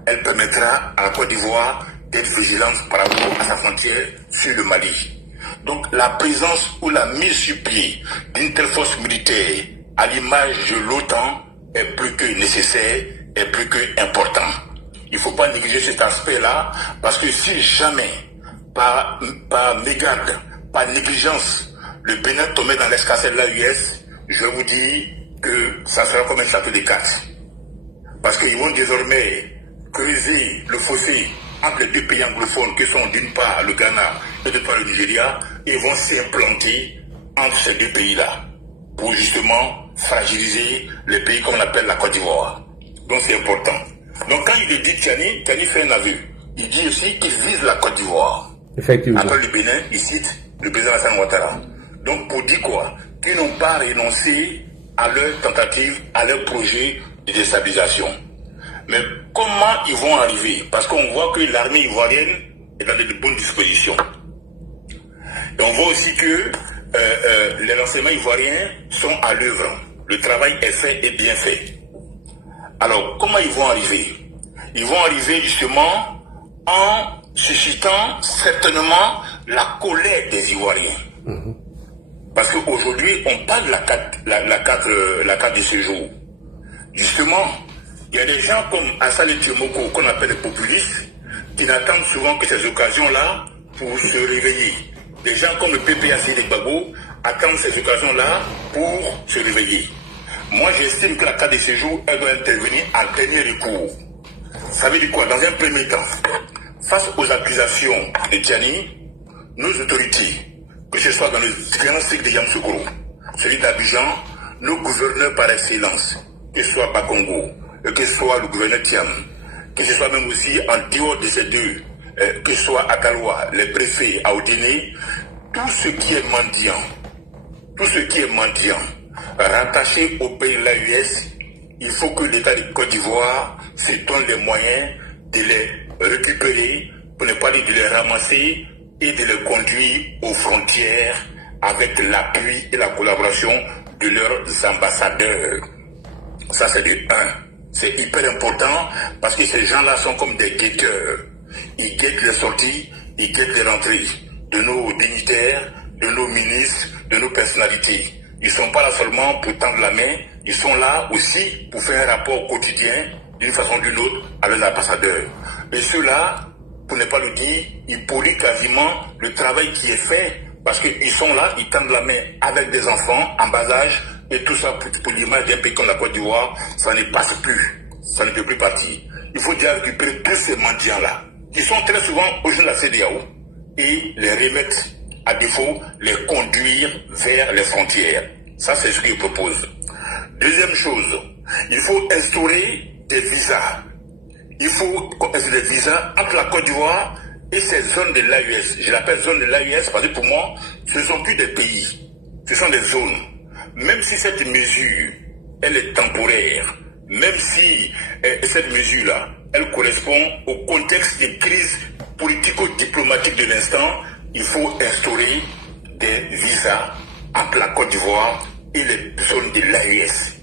Elle permettra à la Côte d'Ivoire d'être vigilante par rapport à sa frontière sur le Mali. Donc la présence ou la mise sur pied d'une telle force militaire à l'image de l'OTAN est plus que nécessaire, est plus que important. Il ne faut pas négliger cet aspect-là, parce que si jamais, par mégarde, par négligence, le Bénin tombait dans l'escarcelle de l'AES, je vous dis que ça sera comme un château de cartes. Parce qu'ils vont désormais creuser le fossé entre les deux pays anglophones, que sont d'une part le Ghana et d'autre part le Nigeria, et vont s'implanter entre ces deux pays-là, pour justement fragiliser les pays qu'on appelle la Côte d'Ivoire. Donc c'est important. Donc quand il dit Tiani fait un aveu. Il dit aussi qu'il vise la Côte d'Ivoire. Effectivement. Après le Bénin, il cite le président Alassane Ouattara. Donc pour dire quoi? Qu'ils n'ont pas renoncé à leur tentative, à leur projet de déstabilisation. Mais comment ils vont arriver? Parce qu'on voit que l'armée ivoirienne est dans de bonnes dispositions. Et on voit aussi que les renseignements ivoiriens sont à l'œuvre. Le travail est fait et bien fait. Alors, comment ils vont arriver? Ils vont arriver justement en suscitant certainement la colère des Ivoiriens. Parce qu'aujourd'hui, on parle de la carte de séjour. Justement, il y a des gens comme Assali Tiomoko, qu'on appelle les populistes, qui n'attendent souvent que ces occasions-là pour se réveiller. Des gens comme le PPAC des Gbagbo attendent ces occasions-là pour se réveiller. Moi, j'estime que la carte de séjour, elle doit intervenir en dernier recours. Ça veut dire quoi? Dans un premier temps, face aux accusations de Tiani, nos autorités, que ce soit dans le grand cycle de Yamoussoukro, celui d'Abidjan, nos gouverneurs par excellence, que ce soit Bakongo, que ce soit le gouverneur Thiam, que ce soit même aussi en dehors de ces deux, que ce soit à Kaloa, les préfets, à Odéné, tout ce qui est mendiant, rattaché au pays de l'AES, il faut que l'État de Côte d'Ivoire se donne les moyens de les récupérer pour ne pas dire de les ramasser et de les conduire aux frontières avec l'appui et la collaboration de leurs ambassadeurs. Ça, c'est du 1. C'est hyper important parce que ces gens-là sont comme des guetteurs. Ils guettent les sorties, ils guettent les rentrées de nos dignitaires, de nos ministres, de nos personnalités. Ils ne sont pas là seulement pour tendre la main, ils sont là aussi pour faire un rapport quotidien d'une façon ou d'une autre avec l'ambassadeur. Et ceux-là, pour ne pas le dire, ils polluent quasiment le travail qui est fait parce qu'ils sont là, ils tendent la main avec des enfants en bas âge et tout ça pour l'image d'un pays comme la Côte d'Ivoire, ça ne passe plus, ça ne peut plus partir. Il faut déjà récupérer tous ces mendiants-là qui sont très souvent au jeu de la CEDEAO et les remettre, à défaut, les conduire vers les frontières. Ça, c'est ce qu'il propose. Deuxième chose, il faut instaurer des visas. Il faut instaurer des visas entre la Côte d'Ivoire et ces zones de l'AES. Je l'appelle zone de l'AES parce que pour moi, ce ne sont plus des pays, ce sont des zones. Même si cette mesure, elle est temporaire, même si cette mesure-là, elle correspond au contexte de crise politico-diplomatique de l'instant, il faut instaurer des visas entre la Côte d'Ivoire et les zones de l'AES.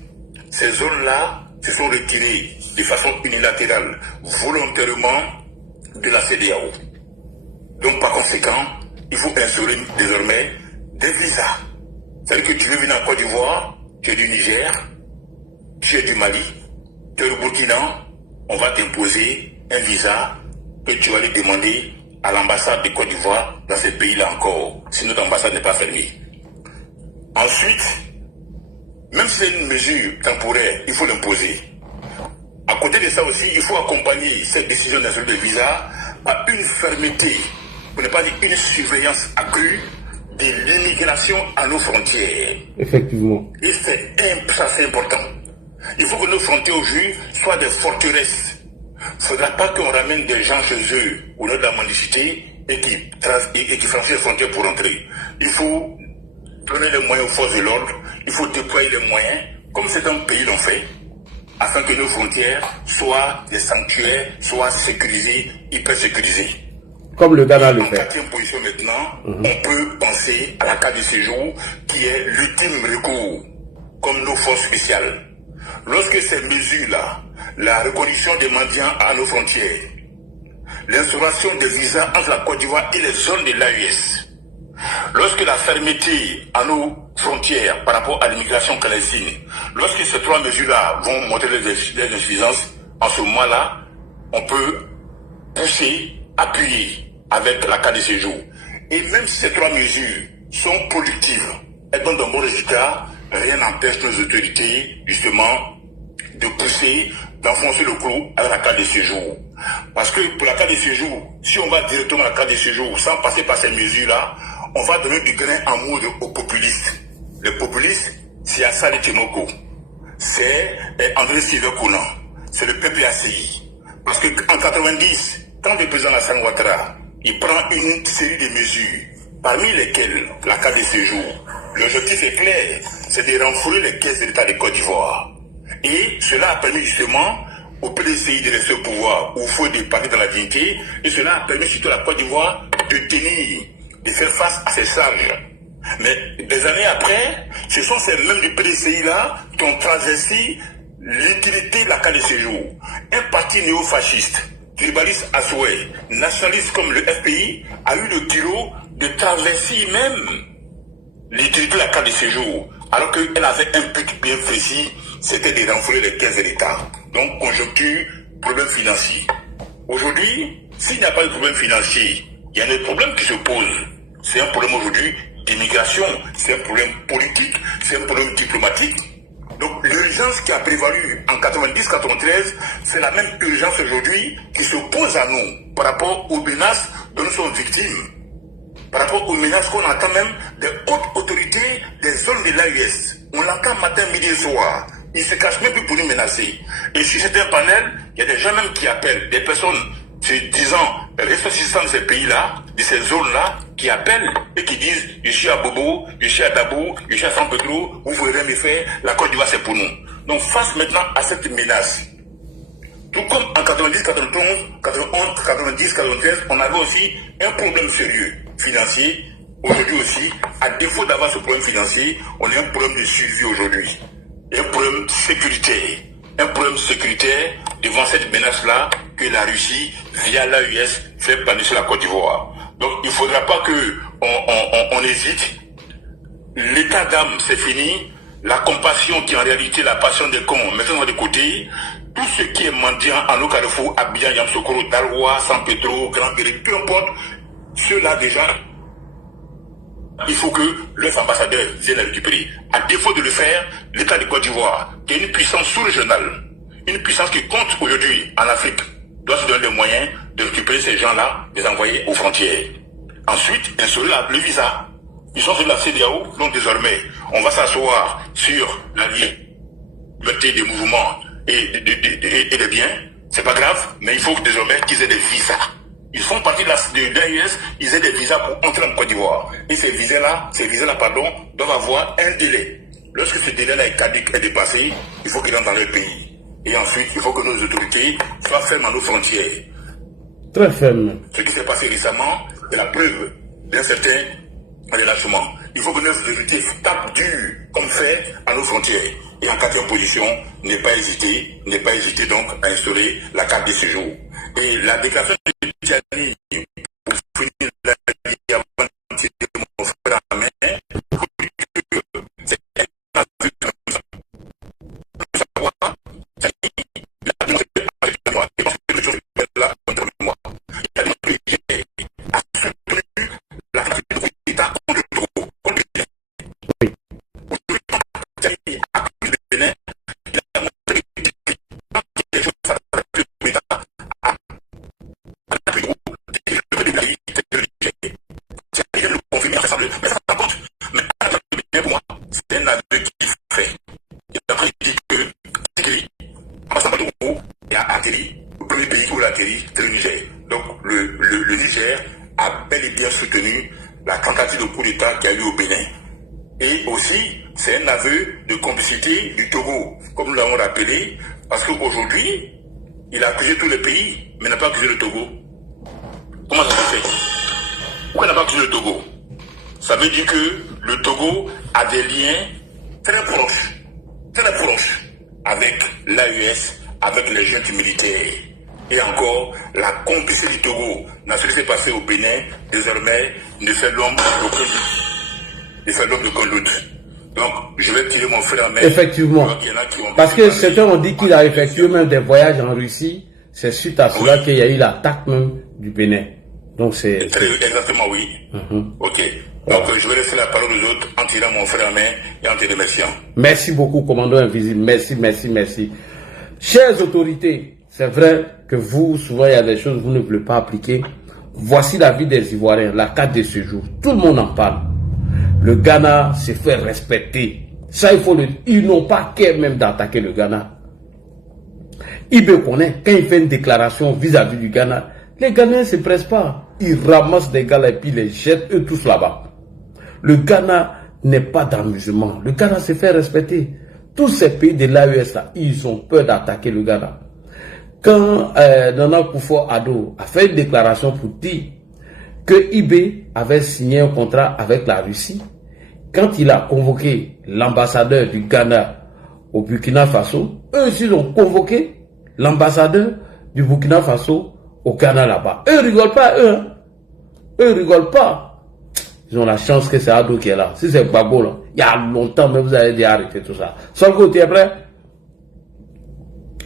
Ces zones-là se sont retirées de façon unilatérale, volontairement, de la CEDEAO. Donc par conséquent, il faut instaurer désormais des visas. C'est-à-dire que tu veux venir en Côte d'Ivoire, tu es du Niger, tu es du Mali, tu es du Burkina, on va t'imposer un visa que tu vas aller demander à l'ambassade de Côte d'Ivoire dans ces pays-là encore, si notre ambassade n'est pas fermée. Ensuite, même si c'est une mesure temporaire, il faut l'imposer. À côté de ça aussi, il faut accompagner cette décision d'instaurer de visa à une fermeté, pour ne pas dire une surveillance accrue de l'immigration à nos frontières. Effectivement. Et ça c'est important. Il faut que nos frontières aujourd'hui soient des forteresses. Il ne faudra pas qu'on ramène des gens chez eux au nom de la mendicité et qui franchissent les frontières pour entrer. Il faut donner les moyens aux forces de l'ordre, il faut déployer les moyens, comme certains pays l'ont fait, afin que nos frontières soient des sanctuaires, soient sécurisées, hyper sécurisées. Comme le Ghana le fait. En quatrième position maintenant, on peut penser à la carte de séjour qui est l'ultime recours, comme nos forces spéciales. Lorsque ces mesures-là, la reconnaissance des mendiants à nos frontières, l'instauration des visas entre la Côte d'Ivoire et les zones de l'AES, lorsque la fermeté à nos frontières par rapport à l'immigration clandestine, lorsque ces trois mesures-là vont montrer les insuffisances, en ce moment-là, on peut pousser, appuyer avec la carte de séjour. Et même si ces trois mesures sont productives, elles donnent de bons résultats, rien n'empêche nos autorités, justement, de pousser, d'enfoncer le clou avec la carte de séjour. Parce que pour la carte de séjour, si on va directement à la carte de séjour sans passer par ces mesures-là, on va donner du grain en moudre aux populistes. Les populistes, c'est Assali Timoko, c'est André Sylvain Kounan, c'est le PPACI. Parce qu'en 90, quand le président Alassane Ouattara, il prend une série de mesures, parmi lesquelles la carte de séjour, l'objectif est clair, c'est de renflouer les caisses de l'État de Côte d'Ivoire. Et cela a permis justement au PDCI de rester au pouvoir, où il faut départir dans la dignité, et cela a permis surtout à la Côte d'Ivoire de tenir, de faire face à ces charges. Mais des années après, ce sont ces mêmes du PDCI-là qui ont transgressé l'utilité de la carte de séjour. Un parti néo-fasciste, tribaliste à souhait, nationaliste comme le FPI, a eu le culot de traverser même l'utilité de la carte de séjour, alors qu'elle avait un but bien précis, c'était de renflouer les caisses de l'État. Donc, conjoncture, problème financier. Aujourd'hui, s'il n'y a pas de problème financier, il y a un autre problème qui se pose. C'est un problème aujourd'hui d'immigration, c'est un problème politique, c'est un problème diplomatique. Donc, l'urgence qui a prévalu en 90-93, c'est la même urgence aujourd'hui qui se pose à nous par rapport aux menaces dont nous sommes victimes. Par rapport aux menaces qu'on entend même des hautes autorités des zones de l'AES. On l'entend matin, midi et soir. Ils se cachent même plus pour nous menacer. Et sur certains panels, il y a des gens même qui appellent, des personnes se disant ressortissants de ces pays-là, de ces zones-là, qui appellent et qui disent « Je suis à Bobo, je suis à Dabo, je suis à San Pedro, vous ne pouvez rien me faire, la Côte d'Ivoire c'est pour nous ». Donc face maintenant à cette menace, Tout comme en 90, 91, 91, 90, 93, on avait aussi un problème sérieux financier. Aujourd'hui aussi, à défaut d'avoir ce problème financier, on a un problème de suivi aujourd'hui. Un problème sécuritaire. Un problème sécuritaire devant cette menace-là que la Russie, via l'AES, fait planer sur la Côte d'Ivoire. Donc il ne faudra pas qu'on hésite. L'état d'âme, c'est fini. La compassion qui est en réalité la passion des cons, mettons de côté. Tout ce qui est mendiant en Carrefour, Abidjan, Yamsoukro, Darwa, San Pedro, Grand Péré, peu importe, ceux-là déjà, il faut que leurs ambassadeurs viennent les récupérer. À défaut de le faire, l'État de Côte d'Ivoire, qui est une puissance sous-régionale, une puissance qui compte aujourd'hui en Afrique, doit se donner les moyens de récupérer ces gens-là, les envoyer aux frontières. Ensuite, instaurer le visa. Ils sont sur la CEDEAO, donc désormais, on va s'asseoir sur la liberté des mouvements et des biens. C'est pas grave, mais il faut que désormais qu'ils aient des visas. Ils font partie de l'AES, ils aient des visas pour entrer en Côte d'Ivoire. Et ces visas-là, doivent avoir un délai. Lorsque ce délai-là est caduc, est dépassé, il faut qu'ils rentrent dans leur pays. Et ensuite, il faut que nos autorités soient fermes à nos frontières. Très fermes. Ce qui s'est passé récemment est la preuve d'un certain relâchement. Il faut que nos autorités tapent dur, comme fait, à nos frontières. Et en quatrième position, ne pas hésiter donc à instaurer la carte de séjour. Et la déclaration de Tiani, pour finir la vie avant de tirer mon frère à main, c'est un avis comme ça. Pour savoir, la demande et parce que les choses là contre moi. Il a demandé à soutenir la capacité de l'État contre le Togo, contre le Bénin. Aujourd'hui, à cause du Bénin, il a montré que les choses ça le l'État à c'est le confirmer ensemble, mais ça compte. Mais bien pour moi, c'est un aveu qui fait. Il a dit que Tikiri, ambassadeur de Congo, et a atterri, le premier pays où il a atterri, c'est le Niger. Donc le Niger a bel et bien soutenu la tentative de coup d'État qu'il y a eu au Bénin. Et aussi, c'est un aveu de complicité du Togo, comme nous l'avons rappelé, parce qu'aujourd'hui, il a accusé tous les pays, mais n'a pas accusé le Togo. Comment ça se fait? Pourquoi il n'a pas accusé le Togo? Ça veut dire que le Togo a des liens très proches avec l'AES, avec les jeunes militaires. Et encore, la complicité du Togo dans ce qui s'est passé au Bénin, désormais, ne fait l'homme d'aucun doute. Ne fait l'homme d'aucun doute. Donc, je vais tirer mon frère à main. Effectivement. Parce que certains ont dit qu'il a effectué même des voyages en Russie. C'est suite à cela qu'il y a eu l'attaque même du Bénin. Donc c'est... Exactement, oui. Ok. Donc je vais laisser la parole aux autres en tirant mon frère à main et en te remerciant. Merci beaucoup, commandant invisible. Merci. Chères autorités, c'est vrai que vous, souvent il y a des choses que vous ne voulez pas appliquer. Voici la vie des Ivoiriens, la carte de séjour. Tout le monde en parle. Le Ghana s'est fait respecter. Ça, il faut le dire. Ils n'ont pas qu'à même d'attaquer le Ghana. Ibé connaît, quand il fait une déclaration vis-à-vis du Ghana, les Ghanéens ne se pressent pas. Ils ramassent des gars et puis les jettent eux tous là-bas. Le Ghana n'est pas d'amusement. Le Ghana se fait respecter. Tous ces pays de l'AES là, ils ont peur d'attaquer le Ghana. Quand Nana Akufo-Addo a fait une déclaration pour dire que Ibé avait signé un contrat avec la Russie, quand il a convoqué l'ambassadeur du Ghana au Burkina Faso, eux aussi ont convoqué l'ambassadeur du Burkina Faso au Ghana là-bas. Eux rigolent pas, eux. Hein? Eux rigolent pas. Ils ont la chance que c'est Addo qui est là. Si c'est Gbagbo là, il y a longtemps, mais vous avez déjà arrêté tout ça. Sonko, tu es prêt?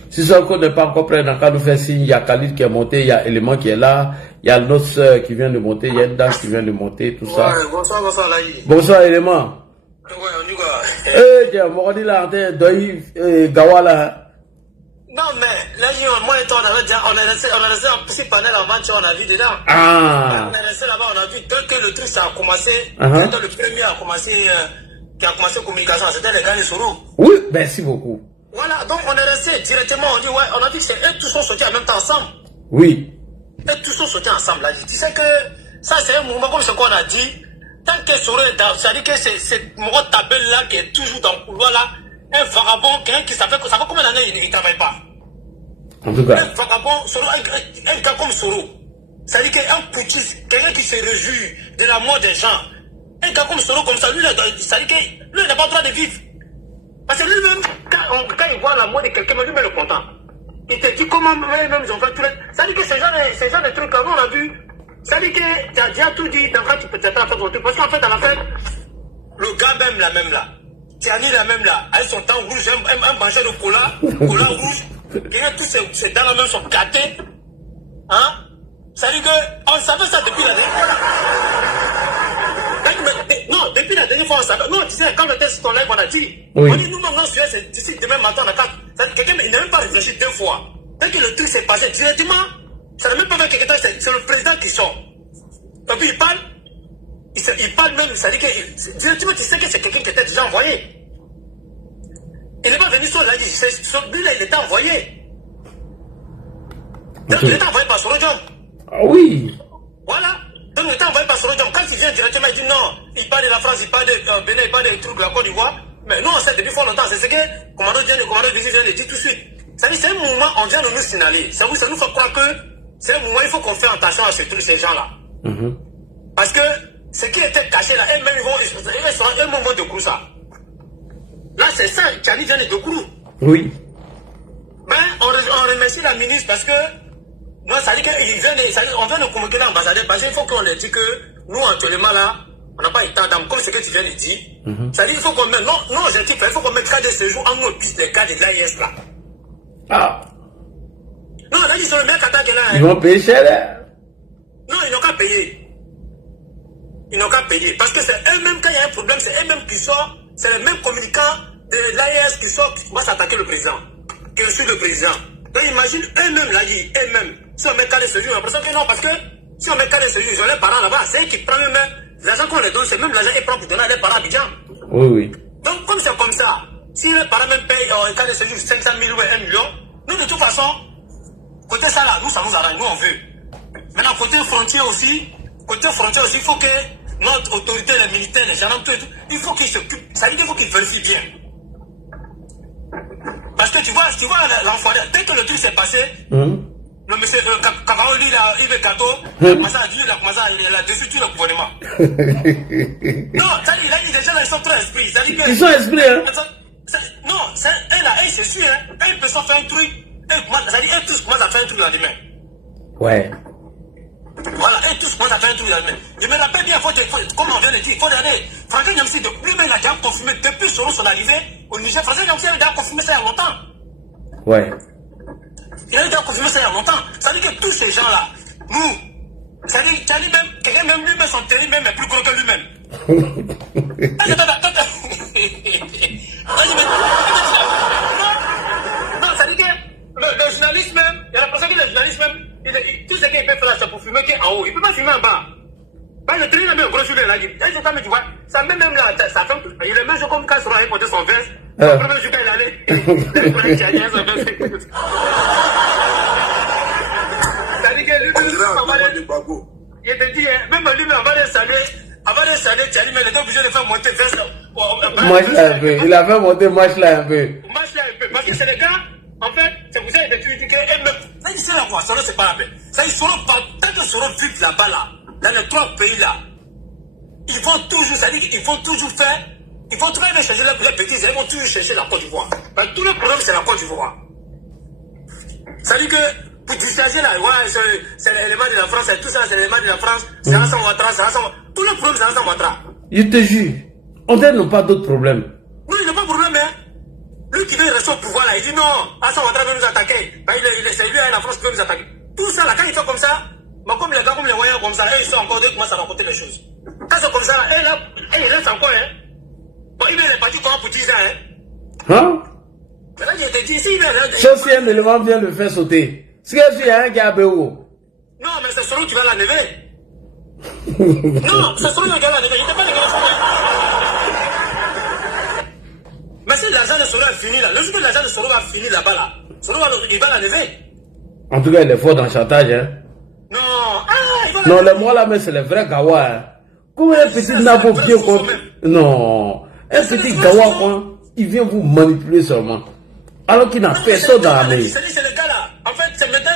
Si Sonko n'est pas encore prêt, dans le cas nous fait signe, il y a Khalid qui est monté, il y a Élément qui est là, il y a notre soeur qui vient de monter, il y a une dame qui vient de monter, tout ça. Ouais, bonsoir, Laï. Bonsoir, Élément. Ouais, on y va. Tiens, on dit là, Gawa là. Non, mais là, moi et toi, on est resté en petit panel avant, on a vu dedans. Ah. On est resté là-bas, on a vu, dès que le truc ça a commencé, le premier a commencé, qui a commencé la communication, c'était les gars de Soro. Oui, merci beaucoup. Voilà, donc on est resté directement, on dit, ouais, on a vu que c'est eux tous sont sortis en même temps ensemble. Oui. Eux tous sont sortis ensemble, là. Tu sais que ça, c'est un mouvement comme ce qu'on a dit. Tant que Soro est dans, c'est-à-dire que c'est mon tabelle là qui est toujours dans le couloir là. Un vagabond, quelqu'un qui ça fait combien d'années il ne travaille pas? En tout cas. Un vagabond, Soro, un gars comme Soro. C'est-à-dire qu'un putschiste, quelqu'un qui se réjouit de la mort des gens. Un gars comme Soro, comme ça, lui, c'est-à-dire que lui, il n'a pas le droit de vivre. Parce que lui-même, quand il voit la mort de quelqu'un, lui-même est content. Il te dit comment eux-mêmes ils ont fait tout le... C'est-à-dire que ces gens de trucs, quand on a vu, c'est-à-dire que tu as déjà tout dit, dans quand tu peux t'attendre à faire ton truc. Parce qu'en fait, à la fin, le gars même là, Tiani la même là, avec son temps rouge, un mangeur de cola rouge, et tous ces dents là même sont gâtés. Hein? C'est-à-dire qu'on savait ça depuis la dernière fois. Non, depuis la dernière fois, on savait. Non, tu sais, quand on était sur ton live, on a dit. Oui. On dit, nous, maintenant, c'est d'ici demain matin, on a quelqu'un, il n'a même pas réfléchi 2 fois. Dès que le truc s'est passé directement, ça n'a même pas fait quelqu'un, c'est le président qui sort. Et puis il parle même, ça dit que directement, tu sais que c'est quelqu'un qui était déjà envoyé. Il n'est pas venu sur la liste, lui là, il était envoyé. Donc, il était envoyé par Sorojam. Ah oui. Voilà. Donc, il était envoyé par Sorojam. Quand il vient directement, il dit non, il parle de la France, il parle de Bénin, il parle des trucs de la Côte d'Ivoire. Mais nous, on sait depuis fort longtemps, c'est ce que le commandant vient de dire tout de suite. Ça dit, c'est un mouvement, on vient de nous signaler. Ça nous fait croire que c'est un mouvement, il faut qu'on fasse attention à ces gens-là. Parce que ce qui était caché là, eux-mêmes, ils vont de coup ça. Là, c'est ça, Tiani vient de Dokourou. Oui. Ben, on remercie la ministre parce que, moi, ça dit qu'on vient de convoquer l'ambassadeur parce qu'il faut qu'on leur dise que nous, actuellement là, on n'a pas état d'âme, comme ce que tu viens de dire. Ça dit qu'il faut qu'on mette, non, objectif, il faut qu'on mette cas de séjour en nos pistes, les cas de l'AIS là. Ah. Non, on a dit sur le mec attaque là. Ils vont payer cher là. Non, ils n'ont qu'à payer. Ils n'ont qu'à payer. Parce que c'est eux-mêmes, quand il y a un problème, c'est eux-mêmes qui sortent. C'est les mêmes communicants de l'AIS qui sortent, qui vont s'attaquer le président, qui reçoit le président. Donc imagine eux-mêmes là, eux-mêmes, si on met cas de séjour, j'ai l'impression que non, parce que si on met cas de séjour, ils ont les parents là-bas, c'est eux qui prennent eux-mêmes, l'argent qu'on les donne, c'est même l'argent qu'ils prennent pour donner à leurs parents à Abidjan. Oui, oui. Donc comme c'est comme ça, si les parents même payent un cas de séjour 500 000 ou 1 million, nous de toute façon, côté ça là, nous ça nous arrange, nous on veut. Maintenant côté frontière aussi, il faut que notre autorité, les militaires, les gendarmes, tout, il faut qu'ils s'occupent. Ça veut dire qu'il faut qu'ils vérifient bien. Parce que tu vois l'enfoiré, dès que le truc s'est passé, le monsieur Cavaro, lui, il est gâteau, il a déçu le gouvernement. Non, ça dit, il a dit, les gens là, ils sont très esprits. Ils sont esprits, hein? Non, c'est sûr, hein. Ils peuvent faire un truc, ça dit, eux tous commencent à faire un truc le lendemain. Ouais. Voilà, et tous commencent à faire un truc là-dedans. Je me rappelle bien, comme on vient de dire, il faut aller. Franck Nyamsi, lui-même, il a déjà confirmé, depuis son arrivée au Niger, Franck Nyamsi a déjà confirmé ça il y a longtemps. Ouais. Il a déjà confirmé ça il y a longtemps. Ça veut dire que tous ces gens-là, nous, ça veut dire que même, quelqu'un même lui-même, son terrible même est plus gros que lui-même. Non, ça veut dire que le journaliste même, il y a l'impression que le journaliste même, tout ce qu'il peut faire, c'est pour filmer qui est en haut. Il ne peut pas filmer en bas. Pas le train, mais gros sur là. Tu vois, ça même là, ça fait. Il est même comme quand il a porté son veste. Le premier jour, il allait. C'est-à-dire que lui, il te dit, même lui, avant de saluer, Tiani, mais il était obligé de faire monter veste. Marche là un peu. Il a fait monter marche là un peu. Marche là un peu. Parce que c'est les gars. En fait, c'est pour ça que tu dis qu'elle-même. Ça, il sait la voix, Soro, c'est pas la peine. Ça, ils seront pas. Tant que Soro vit là-bas, là, dans les 3 pays là, ils vont toujours, ça dit qu'ils vont toujours faire. Ils vont toujours aller chercher les petits, ils vont toujours chercher la Côte d'Ivoire. Parce que tout le problème, c'est la Côte d'Ivoire. Ça dit que, pour distinguer là, ouais, c'est l'élément de la France, tout ça, c'est l'élément de la France, c'est Hassan Ouattara, c'est Hassan Ouattara. Tout le problème, c'est Hassan Ouattara. Je te jure, on n'a pas d'autres problèmes. Non, il n'a pas de problème, hein. Lui qui veut rester au pouvoir là, il dit non, Hassan Ouattara veut nous attaquer. Ben, c'est lui, la France qui veut nous attaquer. Tout ça là, quand il fait comme ça, mais comme les gars, comme les voyants comme ça, ils sont encore deux qui commencent à raconter les choses. Quand c'est comme ça, là, il reste encore, hein. Bon, il est parti pour 10 ans, hein. Hein? Mais là, je te dis, ici, il est. Sauf si un élément vient le faire sauter. C'est que s'il y a un qui a Béo. Non, mais c'est Soro qui va l'enlever. Non, c'est Soro qui va l'enlever. Je ne sais pas les gars. Mais si l'argent de Soro est fini là, le jour que l'argent de Soro va finir là-bas là, Soro il va l'enlever. En tout cas, il est fort dans le chantage, hein. Non, non, les mots là, mais c'est les vrais gawa, hein. Comme un petit nabo bien contre. Non, un petit gawa, quoi, il vient vous manipuler seulement. Alors qu'il n'a personne dans la main. C'est le gars là. En fait,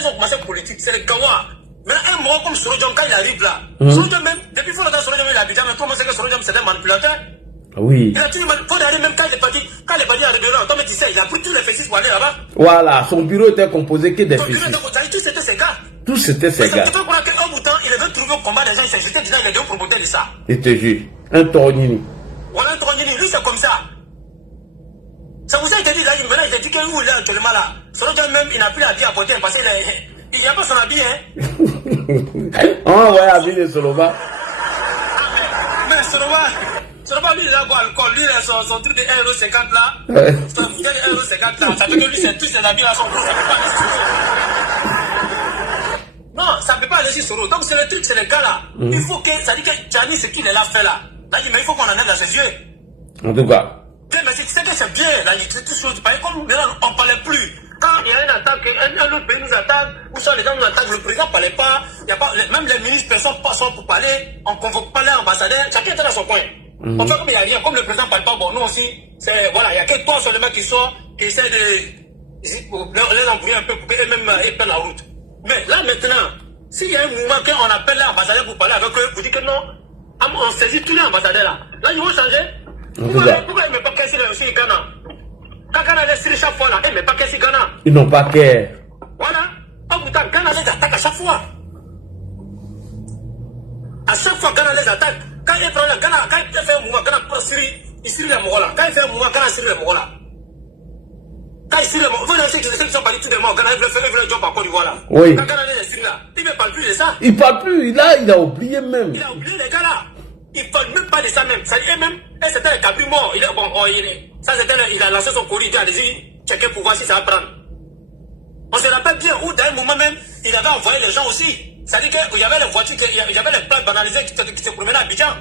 ils ont commencé politique, c'est les Gawa. Mais un moment comme Sorodium, quand il arrive là, Sorodium même, depuis fort longtemps, Sorodium il a Abidjan, mais tout le monde sait que Sorodium c'est un manipulateur. Oui. Il a tout manipulé, même quand il est parti à Rébellion, toi, mais tu sais, il a pris tous les fessis pour aller là-bas. Voilà, son bureau était composé que des fessis. Tous c'était ses gars. Tous c'était ses gars. Mais ça ne peut pas croire qu'au bout de temps, il avait trouvé au combat des gens, il s'est jeté déjà, il a deux promoteurs de ça. Je te jure, un tornini. Voilà, un tornini, lui c'est comme ça. Ça vous a été dit là, maintenant il a dit où il est actuellement là. Sorodium même, il n'a plus l'habit à porter parce qu'il n'y a pas son habit, hein. Ah ouais, habit de Soloba. Mais Soloba, lui il a quoi alcool, lui il a son truc de 1,50 € là. Son truc de 1,50 € là. Ça veut que lui c'est tous ses habits là, son gros, ça ne peut pas aller sur Soro. Non, ça ne peut pas aller sur Soro. Donc c'est le truc, c'est les gars là. Il faut que, ça dit que Tchani, ce qu'il est là fait là. Là, mais il faut qu'on en ait dans ses yeux. En tout cas. Mais tu sais que c'est bien, là, il y a toutes choses. Par exemple, on ne parlait plus. Quand il y a une attaque, un autre pays nous attaque, ou soit les gens nous attaquent, le président ne parlait pas, il y a pas, même les ministres, personne ne passe pour parler, on ne convoque pas les ambassadeurs, chacun était dans son coin. On fait comme il n'y a rien, comme le président ne parle pas, bon, nous aussi, c'est, voilà, il n'y a que toi seulement qui sort, qui essaie de les embrouiller un peu pour eux-mêmes perdre la route. Mais là, maintenant, s'il y a un mouvement qu'on appelle les ambassadeurs pour parler avec eux, vous dites que non, on saisit tous les ambassadeurs là. Là, ils vont changer. Pourquoi ils ne mettent pas qu'un aussi Ghana? Quand Ghana les Syrie chaque fois là, ils ne mettent pas qu'un Ghana. Ils n'ont pas qu'à. Voilà. En bout de temps, Ghana les attaque à chaque fois. À chaque fois, Ghana les attaque. Quand il prend le Ghana, quand il fait un mouvement, Ghana prend Syrie, il Syrie les Mongols. Quand il fait un mouvement, Ghana Syrie les Mongols. Quand il Syrie les Mongols, vous savez qu'ils sont partis tous les morts, Ghana il veut faire le job en Côte d'Ivoire là. Oui. Quand Ghana les Syrie là, il ne parle plus de ça. Il ne parle plus, il a oublié même. Il a oublié les gars là. Il ne parle même pas de ça même. Ça dit même, c'était le Kabri mort. Il a lancé son courrier, il dit allez-y, checker pour voir si ça va prendre. On se rappelle bien où, d'un moment même, il avait envoyé les gens aussi. Ça dit qu'il y avait les voitures, il y avait les plaques banalisées qui se promenaient à Abidjan.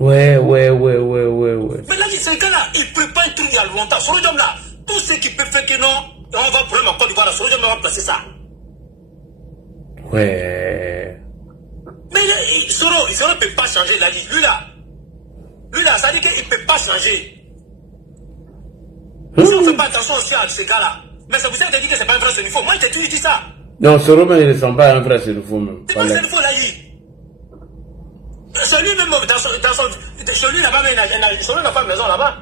Ouais. Mais là, ces gars-là, ils préparent un truc il y a longtemps. Sorodium là, tout ce qui peut faire que non, on va prendre en Côte d'Ivoire, Sorodium va placer ça. Ouais. Mais Soro ne peut pas changer la vie. Lui là, ça dit qu'il ne peut pas changer. Si on ne fait pas attention aussi à ces gars-là. Mais c'est pour ça que tu dis que ce n'est pas un vrai Sénifo. Moi, je t'ai toujours dit ça. Non, Soro, mais il ne ressemble pas à un vrai Sénifo même. C'est pas un Sénifo là, celui même, chez lui là-bas, Soro n'a pas de maison là-bas.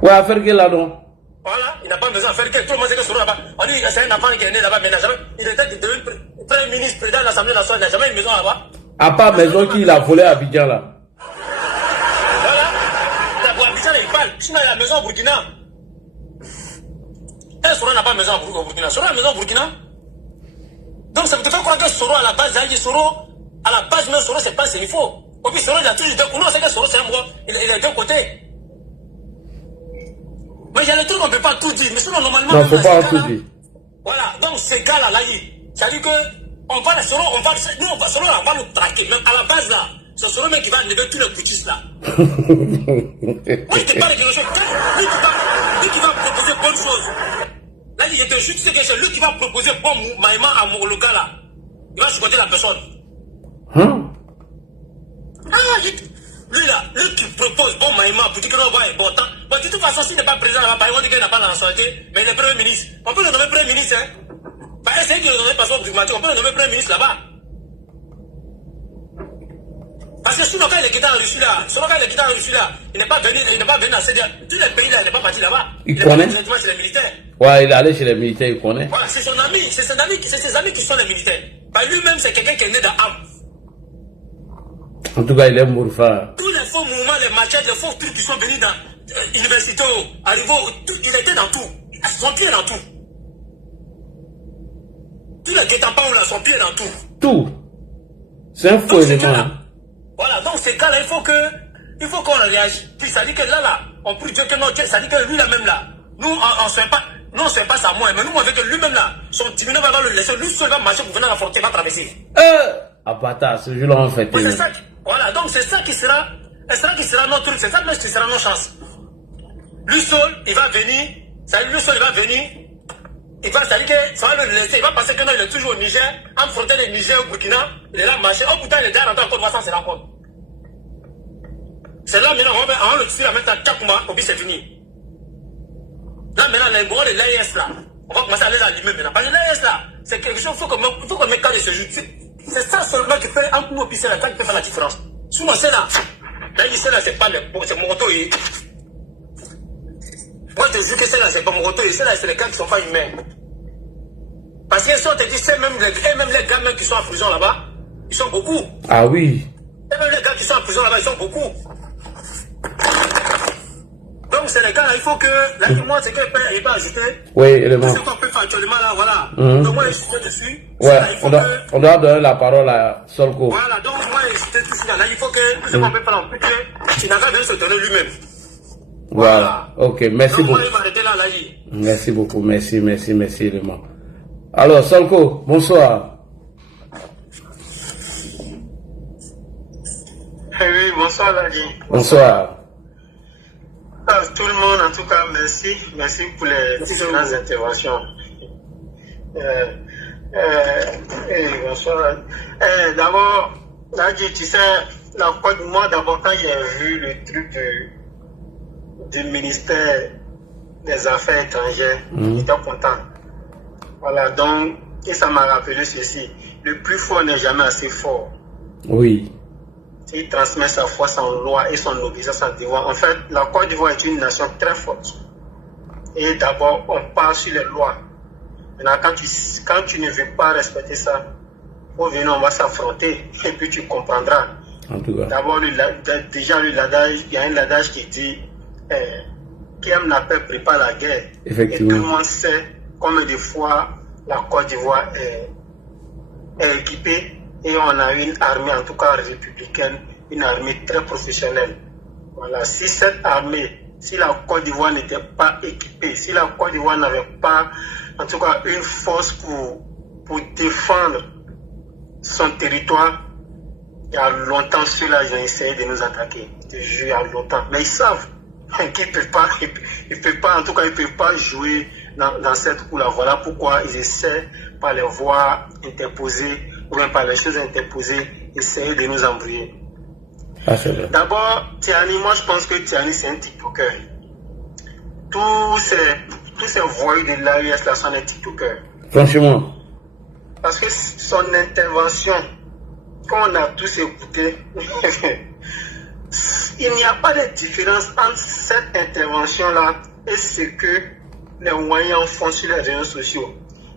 Ouais, à faire que là-dedans. Voilà, il n'a pas de maison à faire que. Tout le monde sait que Soro là-bas. On dit que c'est un enfant qui est né là-bas, mais il était devenu Premier ministre, président de l'Assemblée nationale, il n'a jamais une maison là-bas. À part maison qu'il a volé à Abidjan là. Voilà. Pour Abidjan, il parle. Sinon, il a la maison au Burkina. Et Soro n'a pas de maison au Burkina. Soro a la maison au Burkina. Donc, ça me fait croire que Soro, à la base, à la base, même Soro, c'est pas ce qu'il faut. Et puis, Soro, il a toujours deux côtés. Non, c'est que Soro, c'est un moi. Il a deux côtés. Mais il y a des trucs qu'on ne peut pas tout dire. Mais sinon, normalement, non, il ne faut pas tout dire. Voilà. Donc, ces gars-là, ça dit que. On va Soro, on va nous traquer. Même à la base là, c'est Soro même qui va enlever tous les boutistes là. Moi je te parle de quelque chose. Lui qui va proposer bonne chose. Là, je te jure, que c'est lui qui va proposer bon maïma à le gars là. Il va chicoter la personne. Lui là, lui qui propose bon maïma pour dire que l'on va être bon temps. Bon, de toute façon, s'il n'est pas président là-bas, par exemple, on dit qu'il n'a pas la nationalité, mais il est premier ministre. On peut le nommer premier ministre, hein. Bah, essayez de le nommer passeport diplomatique, on peut le nommer premier ministre là-bas. Parce que sinon, quand il est quitté en Russie là, il n'est pas venu à CDA. Tous les pays là, il n'est pas parti là-bas. Il connaît. Directement chez les militaires. Ouais, il est allé chez les militaires, il connaît. Voilà, c'est son ami, c'est ses amis qui sont les militaires. Bah, lui-même, c'est quelqu'un qui est né dans Ham. En tout cas, il est Mourfa. Tous les faux mouvements, les machettes, les faux trucs qui sont venus dans l'université, il était dans tout. Son pied dans tout. Tous les guet-apens là, son pied dans tout. Tout. C'est un faux élément. Voilà, donc ces cas-là, il faut qu'on réagisse. Puis ça dit que là, on prie Dieu que non, ça dit que lui là même là, nous on ne fait pas ça moi, mais nous on veut que lui-même là, son diminué va le laisser, lui seul va marcher pour venir à la frontière, va traverser. Bâtard, ce jour-là on fait. Oui, voilà, donc c'est ça qui sera notre truc, c'est ça qui sera nos chances. Lui seul, il va venir, il va, ça dit que ça va le laisser, il va penser que non, il est toujours au Niger, en frontière de Niger au Burkina, il est là marché, oh putain, il est déjà rentré en Côte d'Ivoire sans se rendre compte. C'est là maintenant, on va le tuer à mettre à Tchakouma, et puis c'est fini. Là maintenant, les bons de l'AIS là, on va commencer à les allumer maintenant. Parce que l'AIS là, c'est quelque chose, il faut qu'on mette cas de ce jeu. C'est ça seulement qui fait, entre nous et c'est là, qui peut faire la différence. Sinon, c'est là. Là, c'est là, c'est pas le bon, c'est mon retour. Moi, je te dis que c'est là, c'est pas mon retour. C'est là, c'est les gars qui sont pas humains. Parce que si on te dit, c'est même les gars même qui sont en prison là-bas, ils sont beaucoup. Ah oui. Et même les gars qui sont en prison là-bas, ils sont beaucoup. Donc, c'est les gars là, il faut que, là, moi, c'est qu'il peut ajouter. Oui, élément. Tout ce qu'on peut faire actuellement là, voilà. Donc, moi, je dessus. Ouais, là, on doit donner la parole à Solko. Voilà, donc, moi, je dessus là, il faut que, tout ce qu'on peut faire en plus, tu n'as pas de se donner lui-même. Voilà, ok, merci donc, beaucoup. Moi, il va arrêter là, merci beaucoup, merci, élément. Alors, Solko, bonsoir. Oui, bonsoir, Ladi. Bonsoir. Tout le monde, en tout cas, merci pour les différentes interventions. Bonsoir. D'abord, Ladi, tu sais, moi, d'abord, quand j'ai vu le truc du ministère des Affaires étrangères, j'étais content. Voilà, donc, et ça m'a rappelé ceci. Le plus fort n'est jamais assez fort. Oui. Il transmet sa foi, son loi et son obéissance à devoir. En fait, la Côte d'Ivoire est une nation très forte. Et d'abord, on part sur les lois. Maintenant, quand tu ne veux pas respecter ça, faut venir, on va s'affronter et puis tu comprendras. D'abord, déjà, il y a un adage qui dit qui aime la paix prépare la guerre. Effectivement. Et tout le monde sait combien de fois la Côte d'Ivoire est équipée. Et on a une armée, en tout cas républicaine, une armée très professionnelle. Voilà. Si cette armée, si la Côte d'Ivoire n'était pas équipée, si la Côte d'Ivoire n'avait pas, en tout cas, une force pour défendre son territoire, il y a longtemps, ceux-là, ils ont essayé de nous attaquer. Je jure, il y a longtemps. Mais ils savent qu'ils ne peuvent pas, en tout cas, ils ne peuvent pas jouer dans cette cour-là. Voilà pourquoi ils essaient par les voies interposées ou même par les choses interposées, essayer de nous embrouiller. D'abord, Tiani, moi je pense que Tiani c'est un TikToker. Tous ces voyous de l'AES là sont des TikTokers. Franchement. Parce que son intervention, quand on a tous écouté, il n'y a pas de différence entre cette intervention là et ce que les moyens font sur les réseaux sociaux.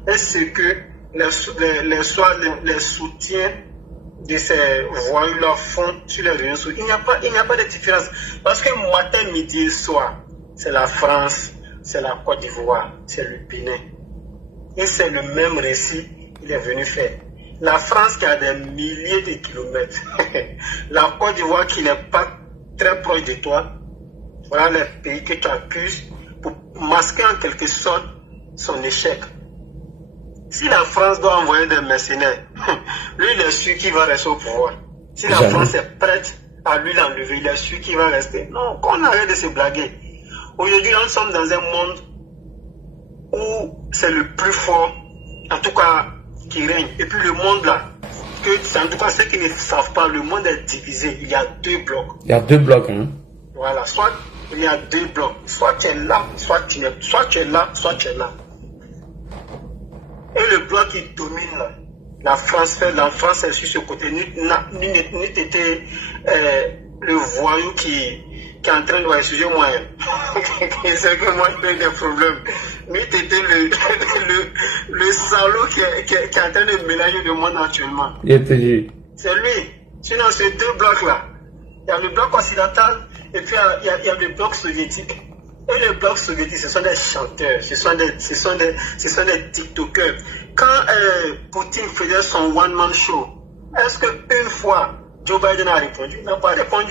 Et ce que les soutiens de ces voyous-là font sur les réseaux sociaux. Il n'y a pas de différence. Parce que matin, midi et soir, c'est la France, c'est la Côte d'Ivoire, c'est le Bénin. Et c'est le même récit qu'il est venu faire. La France qui a des milliers de kilomètres. La Côte d'Ivoire qui n'est pas très proche de toi. Voilà les pays que tu accuses pour masquer en quelque sorte son échec. Si la France doit envoyer des mercenaires, lui, il est sûr qu'il va rester au pouvoir. Si la France est prête à lui l'enlever, il est sûr qu'il va rester. Non, qu'on arrête de se blaguer. Aujourd'hui, nous sommes dans un monde où c'est le plus fort, en tout cas, qui règne. Et puis le monde là, en tout cas, ceux qui ne savent pas, le monde est divisé. Il y a deux blocs. Il y a deux blocs, hein. Voilà, soit il y a deux blocs. Soit tu es là, soit tu es là, soit tu es là. Et le bloc qui domine là, la France est sur ce côté. Nous était le voyou qui est en train de excusez-moi. C'est que moi j'ai des problèmes. Nous était le salaud qui est en train de mélanger le monde actuellement. C'est lui. Sinon, ces deux blocs là. Il y a le bloc occidental et puis il y a le bloc soviétique. Et les blocs soviétiques, ce sont des chanteurs, ce sont des TikTokers. Quand Poutine faisait son one-man show, est-ce qu'une fois Joe Biden a répondu? Il n'a pas répondu.